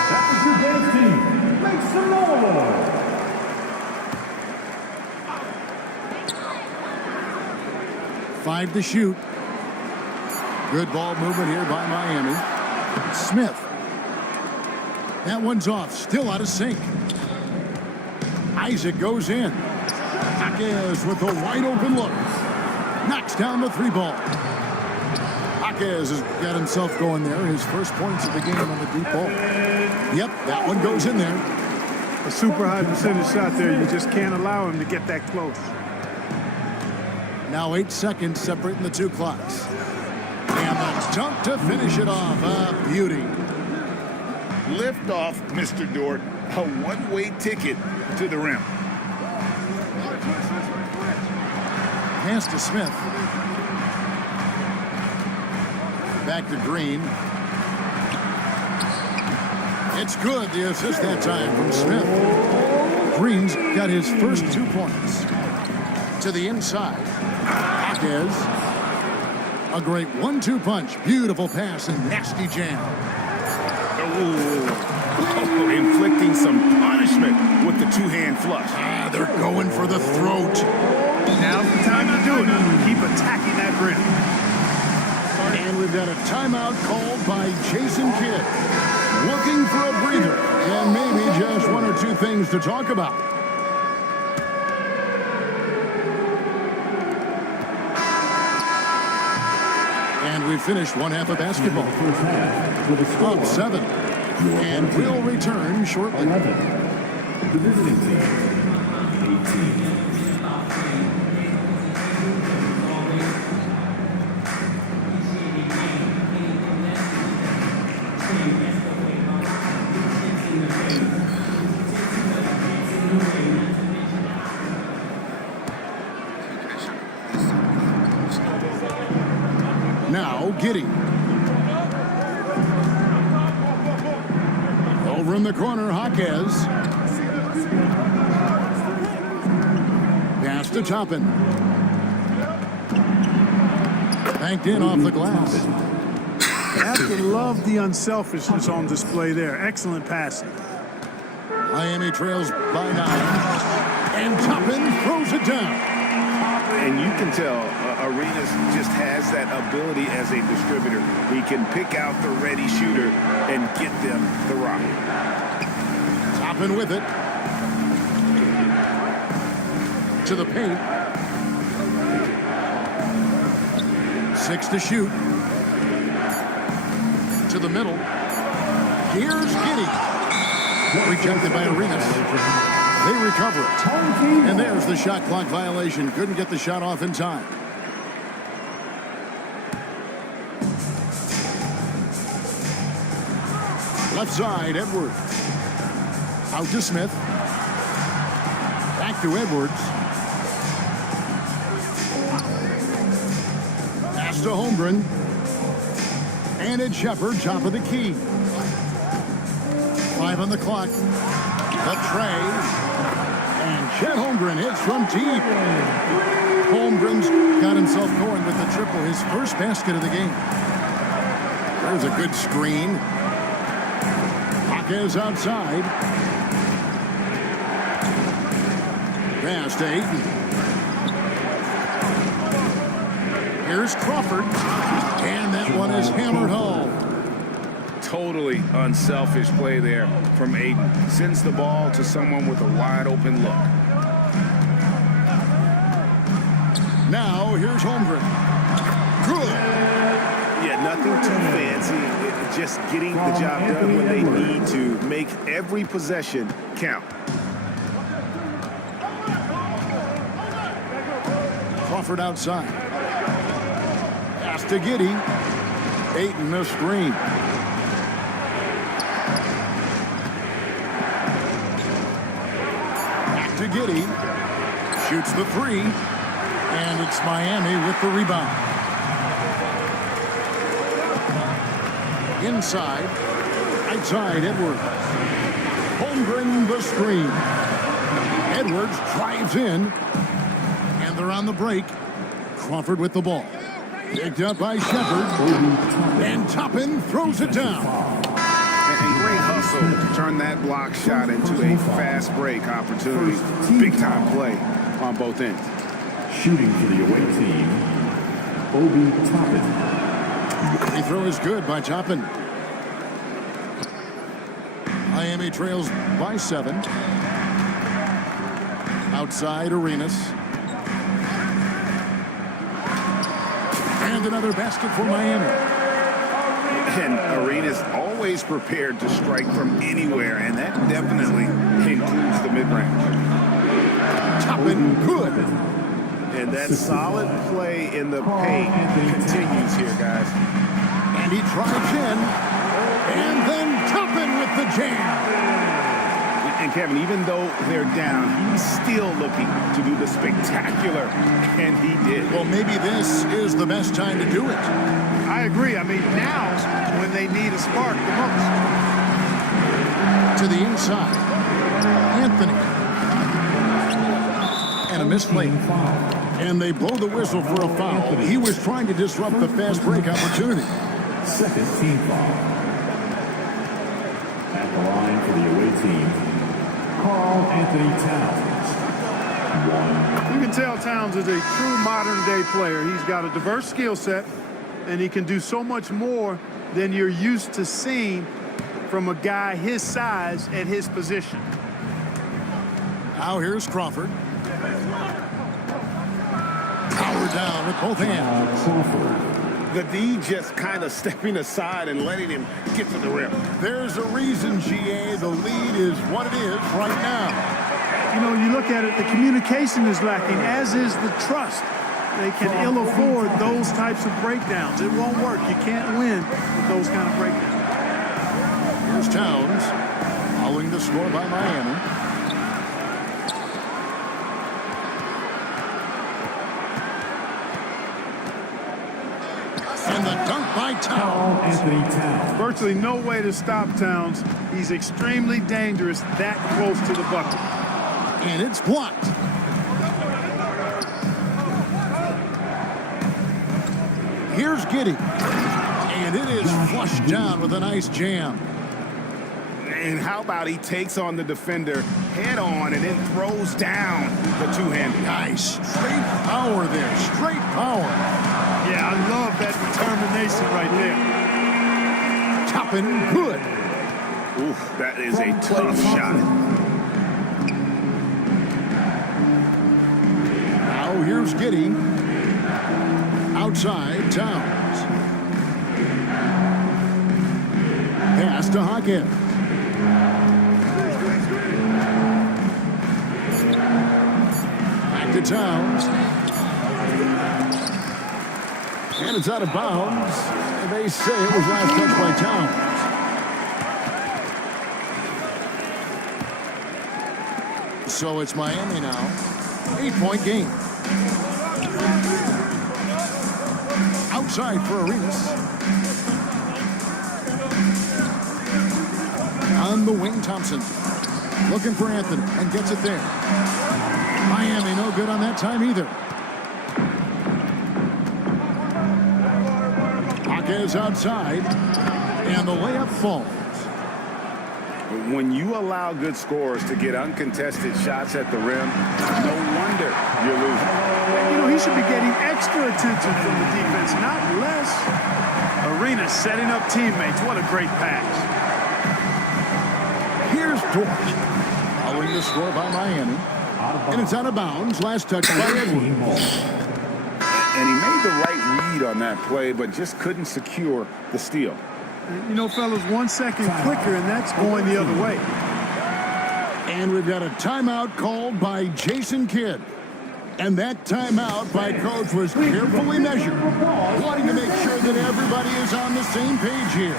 That was your dance team. Make some noise. Five to shoot. Good ball movement here by Miami. Smith. That one's off. Still out of sync. Isaac goes in. Jaquez with a wide open look. Knocks down the 3 ball. Jaquez has got himself going there. His first points of the game on the deep ball. Yep, that one goes in there. A super high percentage shot there. You just can't allow him to get that close. Now 8 seconds separating the 2 clocks. And the dunk to finish it off. A beauty. Lift off, Mr. Dort. A one-way ticket to the rim. Pass to Smith. Back to Green. It's good. The assist that time from Smith. Green's got his first 2 points. To the inside. Jaquez. A great 1-2 punch. Beautiful pass and nasty jam. Oh, inflicting some punishment with the two-hand flush. They're going for the throat. Now's the time to do it. Keep attacking that rim. And we've got a timeout called by Jason Kidd. Looking for a breather and maybe just one or two things to talk about. And we finished one half of basketball. Up 7. And we'll return shortly. The visiting team, 18. Now, Giddey. Over in the corner, Jaquez. Pass to Toppin. Banked in off the glass. You have to love the unselfishness on display there. Excellent passing. Miami trails by 9. And Toppin throws it down. And you can tell Arenas just has that ability as a distributor. He can pick out the ready shooter and get them the rock. Toppin with it. To the paint. 6 to shoot. To the middle. Here's Giddey. Rejected by Arenas. They recover it. And there's the shot clock violation. Couldn't get the shot off in time. Left side, Edwards. Out to Smith. Back to Edwards. Pass to Holmgren. And it's Shepard, top of the key. 5 on the clock. The tray. And Chet Holmgren hits from deep. Holmgren's got himself going with the triple, his first basket of the game. There's a good screen. Jaquez outside. Pass to Ayton. Here's Crawford. And that one is hammered home. Totally unselfish play there from Ayton. Sends the ball to someone with a wide open look. Now here's Holmgren. Good. Yeah, nothing too fancy. Just getting the job done when they need to. Make every possession count. Crawford outside. Pass to Giddey. Ayton the screen. To Giddey, shoots the 3, and it's Miami with the rebound. Inside, outside Edwards. Holmgren the screen. Edwards drives in, and they're on the break. Crawford with the ball. Picked up by Shepard, and Toppin throws it down. And great hustle to turn that block shot into a fast break opportunity. Big time play on both ends. Shooting for the away team, Obi Toppin. Free throw is good by Toppin. Miami trails by 7. Outside Arenas. And another basket for Miami. And Arenas always prepared to strike from anywhere, and that definitely includes the mid-range. Toppin good. And that solid play in the paint continues here, guys. And he drives in, and then Toppin with the jam. And Kevin, even though they're down, he's still looking to do the spectacular, and he did. Well, maybe this is the best time to do it. I agree. I mean, now's when they need a spark the most. To the inside. Anthony. And a misplay. And they blow the whistle for a foul. He was trying to disrupt the fast break opportunity. Second team foul. At the line for the away team, Carl Anthony Towns. 1. You can tell Towns is a true modern-day player. He's got a diverse skill set, and he can do so much more than you're used to seeing from a guy his size at his position. Now here's Crawford. Power down with both hands. The D just kind of stepping aside and letting him get to the rim. There's a reason, GA, the lead is what it is right now. You know, you look at it, the communication is lacking, as is the trust. They can ill afford those types of breakdowns. It won't work. You can't win with those kind of breakdowns. Here's Towns, following the score by Miami. And the dunk by Towns. Virtually no way to stop Towns. He's extremely dangerous that close to the bucket. And it's blocked. Here's Giddey. And it is flushed down with a nice jam. And how about he takes on the defender head on and then throws down the two-handed. Nice. Straight power there. Straight power. Yeah, I love that determination right there. Topping good. Oof, that is a tough shot. Now here's Giddey. Outside, Towns. Pass to Hackett. Back to Towns. And it's out of bounds. And they say it was last touched by Towns. So it's Miami now. 8-point game. Outside for Arenas. On the wing, Thompson. Looking for Anthony and gets it there. Miami no good on that time either. Is outside, and the layup falls. When you allow good scorers to get uncontested shots at the rim, no wonder you're losing. You know, he should be getting extra attention from the defense, not less. Arenas setting up teammates. What a great pass. Here's Dort. Following the score by Miami. And it's out of bounds. Last touch by Edwards. And he made the right read on that play, but just couldn't secure the steal. You know, fellas, 1 second quicker, and that's going the other way. And we've got a timeout called by Jason Kidd. And that timeout by Coach was carefully measured, wanting to make sure that everybody is on the same page here.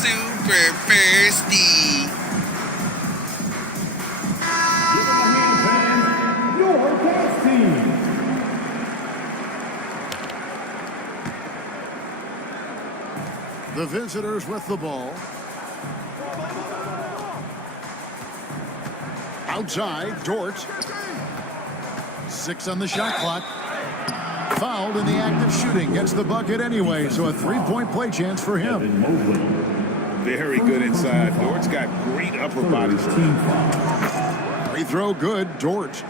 Super thirsty. Give them a hand, fans. Your dance team. The visitors with the ball. Outside, Dort. 6 on the shot clock. Fouled in the act of shooting. Gets the bucket anyway, so a 3-point play chance for him. Very good inside. Dort's got great upper body strength. Free throw good, Dort.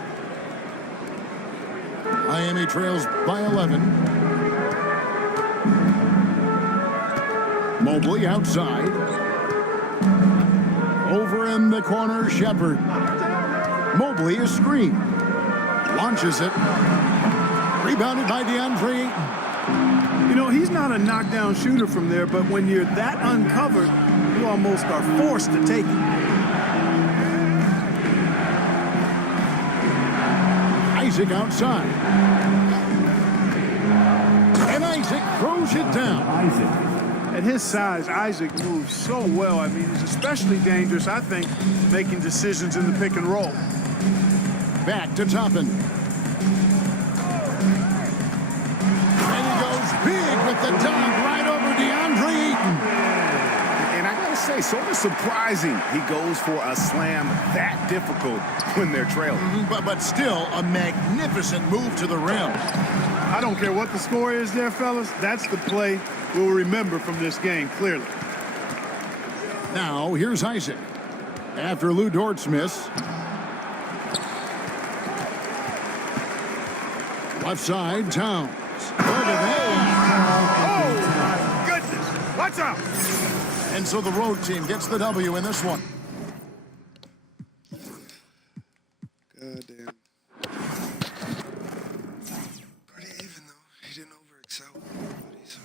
Miami trails by 11. Mobley outside. Over in the corner, Shepard. Mobley a screen. Launches it. Rebounded by DeAndre Ayton. You know, he's not a knockdown shooter from there, but when you're that uncovered, you almost are forced to take it. Isaac outside. And Isaac throws it down. At his size, Isaac moves so well. I mean, he's especially dangerous, I think, making decisions in the pick and roll. Back to Toppin. And he goes big with the dunk right over DeAndre Ayton. And I gotta say, play, sort of surprising he goes for a slam that difficult when they're trailing. But still a magnificent move to the rim. I don't care what the score is there, fellas. That's the play we'll remember from this game, clearly. Now, here's Isaac. After Lou Dort's miss. Left side, Towns. Look at that. Oh, my goodness. Watch out. And so the road team gets the W in this one. Goddamn. Pretty even, though. He didn't over-excel. But he's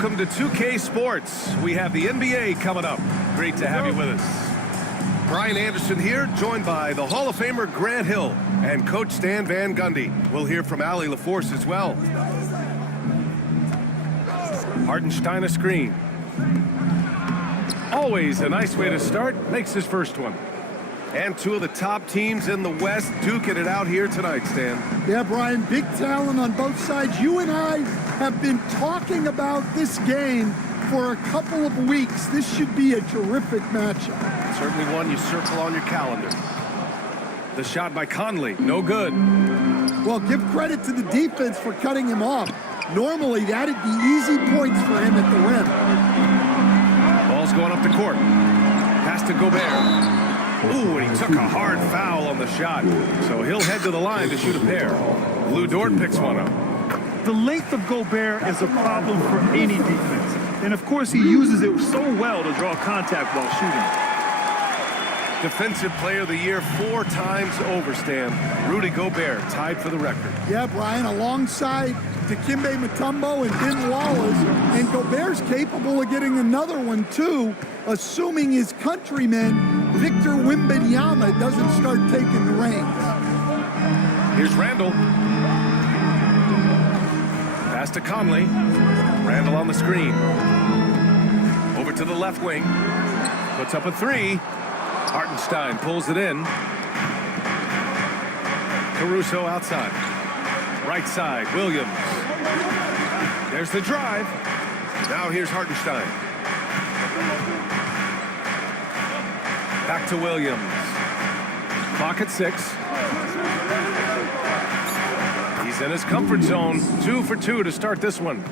Welcome to 2K Sports. We have the NBA coming up. Great to have you with us. Brian Anderson here, joined by the Hall of Famer Grant Hill and Coach Stan Van Gundy. We'll hear from Allie LaForce as well. Hartenstein a screen. Always a nice way to start. Makes his first one. And two of the top teams in the West duking it out here tonight, Stan. Yeah, Brian, big talent on both sides. You and I have been talking about this game for a couple of weeks. This should be a terrific matchup. Certainly one you circle on your calendar. The shot by Conley, no good. Well, give credit to the defense for cutting him off. Normally, that'd be easy points for him at the rim. Ball's going up the court. Pass to Gobert. Ooh, and he took a hard foul on the shot. So he'll head to the line to shoot a pair. Lou Dort picks one up. The length of Gobert is a problem for any defense. And of course, he uses it so well to draw contact while shooting. Defensive Player of the Year 4 times over, Stan. Rudy Gobert tied for the record. Yeah, Brian, alongside Dikembe Mutombo and Ben Wallace. And Gobert's capable of getting another one, too, assuming his countryman, Victor Wembanyama, doesn't start taking the reins. Here's Randall. Pass to Conley. Randall on the screen. Over to the left wing. Puts up a three. Hartenstein pulls it in. Caruso outside. Right side, Williams. There's the drive. Now here's Hartenstein. Back to Williams. Clock at 6. He's in his comfort zone. 2 for 2 to start this one.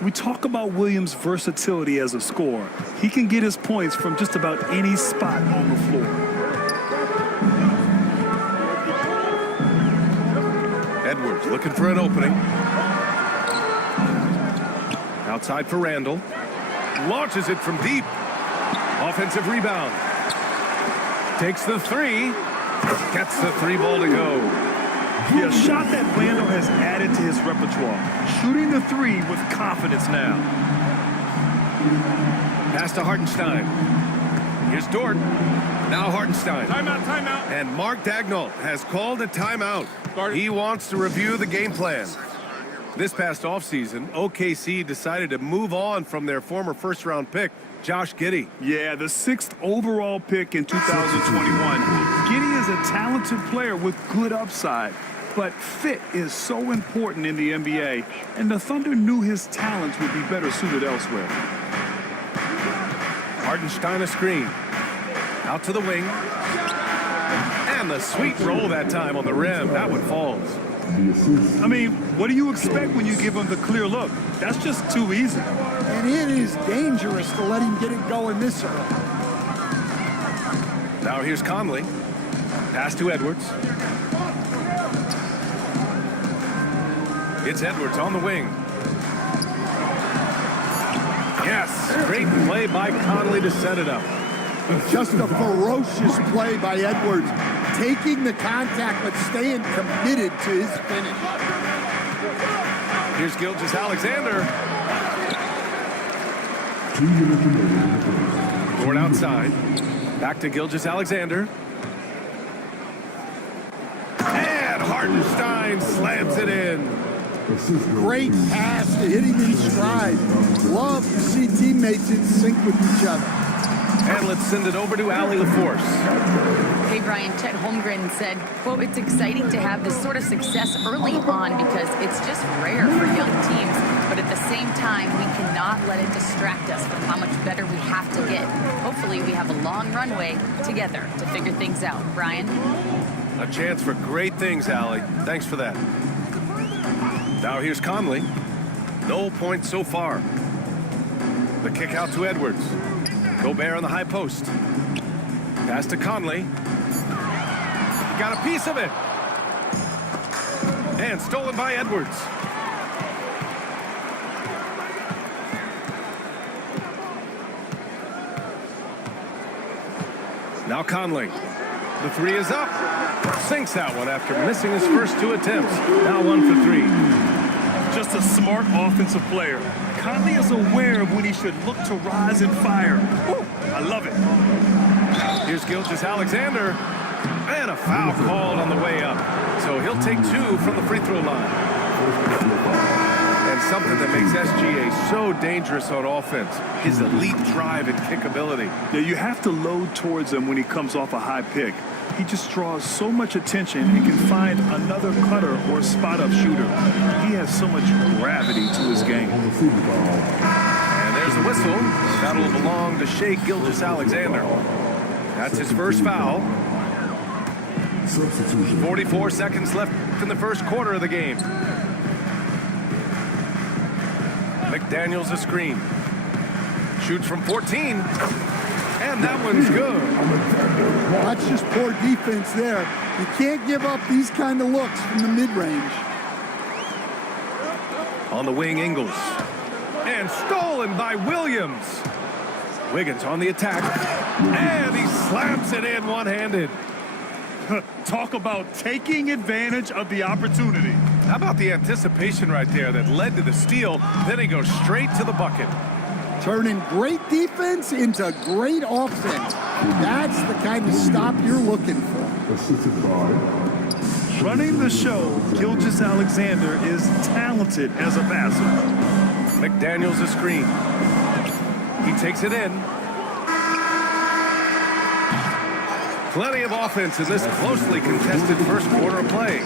We talk about Williams' versatility as a scorer. He can get his points from just about any spot on the floor. Edwards looking for an opening. Outside for Randall. Launches it from deep. Offensive rebound. Takes the three. Gets the three ball to go. Yeah, a shot that Randall has added to his repertoire. Shooting the three with confidence now. Pass to Hartenstein. Here's Dort. Now Hartenstein. Timeout, timeout. And Mark Dagnall has called a timeout. He wants to review the game plan. This past offseason, OKC decided to move on from their former first-round pick, Josh Giddey. Yeah, the 6th overall pick in 2021. Giddey is a talented player with good upside. But fit is so important in the NBA, and the Thunder knew his talents would be better suited elsewhere. Hartenstein a screen. Out to the wing. And the sweet roll that time on the rim. That one falls. I mean, what do you expect when you give him the clear look? That's just too easy. And it is dangerous to let him get it going this early. Now here's Conley. Pass to Edwards. It's Edwards on the wing. Yes, great play by Conley to set it up. Just a ferocious play by Edwards, taking the contact but staying committed to his finish. Here's Gilgeous-Alexander. Dort outside. Back to Gilgeous-Alexander. And Hartenstein slams it in. Great pass to hit him in stride. Love to see teammates in sync with each other. And let's send it over to Allie LaForce. Hey, Brian, Chet Holmgren said, quote, "It's exciting to have this sort of success early on because it's just rare for young teams. But at the same time, we cannot let it distract us from how much better we have to get. Hopefully, we have a long runway together to figure things out." Brian? A chance for great things, Allie. Thanks for that. Now here's Conley. No points so far. The kick out to Edwards. Gobert on the high post. Pass to Conley. He got a piece of it. And stolen by Edwards. Now Conley. The three is up. Sinks that one after missing his first 2 attempts. Now 1 for 3. Just a smart offensive player. Conley is aware of when he should look to rise and fire. Woo, I love it. Here's Gilgeous-Alexander. And a foul called on the way up. So he'll take 2 from the free throw line. And something that makes SGA so dangerous on offense, his elite drive and kickability. Yeah, you have to load towards him when he comes off a high pick. He just draws so much attention and can find another cutter or spot-up shooter. He has so much gravity to his game. And there's the whistle. That'll belong to Shai Gilgeous-Alexander. That's his first foul. 44 seconds left in the first quarter of the game. McDaniels a screen. Shoots from 14. And that one's good. That's just poor defense there. You can't give up these kind of looks from the mid-range. On the wing, Ingles. And stolen by Williams. Wiggins on the attack. And he slams it in one-handed. Talk about taking advantage of the opportunity. How about the anticipation right there that led to the steal? Then he goes straight to the bucket. Turning great defense into great offense. That's the kind of stop you're looking for. Running the show, Gilgeous-Alexander is talented as a passer. McDaniels a screen. He takes it in. Plenty of offense in this closely contested first quarter of play.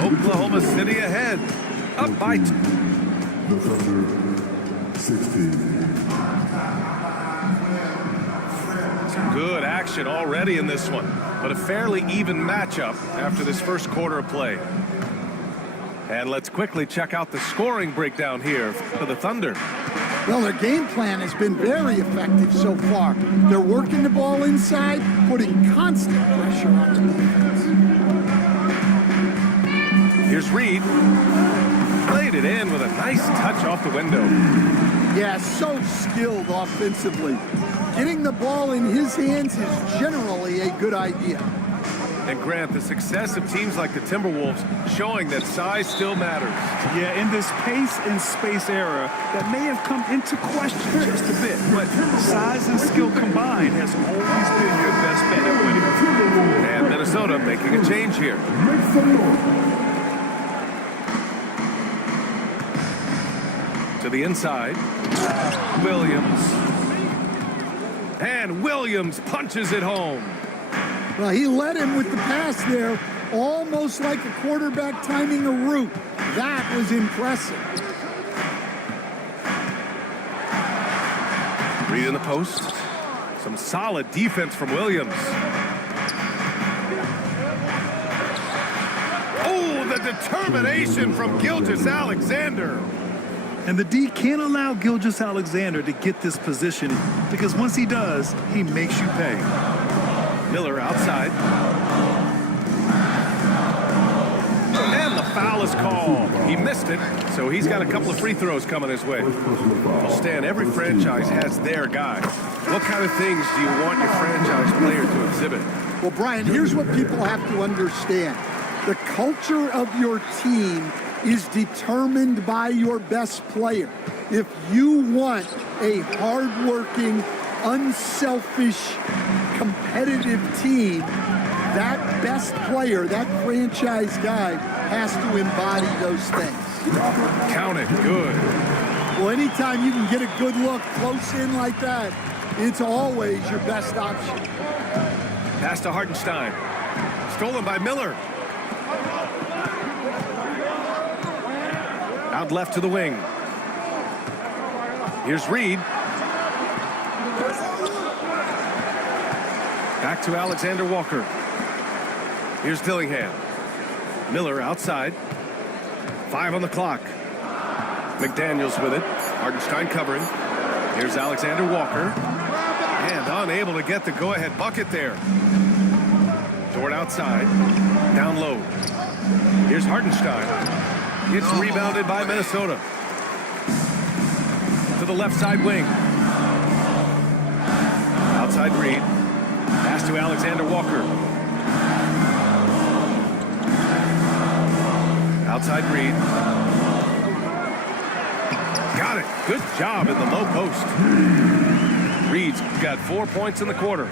Oklahoma City ahead. Up by 2. Some good action already in this one, but a fairly even matchup after this first quarter of play. And let's quickly check out the scoring breakdown here for the Thunder. Well, their game plan has been very effective so far. They're working the ball inside, putting constant pressure on the defense. Here's Reed. Played it in with a nice touch off the window. Yeah, so skilled offensively. Getting the ball in his hands is generally a good idea. And Grant, the success of teams like the Timberwolves showing that size still matters. Yeah, in this pace and space era, that may have come into question just a bit, but size and skill combined has always been your best bet at winning. And Minnesota making a change here. To the inside, Williams. And Williams punches it home. Well, he led him with the pass there, almost like a quarterback timing a route. That was impressive. Reed in the post. Some solid defense from Williams. Oh, the determination from Gilgeous-Alexander. And the D can't allow Gilgeous-Alexander to get this position because once he does, he makes you pay. Miller outside. And the foul is called. He missed it, so he's got a couple of free throws coming his way. Well, Stan, every franchise has their guy. What kind of things do you want your franchise player to exhibit? Well, Brian, here's what people have to understand. The culture of your team is determined by your best player. If you want a hardworking, unselfish, competitive team, that best player, that franchise guy, has to embody those things. Count it good. Well, anytime you can get a good look close in like that, it's always your best option. Pass to Hartenstein. Stolen by Miller. Out left to the wing. Here's Reed. Back to Alexander Walker. Here's Dillingham. Miller outside. 5 on the clock. McDaniels with it. Hartenstein covering. Here's Alexander Walker. And unable to get the go-ahead bucket there. Dort outside. Down low. Here's Hartenstein. It's rebounded by Minnesota. To the left side wing. Outside Reed. Pass to Alexander Walker. Outside Reed. Got it. Good job in the low post. Reed's got 4 points in the quarter.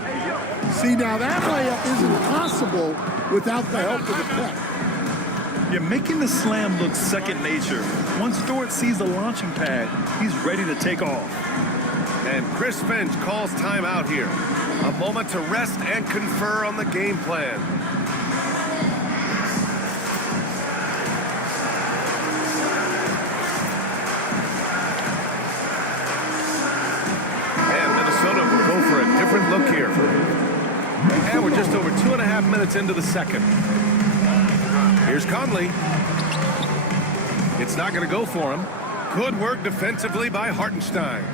See, now that layup isn't possible without the help of the pick. You're making the slam look second nature. Once Dort sees the launching pad, he's ready to take off. And Chris Finch calls timeout here. A moment to rest and confer on the game plan. And Minnesota will go for a different look here. And we're just over 2.5 minutes into the second. Here's Conley. It's not going to go for him. Good work defensively by Hartenstein.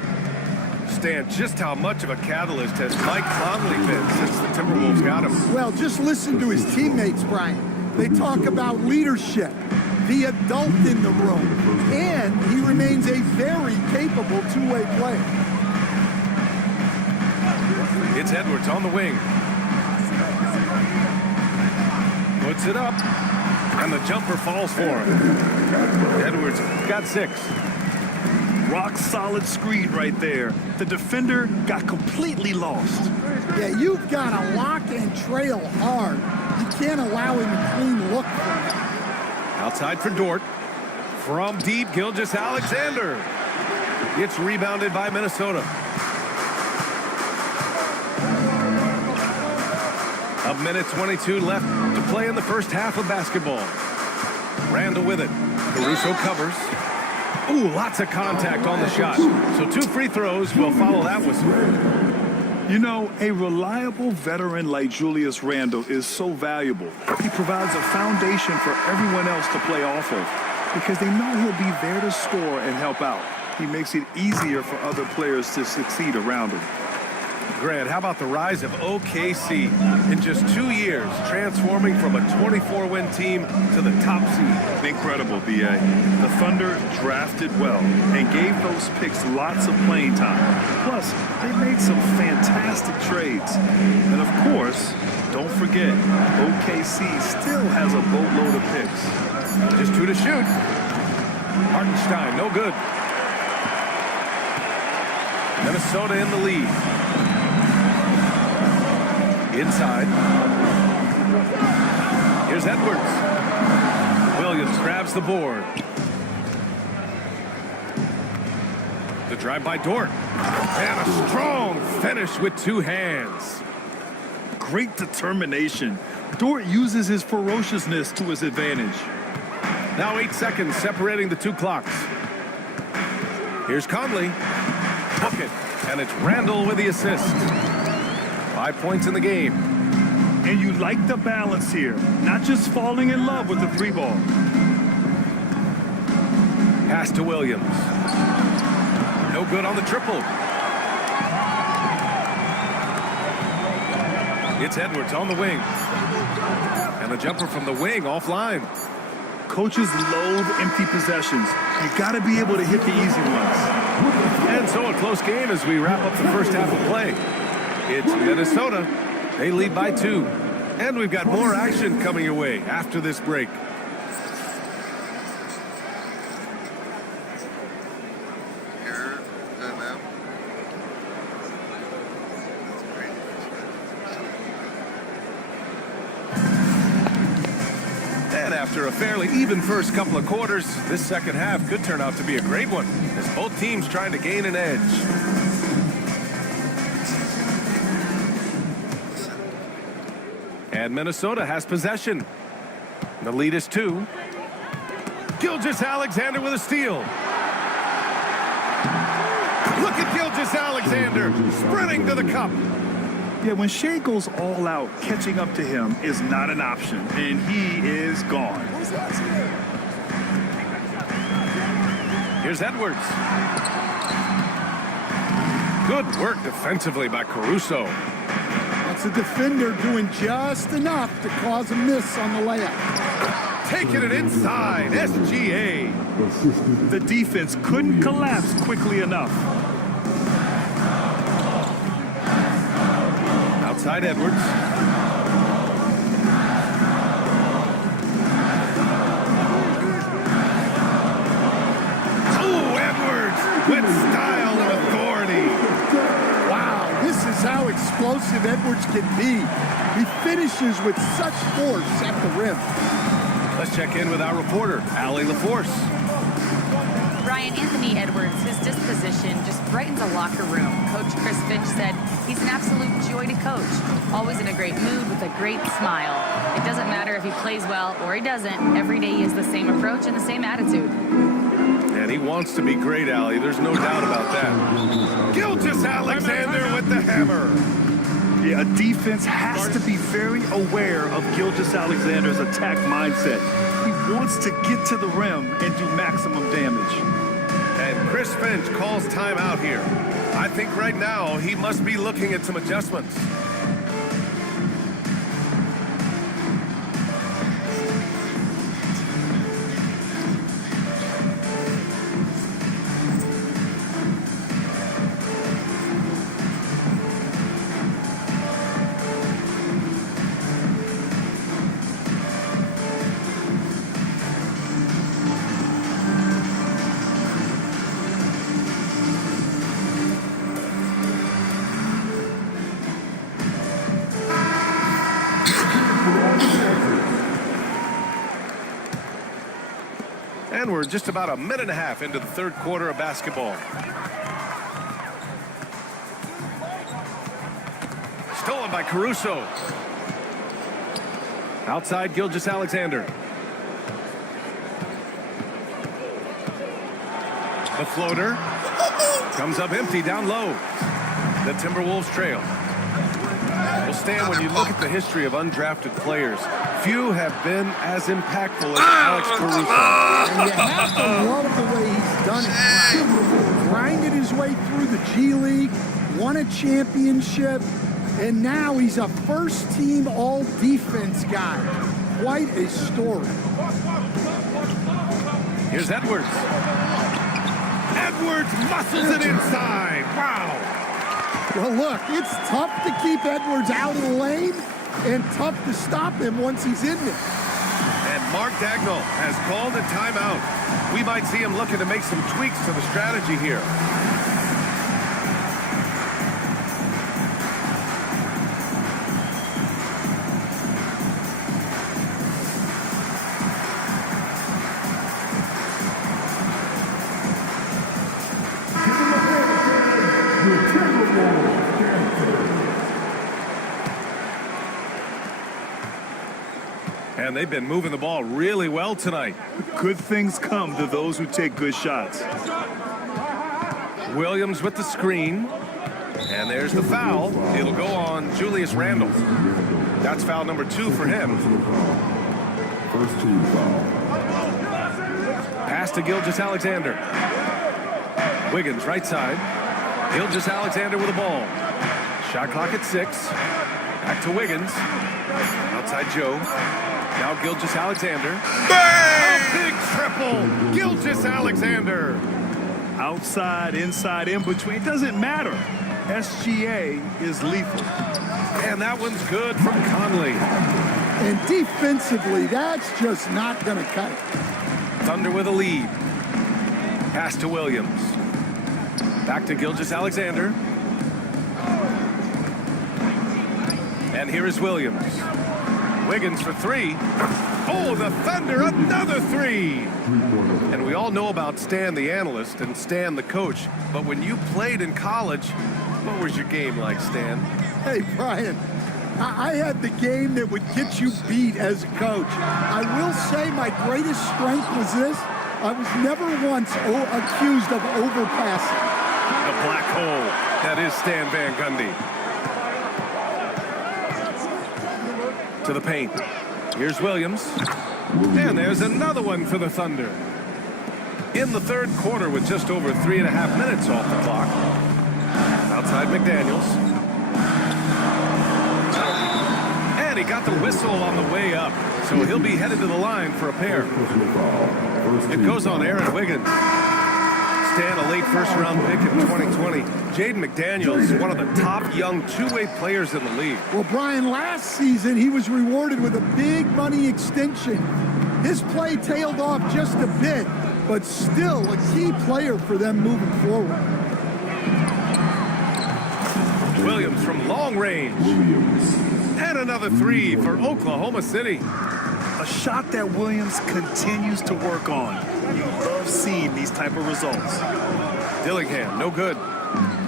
Stan, just how much of a catalyst has Mike Conley been since the Timberwolves got him? Well, just listen to his teammates, Brian. They talk about leadership, the adult in the room, and he remains a very capable two-way player. It's Edwards on the wing. Puts it up, and the jumper falls for him. Edwards got 6. Rock solid screen right there. The defender got completely lost. Yeah, you've got to lock and trail hard. You can't allow him a clean look for him. Outside for Dort. From deep, Gilgeous-Alexander. It's rebounded by Minnesota. A minute 22 left to play in the first half of basketball. Randall with it. Caruso covers. Ooh, lots of contact on the shot. So 2 free throws will follow that whistle. You know, a reliable veteran like Julius Randle is so valuable. He provides a foundation for everyone else to play off of because they know he'll be there to score and help out. He makes it easier for other players to succeed around him. Grant, how about the rise of OKC in just 2 years, transforming from a 24-win team to the top seed? Incredible, B.A. The Thunder drafted well and gave those picks lots of playing time. Plus, they made some fantastic trades. And of course, don't forget, OKC still has a boatload of picks. Just 2 to shoot. Hartenstein, no good. Minnesota in the lead. Inside. Here's Edwards. Williams grabs the board. The drive by Dort. And a strong finish with 2 hands. Great determination. Dort uses his ferociousness to his advantage. Now 8 seconds separating the 2 clocks. Here's Conley. Book it. And it's Randall with the assist. 5 points in the game. And you like the balance here. Not just falling in love with the 3 ball. Pass to Williams. No good on the triple. It's Edwards on the wing. And the jumper from the wing offline. Coaches loathe empty possessions. You got to be able to hit the easy ones. And so a close game as we wrap up the first half of play. It's Minnesota. They lead by 2. And we've got more action coming your way after this break. And after a fairly even first couple of quarters, this second half could turn out to be a great one as both teams trying to gain an edge. And Minnesota has possession. The lead is 2. Gilgeous-Alexander with a steal. Look at Gilgeous-Alexander sprinting to the cup. Yeah, when Shea goes all out, catching up to him is not an option, and he is gone. Here's Edwards. Good work defensively by Caruso. That's a defender doing just enough to cause a miss on the layup. Taking it inside, SGA. The defense couldn't collapse quickly enough. Outside Edwards. Oh, Edwards with explosive Edwards can be. He finishes with such force at the rim. Let's check in with our reporter, Allie LaForce. Brian, Anthony Edwards, his disposition just brightens a locker room. Coach Chris Finch said he's an absolute joy to coach. Always in a great mood with a great smile. It doesn't matter if he plays well or he doesn't. Every day he has the same approach and the same attitude. And he wants to be great, Allie. There's no doubt about that. Gilgeous-Alexander with the hammer. Yeah, a defense has to be very aware of Gilgeous-Alexander's attack mindset. He wants to get to the rim and do maximum damage. And Chris Finch calls timeout here. I think right now he must be looking at some adjustments. And we're just about a minute and a half into the third quarter of basketball. Stolen by Caruso. Outside Gilgeous-Alexander. The floater comes up empty down low. The Timberwolves trail. Well, Stan, when you look at the history of undrafted players, few have been as impactful as Alex Caruso. And you have to love the way he's done it. Grinded his way through the G League, won a championship, and now he's a first-team all-defense guy. Quite a story. Here's Edwards. Edwards muscles it inside. Wow. Well, look, it's tough to keep Edwards out of the lane and tough to stop him once he's in there. And Mark Dagnall has called a timeout. We might see him looking to make some tweaks to the strategy here. And they've been moving the ball really well tonight. Good things come to those who take good shots. Williams with the screen. And there's the foul. It'll go on Julius Randle. That's foul number 2 for him. First team foul. Pass to Gilgeous-Alexander. Wiggins right side. Gilgeous-Alexander with the ball. Shot clock at 6. Back to Wiggins. Outside Joe. Now Gilgeous-Alexander. Bang! A big triple. Gilgeous-Alexander. Outside, inside, in between. It doesn't matter. SGA is lethal. And that one's good from Conley. And defensively, that's just not going to cut it. Thunder with a lead. Pass to Williams. Back to Gilgeous-Alexander. And here is Williams. Wiggins for 3. Oh, the Thunder, another 3. And we all know about Stan the analyst and Stan the coach. But when you played in college, what was your game like, Stan? Hey, Brian, I had the game that would get you beat as a coach. I will say my greatest strength was this. I was never once accused of overpassing. The black hole. That is Stan Van Gundy. To the paint. Here's Williams. And there's another one for the Thunder. In the third quarter with just over 3.5 minutes off the clock. Outside McDaniels. And he got the whistle on the way up. So he'll be headed to the line for a pair. It goes on Aaron Wiggins. Stan, a late first-round pick in 2020. Jaden McDaniels, one of the top young two-way players in the league. Well, Brian, last season he was rewarded with a big money extension. His play tailed off just a bit, but still a key player for them moving forward. Williams from long range. And another three for Oklahoma City. A shot that Williams continues to work on. You love seeing these type of results. Dillingham, no good.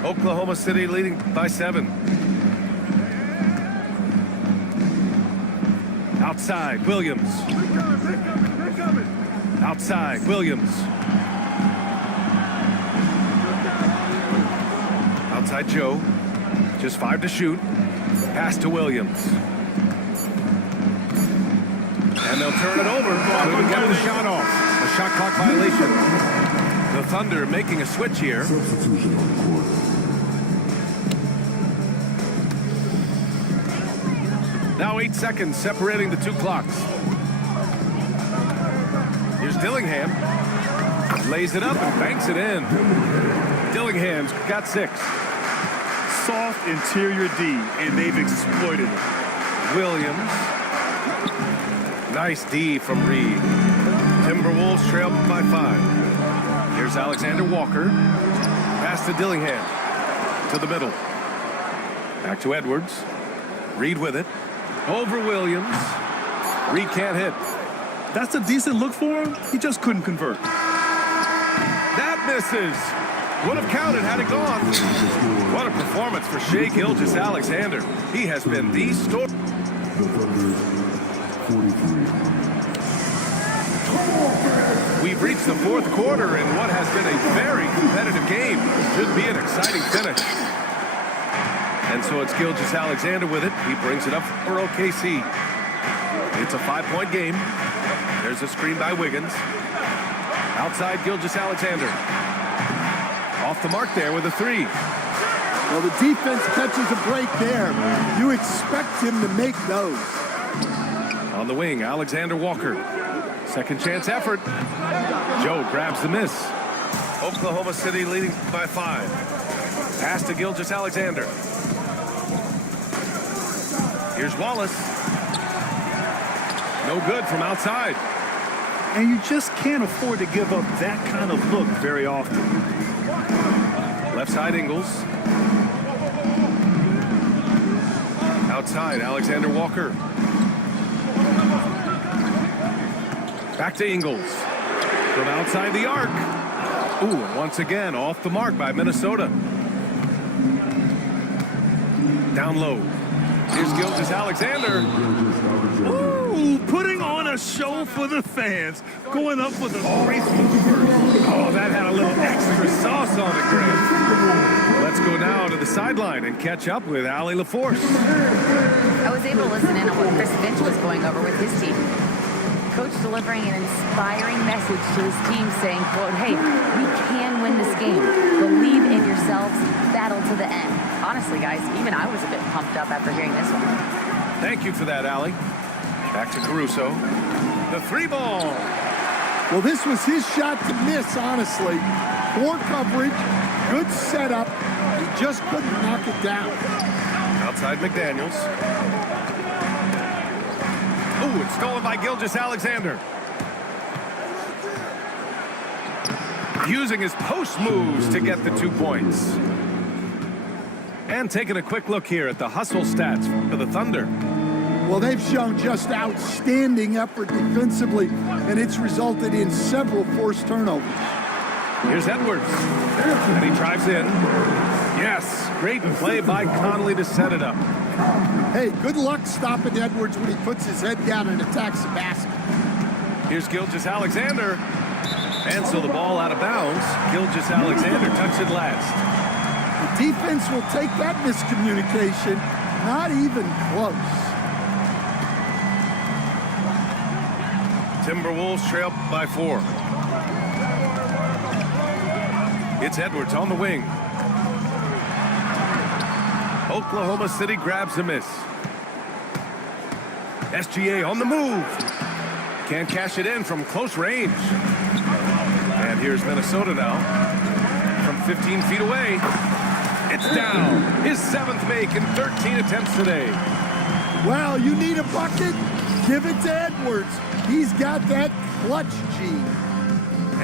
Oklahoma City leading by 7. Outside, Williams. Outside, Williams. Outside, Joe. Just 5 to shoot. Pass to Williams. And they'll turn it over. Couldn't get the shot off. A shot clock violation. The Thunder making a switch here. Substitution on the court. Now 8 seconds separating the two clocks. Here's Dillingham. Lays it up and banks it in. Dillingham's got 6. Soft interior D, and they've exploited it. Williams. Nice D from Reed. Timberwolves trail by 5. Here's Alexander Walker. Pass to Dillingham. To the middle. Back to Edwards. Reed with it. Over Williams. Reed can't hit. That's a decent look for him. He just couldn't convert. That misses. Would have counted had it gone. What a performance for Shai Gilgeous-Alexander. He has been the story. The Thunder, 43. We've reached the 4th quarter in what has been a very competitive game. Should be an exciting finish. And so it's Gilgeous-Alexander with it. He brings it up for OKC. It's a 5-point game. There's a screen by Wiggins. Outside Gilgeous-Alexander. Off the mark there with a 3. Well, the defense catches a break there. You expect him to make those. On the wing, Alexander Walker. Second chance effort. Joe grabs the miss. Oklahoma City leading by 5. Pass to Gilgeous-Alexander. Here's Wallace. No good from outside. And you just can't afford to give up that kind of look very often. Left side, Ingles. Outside, Alexander Walker. Back to Ingles. From outside the arc. Ooh, and once again, off the mark by Minnesota. Down low. Here's Gilgeous-Alexander. Ooh, putting on a show for the fans. Going up with a 3 first. Oh, that had a little extra sauce on it, Grant. Let's go now to the sideline and catch up with Allie LaForce. I was able to listen in on what Chris Finch was going over with his team. Coach delivering an inspiring message to his team saying, quote, hey, we can win this game. Believe in yourselves. Battle to the end. Honestly, guys, even I was a bit pumped up after hearing this one. Thank you for that, Allie. Back to Caruso. The 3 ball. Well, this was his shot to miss, honestly. Poor coverage, good setup. He just couldn't knock it down. Outside McDaniels. Ooh, it's stolen by Gilgeous-Alexander. Using his post moves to get the 2 points. And taking a quick look here at the hustle stats for the Thunder. Well, they've shown just outstanding effort defensively, and it's resulted in several forced turnovers. Here's Edwards. And he drives in. Yes, great play by Conley to set it up. Hey, good luck stopping Edwards when he puts his head down and attacks the basket. Here's Gilgeous-Alexander. And so the ball out of bounds. Gilgeous-Alexander touched it last. The defense will take that miscommunication. Not even close. Timberwolves trail by 4. It's Edwards on the wing. Oklahoma City grabs a miss. SGA on the move. Can't cash it in from close range. And here's Minnesota now. From 15 feet away. It's down. His 7th make in 13 attempts today. Well, you need a bucket? Give it to Edwards. He's got that clutch gene.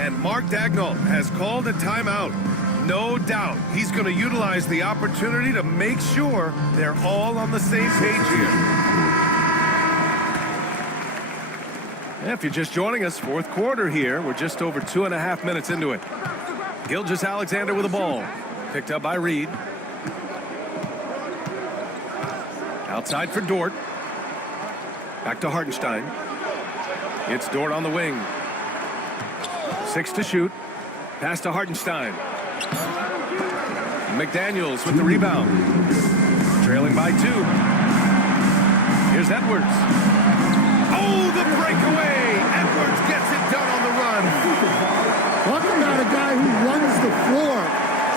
And Mark Dagnall has called a timeout. No doubt he's going to utilize the opportunity to make sure they're all on the same page here. If you're just joining us, fourth quarter here. We're just over 2.5 minutes into it. Gilgeous-Alexander with the ball. Picked up by Reed. Outside for Dort. Back to Hartenstein. It's Dort on the wing. 6 to shoot. Pass to Hartenstein. McDaniels with the rebound. Trailing by 2. Here's Edwards. Oh, the breakaway! Edwards gets it done on the run. Talk about a guy who runs the floor.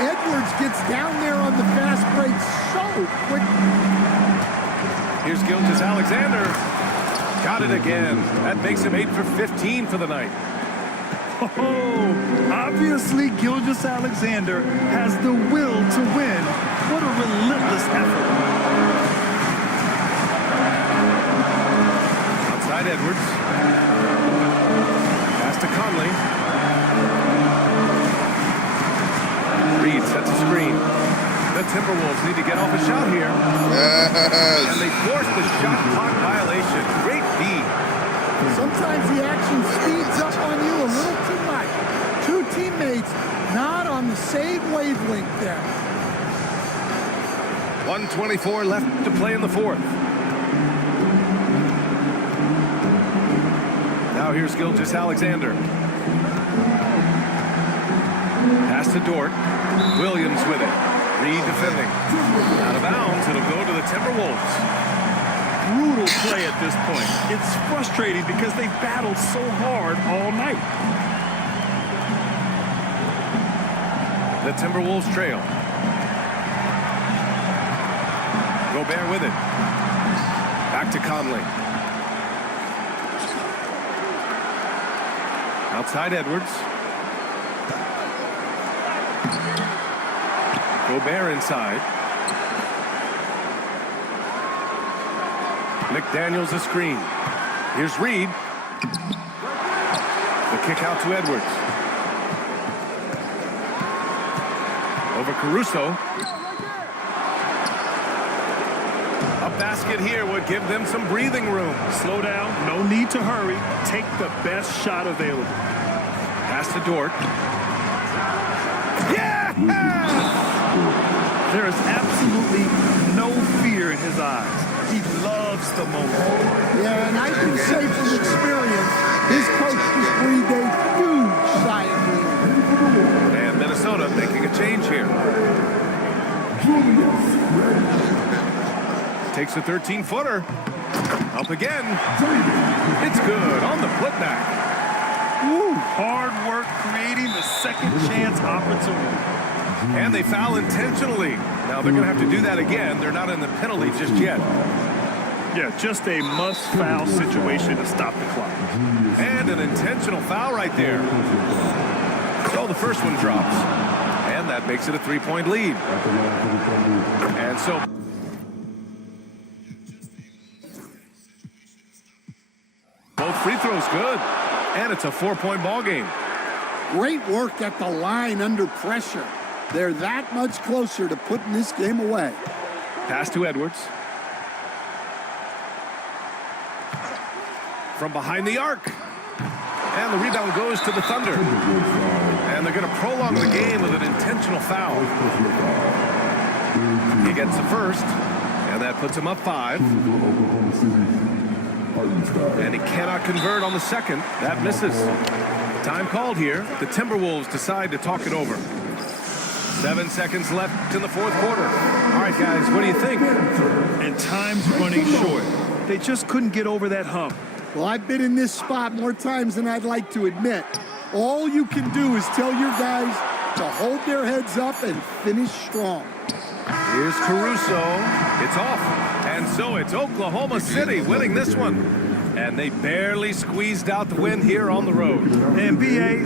Edwards gets down there on the fast break so quick. Here's Gilgeous-Alexander. Got it again. That makes him 8 for 15 for the night. Oh, obviously Gilgeous-Alexander has the will to win. What a relentless effort. Outside Edwards. Pass to Conley. Reed sets a screen. The Timberwolves need to get off a shot here. Yes. And they force the shot clock violation. Great feed. Sometimes the action speeds up on you a little too much. Two teammates not on the same wavelength there. 1:24 left to play in the fourth. Now here's Gilgeous-Alexander. Pass to Dort. Williams with it. Reed defending. Out of bounds. It'll go to the Timberwolves. Brutal play at this point. It's frustrating because they've battled so hard all night. The Timberwolves trail. Gobert with it. Back to Conley. Outside Edwards. Gobert inside. McDaniels a screen. Here's Reed. The kick out to Edwards. Over Caruso. A basket here would give them some breathing room. Slow down. No need to hurry. Take the best shot available. Pass to Dort. Yeah! There is absolutely no fear in his eyes. He loves the moment. Yeah, and I can say from experience, his coach just breathed a huge sigh of relief. And Minnesota making a change here. Takes a 13-footer. Up again. It's good on the putback. Woo, hard work creating the second chance opportunity. And they foul intentionally. Now they're going to have to do that again. They're not in the penalty just yet. Yeah, just a must-foul situation to stop the clock. And an intentional foul right there. So the first one drops. And that makes it a 3-point lead. And so both free throws good. And it's a 4-point ball game. Great work at the line under pressure. They're that much closer to putting this game away. Pass to Edwards. From behind the arc. And the rebound goes to the Thunder. And they're going to prolong the game with an intentional foul. He gets the first. And that puts him up 5. And he cannot convert on the second. That misses. Time called here. The Timberwolves decide to talk it over. 7 seconds left in the fourth quarter. All right, guys, what do you think? And time's running short. They just couldn't get over that hump. Well, I've been in this spot more times than I'd like to admit. All you can do is tell your guys to hold their heads up and finish strong. Here's Caruso. It's off. And so it's Oklahoma City winning this one. And they barely squeezed out the win here on the road. And B.A.,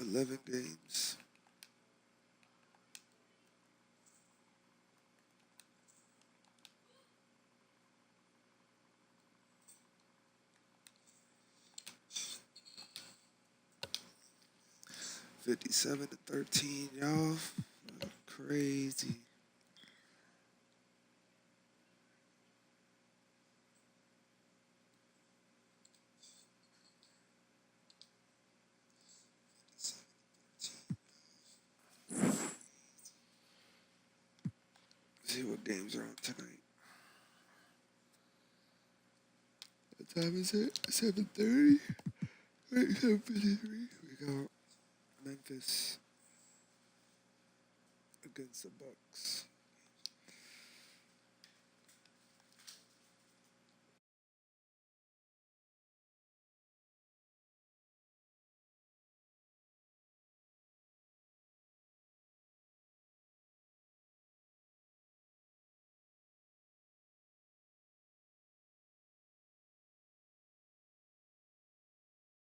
11 games. $57-13, y'all. Crazy. See what games are on tonight. What time is it? 7:30? Wait, 7:53. We got Memphis against the Bucks.